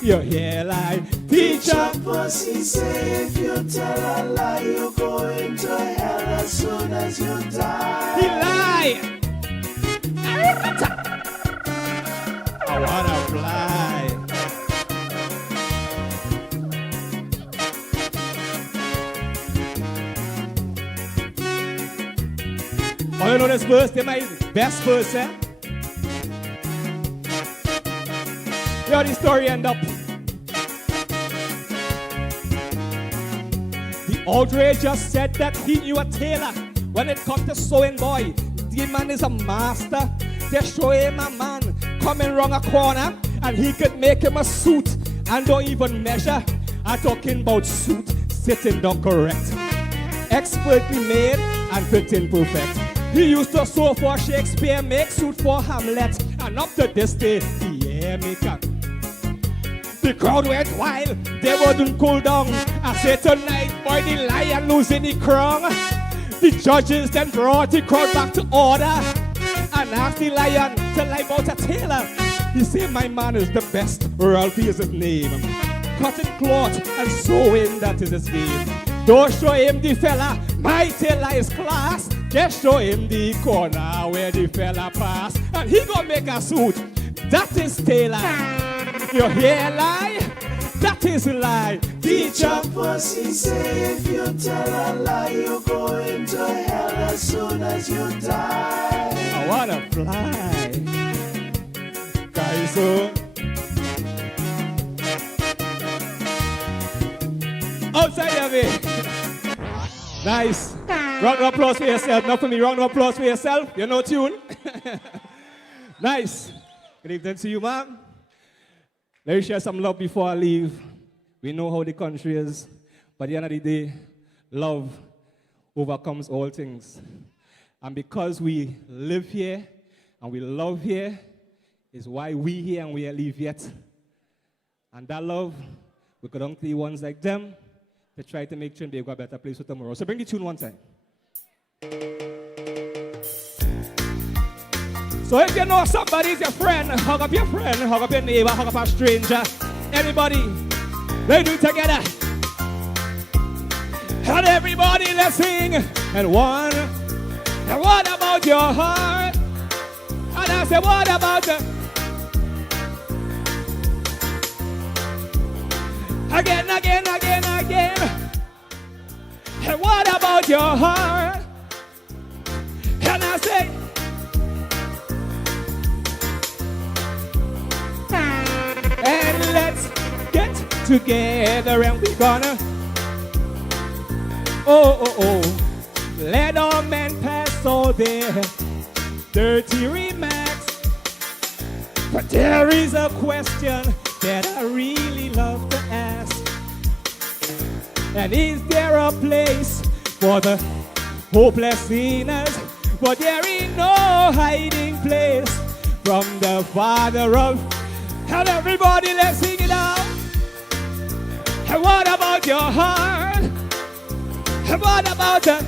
You hear lie. Teacher Pussy say if you tell a lie, you go into hell as soon as you die. He lie. I wanna fly. Oh, you know this verse, they're my best verse, eh? How the story end up. The outrage just said that he knew a tailor. When it comes to sewing, boy, the man is a master. They show him a man coming round a corner and he could make him a suit and don't even measure. I'm talking about suit sitting down correct, expertly made and fitting perfect. He used to sew for Shakespeare, make suit for Hamlet, and up to this day, he hair maker. The crowd went wild, they wouldn't cool down. I said tonight, boy, the lion losing the crown. The judges then brought the crowd back to order and asked the lion to lie about a tailor. He said, my man is the best, royalty is his name. Cutting cloth and sewing, that is his game. Don't show him the fella, my tailor is class. Just show him the corner where the fella pass. And he gonna make a suit, that is tailor. Your hair lie, that is a lie. Teacher Pussy say if you tell a lie, you go into hell as soon as you die. I wanna fly. Guys, outside of it. Nice. Round of applause for yourself. Not for me, round of applause for yourself. You know tune. Nice. Good evening to you, ma'am. Let me share some love before I leave. We know how the country is, but at the end of the day, love overcomes all things. And because we live here and we love here, is why we here and we live yet. And that love, we could only be ones like them to try to make Trinidad a better place for tomorrow. So bring the tune one time. So if you know somebody's your friend, hug up your neighbor, hug up a stranger. Everybody, let's do it together. And everybody, let's sing. And one, and what about your heart? And I said, what about the... Again. And what about your heart? And I say, and let's get together and we're gonna, let all men pass all their dirty remarks. But there is a question that I really love to ask. And is there a place for the hopeless sinners? But there ain't no hiding place from the Father of... And everybody, let's sing it out. And what about your heart? And what about the...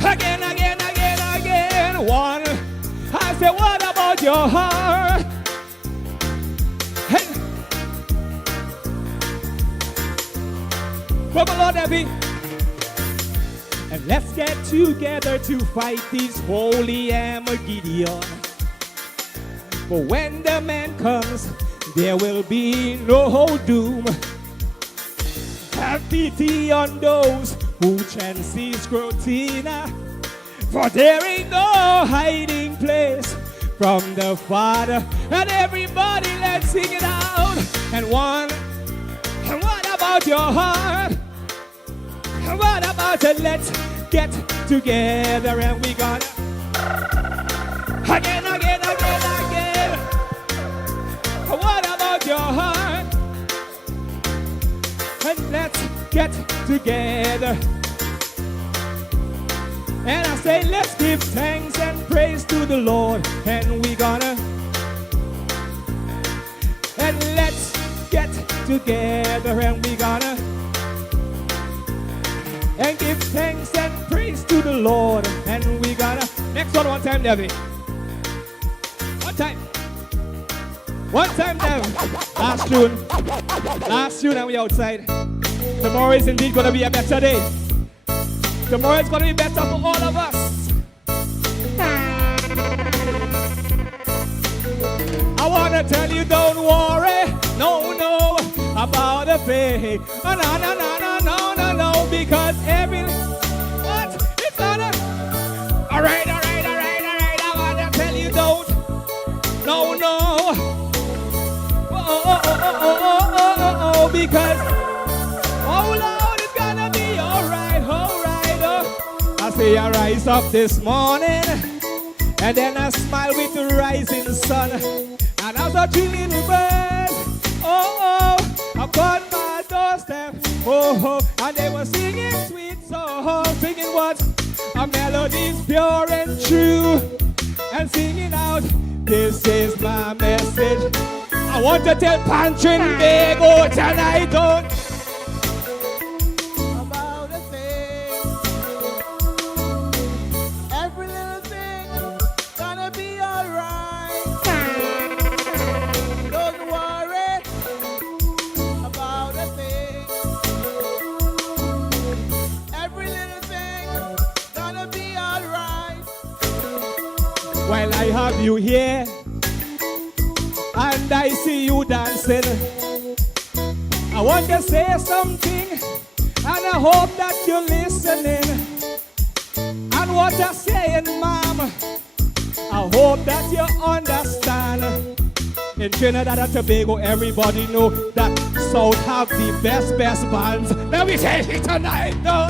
Again. One. I said, what about your heart? Hey. Come on, Debbie. And let's get together to fight this holy Armageddon. For when the man comes, there will be no doom. Have pity on those who chancy scrutina. For there ain't no hiding place from the Father. And everybody, let's sing it out. And one, and what about your heart? And what about it? Let's get together and we gonna again. And what about your heart? And let's get together. And I say, let's give thanks and praise to the Lord. And we gonna, and let's get together and we gonna, and give thanks and praise to the Lord. And we gonna, next one time, Debbie. One time, Debbie. Last tune and we outside. Tomorrow is indeed gonna be a better day. Tomorrow is going to be better for all of us. I want to tell you, don't worry, no, about the pay. No, because every, what? It's gonna, all right. I want to tell you, don't, no, because, oh, Lord, it's gonna be all right. I say I rise up this morning, and then I smile with the rising sun. And as a three little bird, upon my doorstep, and they were singing sweet songs, singing what? A melody's pure and true, and singing out, this is my message. I want to tell Panchambeco tonight, while I have you here and I see you dancing. I want to say something and I hope that you're listening. And what I'm saying, mom, I hope that you understand. In Trinidad and Tobago, everybody know that South have the best bands. Let me say it tonight, though.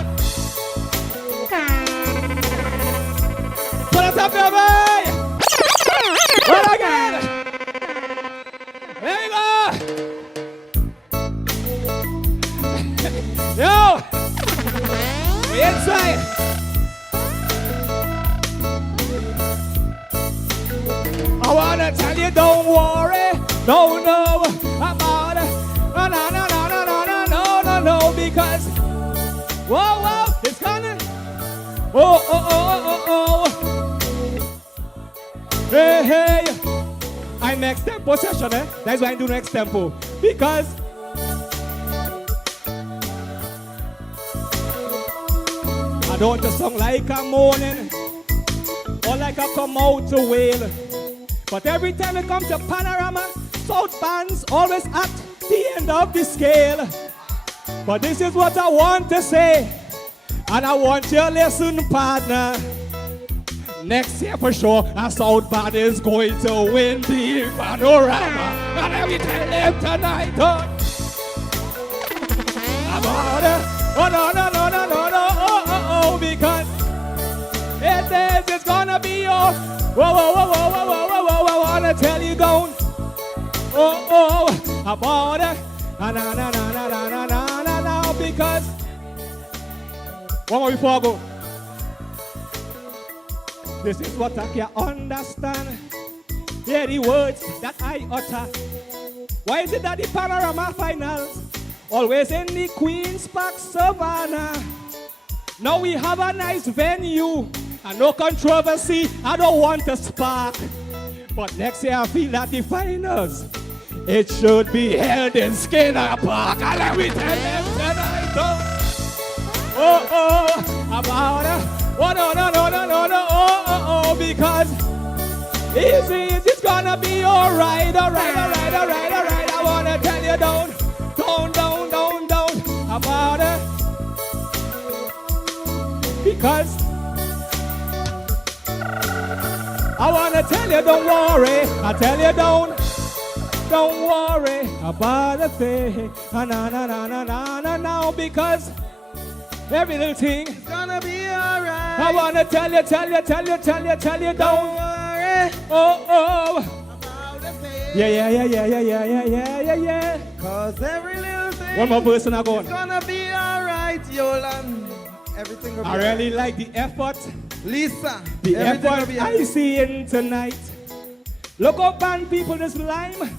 Put it up, baby! Well, again! There you go! Yo! We inside! I wanna tell you, don't worry, don't know about it. No, because whoa, it's coming. Hey, I'm next tempo session, eh? That's why I do next tempo. Because I don't want to song like I'm mourning or like I come out to wail. But every time it comes to Panorama, South bands always at the end of the scale. But this is what I want to say, and I want you to listen, partner. Next year for sure, a South band is going to win the Panorama. And let me tell them tonight, about it. Oh, because it's gonna be your. Whoa, I wanna tell you, don't. About it. Na, because. One more before I go. This is what I can understand. Hear the words that I utter. Why is it that the Panorama finals always in the Queen's Park Savannah? Now we have a nice venue and no controversy. I don't want to spark. But next year I feel that the finals, it should be held in Skinner Park. And let me tell them tonight, about it. No, because it's gonna be alright. I wanna tell you, don't, about it. Because I wanna tell you, don't worry. I tell you, don't worry about a thing. No, because every little thing is gonna be alright. I wanna tell you, don't worry. About a thing. Yeah. Cause every little thing. One more verse and I go on. It's gonna be alright, Yolan. Everything will be alright. I really like the effort. Lisa. The effort I see in tonight. Look up, band people, this lime.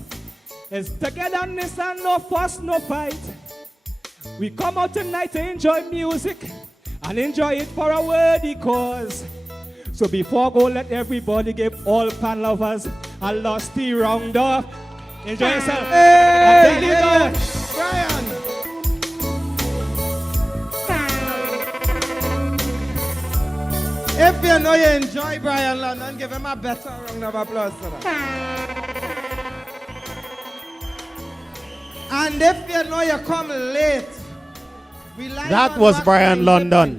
It's togetherness and no fuss, no fight. We come out tonight to enjoy music and enjoy it for a worthy cause. So before I go, let everybody give all pan lovers a lusty round off. Enjoy yourself. Hey, Brian. If you know you enjoy Brian London, give him a better round of applause for that. And if you know you come late, that was Brian London.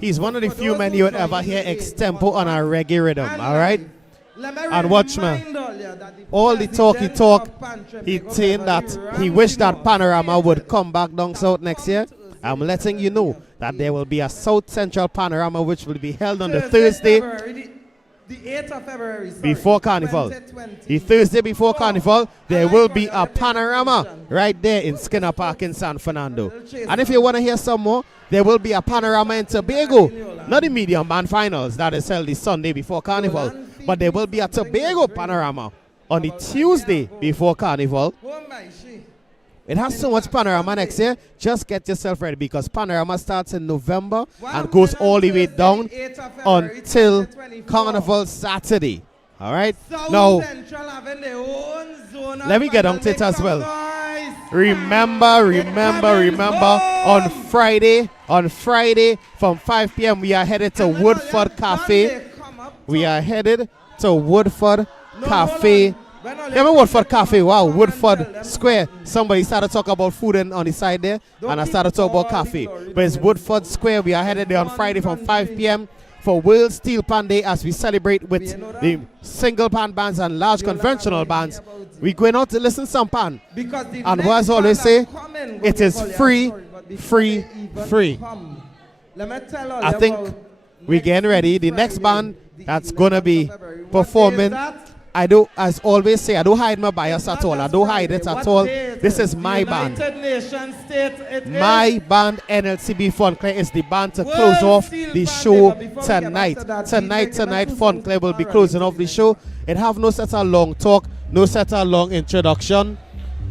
He's one of the few men you would ever hear extempo on a reggae rhythm, all right? And watch me. All the talk he talk, he saying that he wished that Panorama would come back down south next year. I'm letting you know that there will be a South Central Panorama which will be held on the Thursday. The 8th of February, before Carnival. The Thursday before Carnival, there will be a panorama right there in Skinner Park in San Fernando. And if you want to hear some more, there will be a panorama in Tobago. Not the medium band finals that is held the Sunday before Carnival, but there will be a Tobago panorama on the Tuesday before Carnival. It has so much panorama next year. Just get yourself ready because panorama starts in November and goes all the way down until Carnival Saturday. All right? Now, let me get on to it as well. Remember, on Friday from 5 p.m. we are headed to Woodford Cafe. We are headed to Woodford Cafe. Remember Woodford Cafe? Wow, Woodford Square. Somebody started talking about food on the side there, and I started talking about cafe. But it's Woodford Square. We are headed there on Friday from 5 p.m. for World Steel Pan Day as we celebrate with the single pan bands and large conventional bands. We're going out to listen some pan. And as I always say, it is free, free, free. I think we're getting ready. The next band that's going to be performing, I do, as always say, I don't hide my bias at all. I don't hide it at all. This is my band. My band, NLCB Fun Club, is the band to close off the show tonight. Tonight, Fun Club will be closing off the show. It have no such a long talk, no such a long introduction.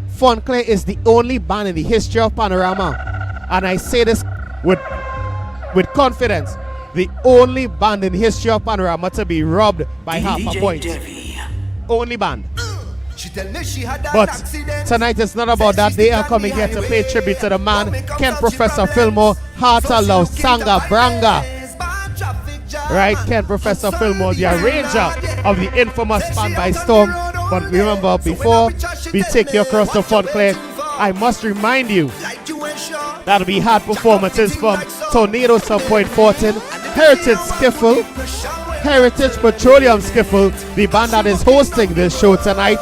Fun Club is the only band in the history of Panorama, and I say this with confidence, the only band in the history of Panorama to be robbed by half a point. Only band. But tonight it's not about that. They are coming here to pay tribute to the man, Ken Professor Philmore, Hearta Love Sanga Branga. Right, Ken Professor Philmore, the arranger of the infamous Pan by Storm. But remember, before we take you across the Fun Club, I must remind you that we had performances from Tornadoes from Point Fortin, Heritage Skiffle, Heritage Petroleum Skiffle, the band that is hosting this show tonight,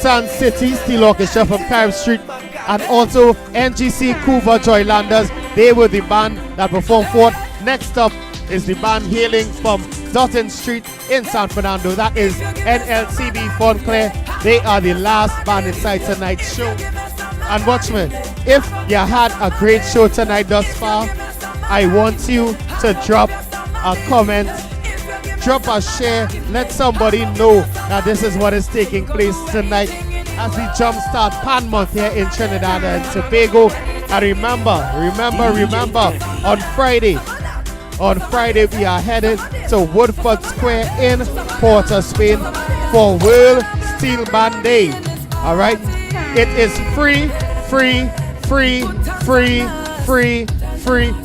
Sun City Steel Orchestra from Carib Street, and also NGC Cuba Toylanders. They were the band that performed forth. Next up is the band hailing from Dutton Street in San Fernando. That is NLCB Fun Club. They are the last band inside tonight's show. And watch me, if you had a great show tonight thus far, I want you to drop a comment, drop a share, let somebody know that this is what is taking place tonight as we jumpstart Pan Month here in Trinidad and Tobago. And remember, on Friday we are headed to Woodford Square in Port of Spain for World Steel Band Day. All right, it is free.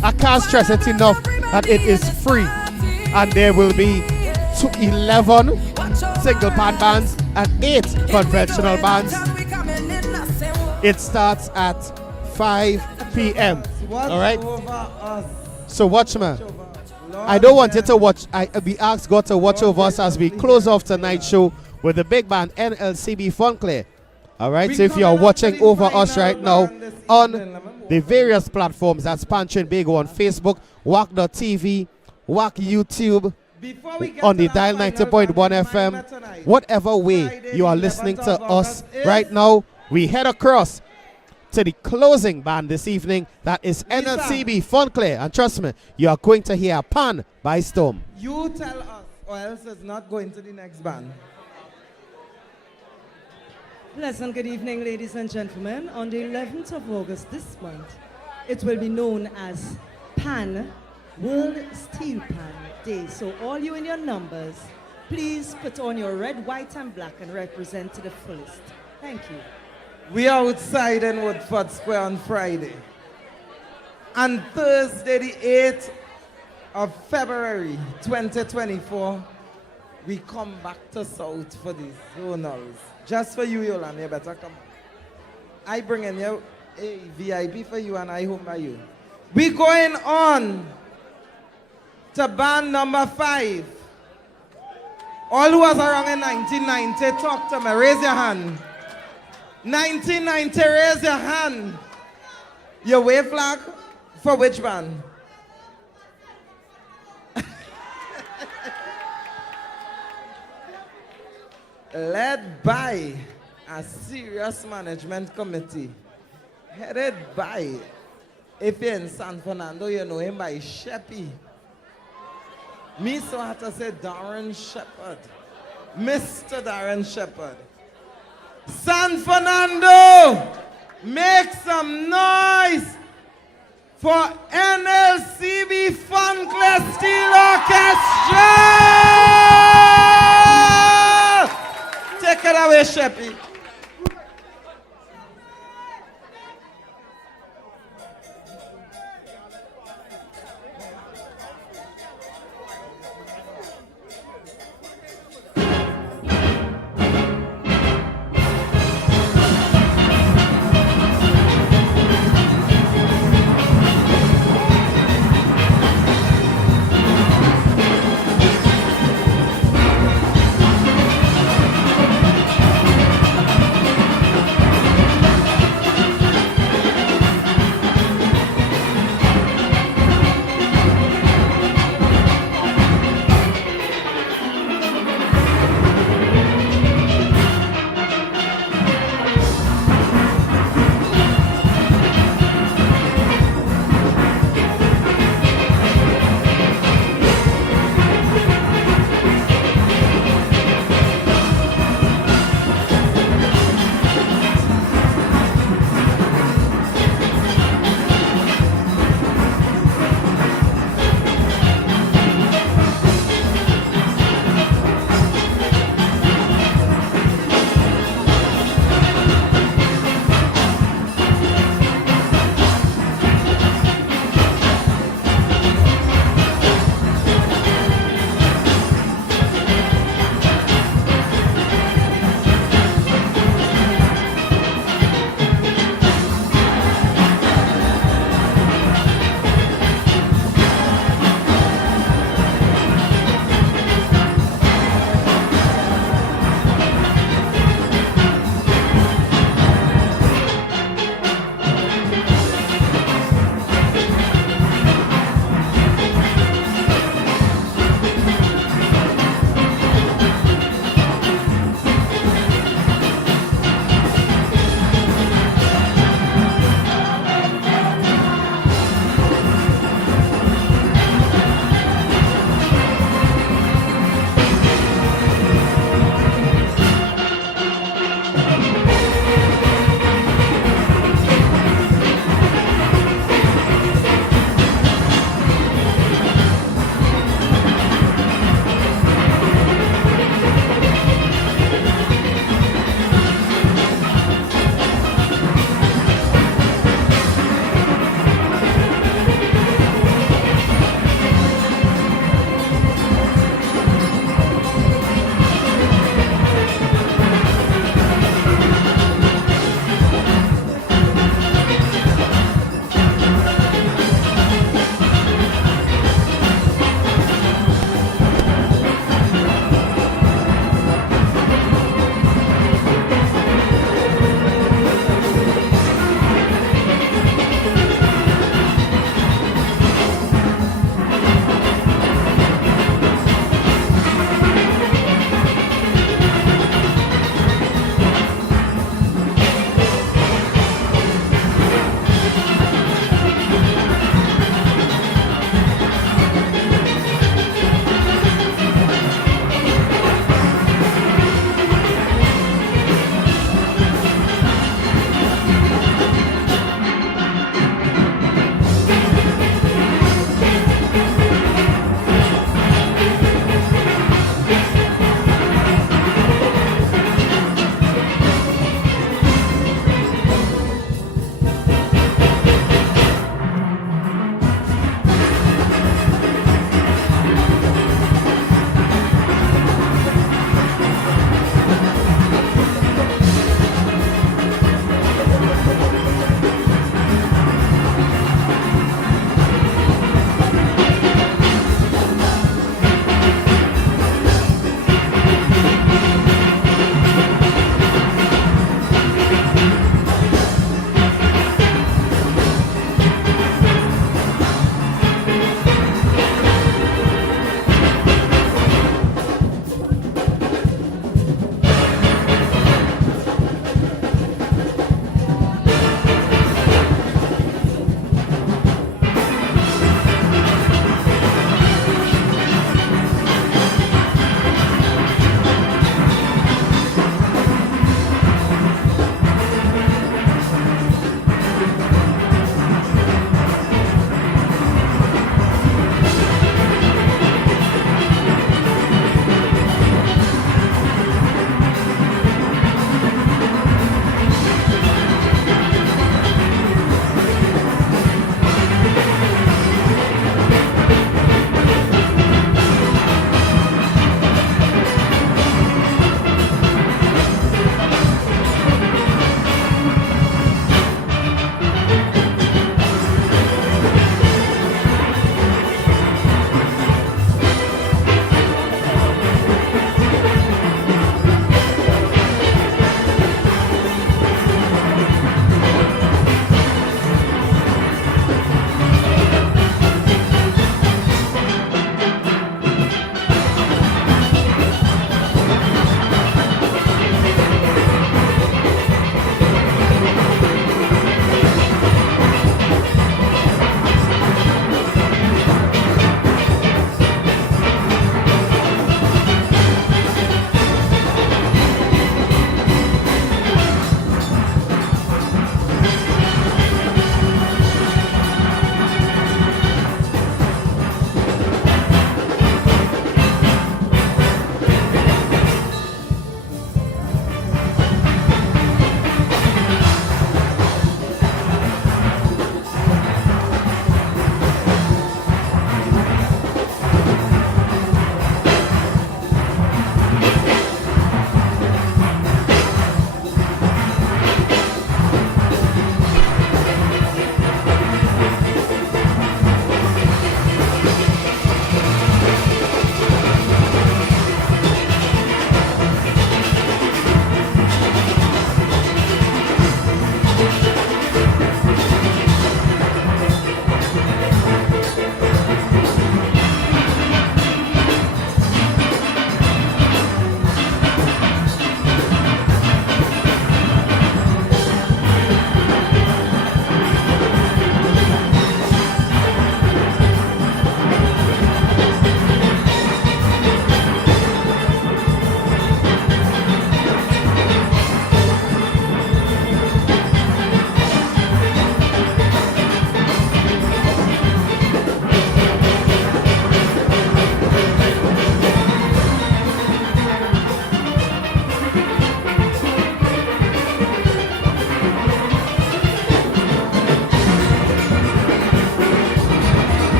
I can't stress it enough that it is free, and there will be 11 single pan bands and 8 conventional bands. It starts at 5 p.m. All right. So watch me. I don't want you to watch. We ask God to watch over us as we close off tonight's show with the big band NLCB Fun Club. All right. So if you are watching over us right now on the various platforms, that's Panchambeco on Facebook, WAC.tv, WAC YouTube, on the Dial 90.1 FM, whatever way you are listening to us right now, we head across to the closing band this evening. That is NLCB Fun Club. And trust me, you are going to hear Pan by Storm. You tell us, or else it's not going to the next band. Pleasant good evening, ladies and gentlemen. On the 11th of August this month, it will be known as Pan, World Steel Pan Day. So all you in your numbers, please put on your red, white, and black and represent to the fullest. Thank you. We are outside in Woodford Square on Friday. On Thursday, the 8th of February 2024, we come back to South for the zonals. Just for you, Yolanda, you better come. I bring in you a VIP for you and I home by you. We going on to band number 5. All who was around in 1990, talk to me. Raise your hand. 1990, raise your hand. Your wave flag for which band? Led by a serious management committee, headed by, if you're in San Fernando, you know him by Sheppy. Me so had to say Darren Shepherd. Mr. Darren Shepherd. San Fernando, make some noise for NLCB Fun Club Steel Orchestra! Take it away, Sheppy.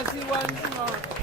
I see one more.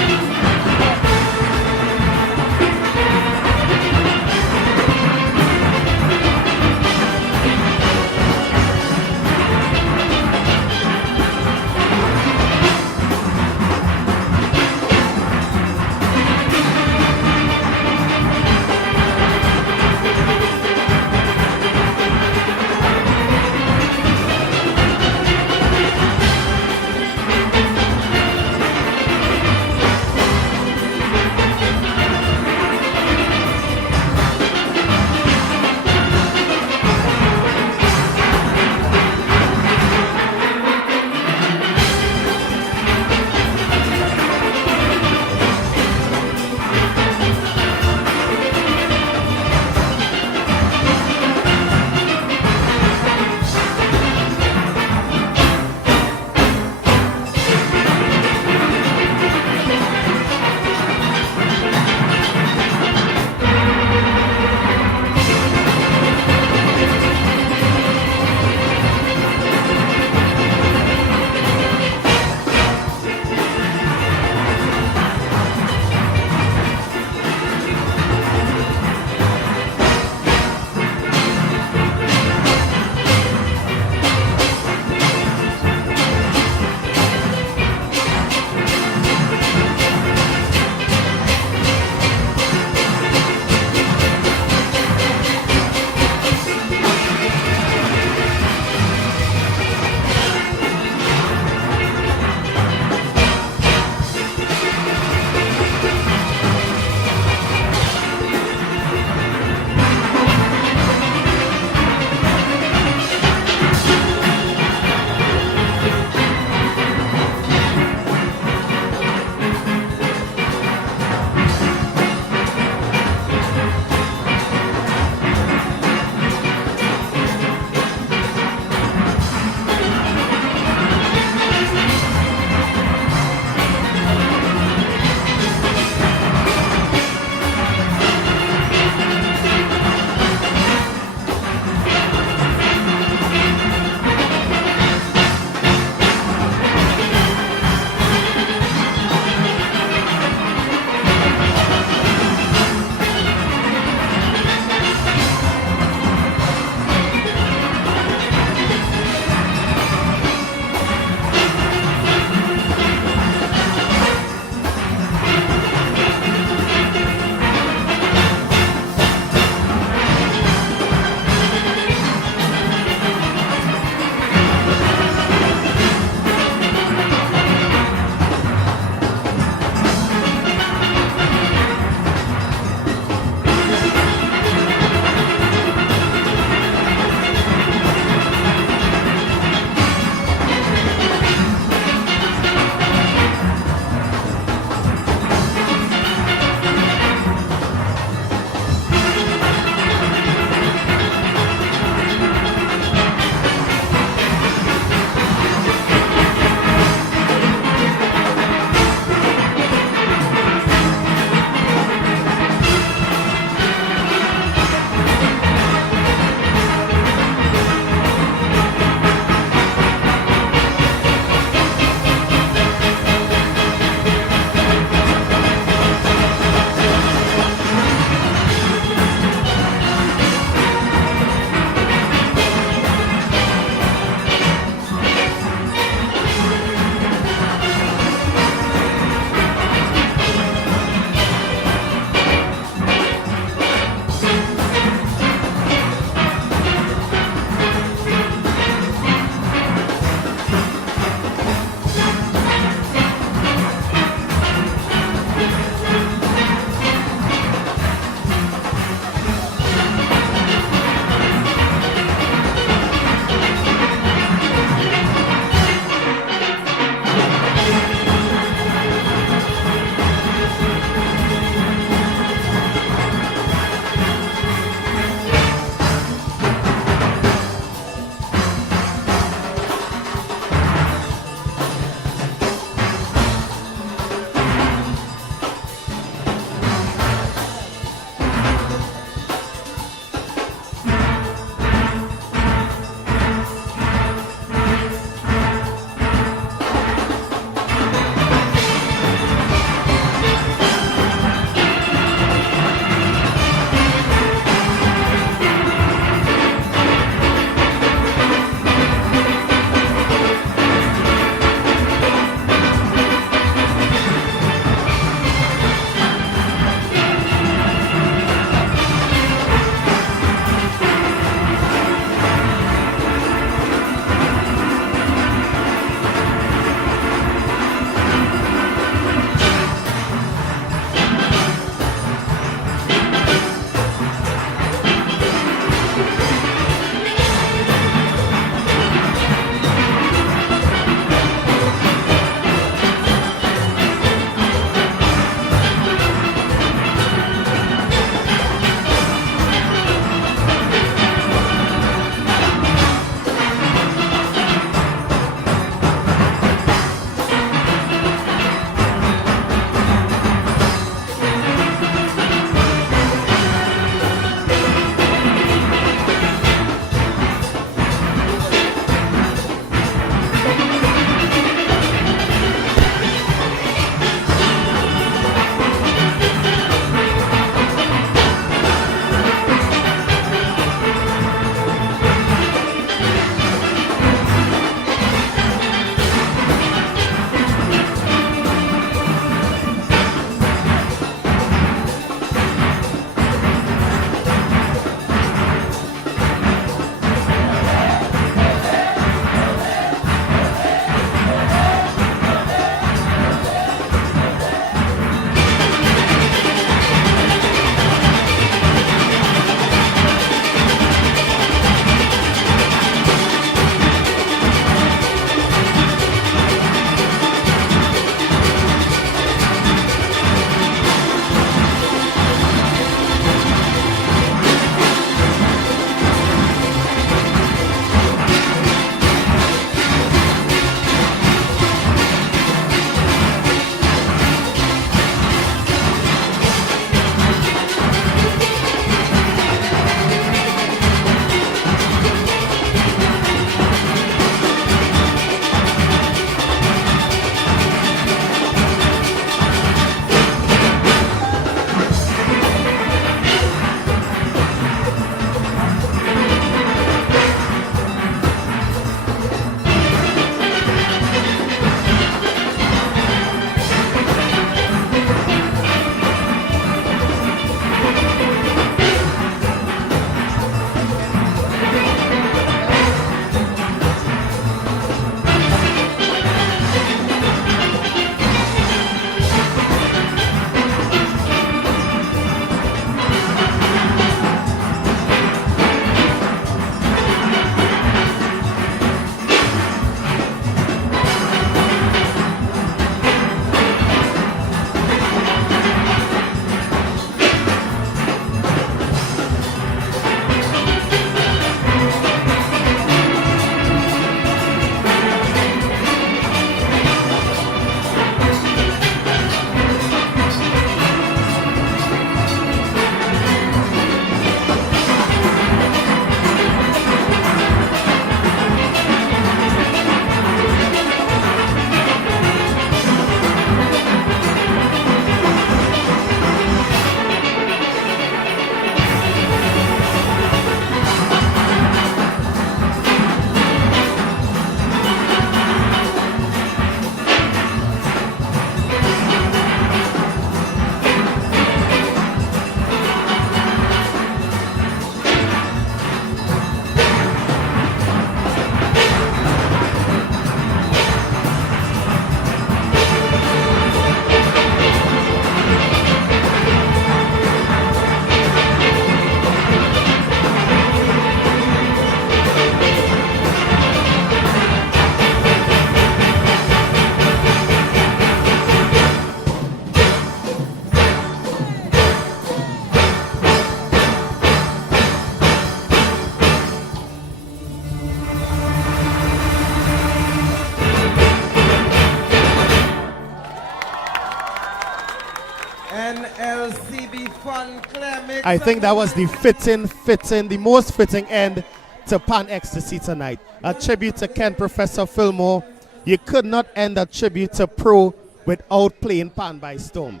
I think that was the the most fitting end to Pan Ecstasy tonight. A tribute to Ken Professor Philmore. You could not end a tribute to Pro without playing Pan by Storm.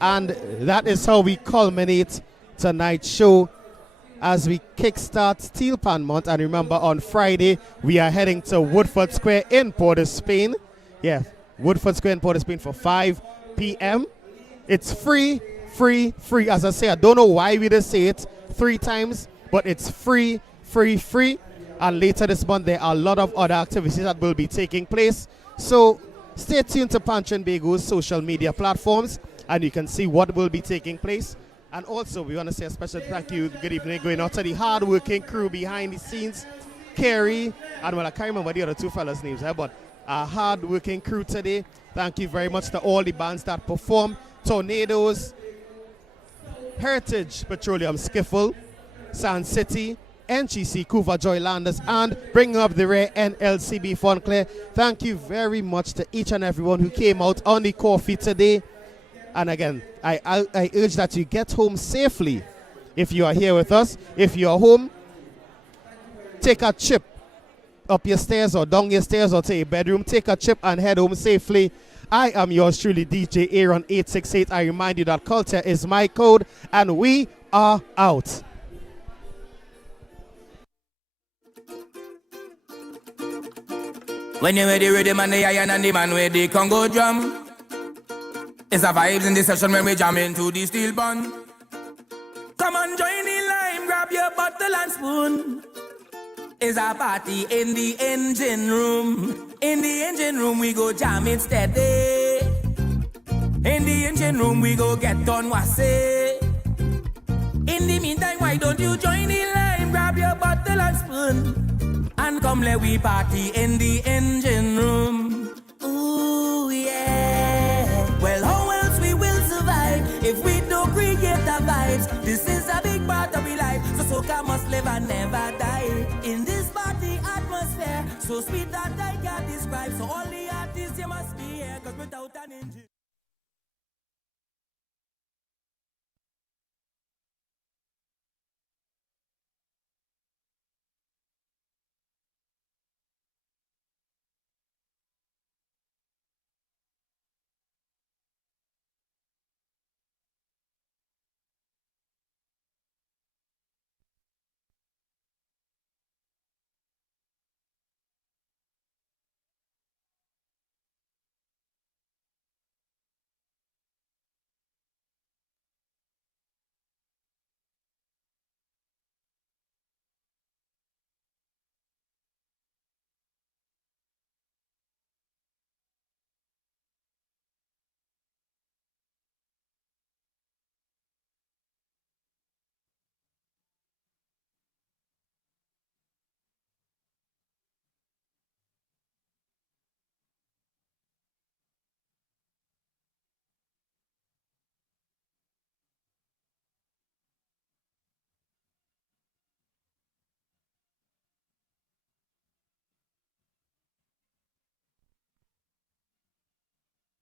And that is how we culminate tonight's show as we kickstart Steel Pan Month. And remember, on Friday, we are heading to Woodford Square in Port of Spain. Yeah, Woodford Square in Port of Spain for 5 p.m. It's free. As I say, I don't know why we just say it 3 times, but it's free. And later this month, there are a lot of other activities that will be taking place. So stay tuned to Panchambeco's social media platforms, and you can see what will be taking place. And also, we want to say a special thank you, good evening, going out to the hard-working crew behind the scenes, Kerry, and well, I can't remember the other 2 fellas' names, but our hard-working crew today. Thank you very much to all the bands that perform. Tornadoes, Heritage Petroleum Skiffle, San City, NGC Couva Toylanders, and bringing up the rare NLCB Fonclair. Thank you very much to each and everyone who came out on the coffee today. And again, I urge that you get home safely if you are here with us. If you are home, take a trip up your stairs or down your stairs or to your bedroom. Take a trip and head home safely. I am yours truly, DJ Aaron 868. I remind you that culture is my code, and we are out. When you ready, rhythm and the iron and the man with the Congo drum. It's a vibes in the session when we jam into the steel bun. Come on, join the line, grab your bottle and spoon. It's a party in the engine room. In the engine room we go jam it steady. In the engine room we go get on wassy. In the meantime, why don't you join the line, grab your bottle and spoon, and come let we party in the engine room. Ooh yeah. Well, how else we will survive if we don't create the vibes? This is a big part of our life, so soca must live and never die. In this party atmosphere, so sweet that I can't describe. So all the artists you must be here, 'cause without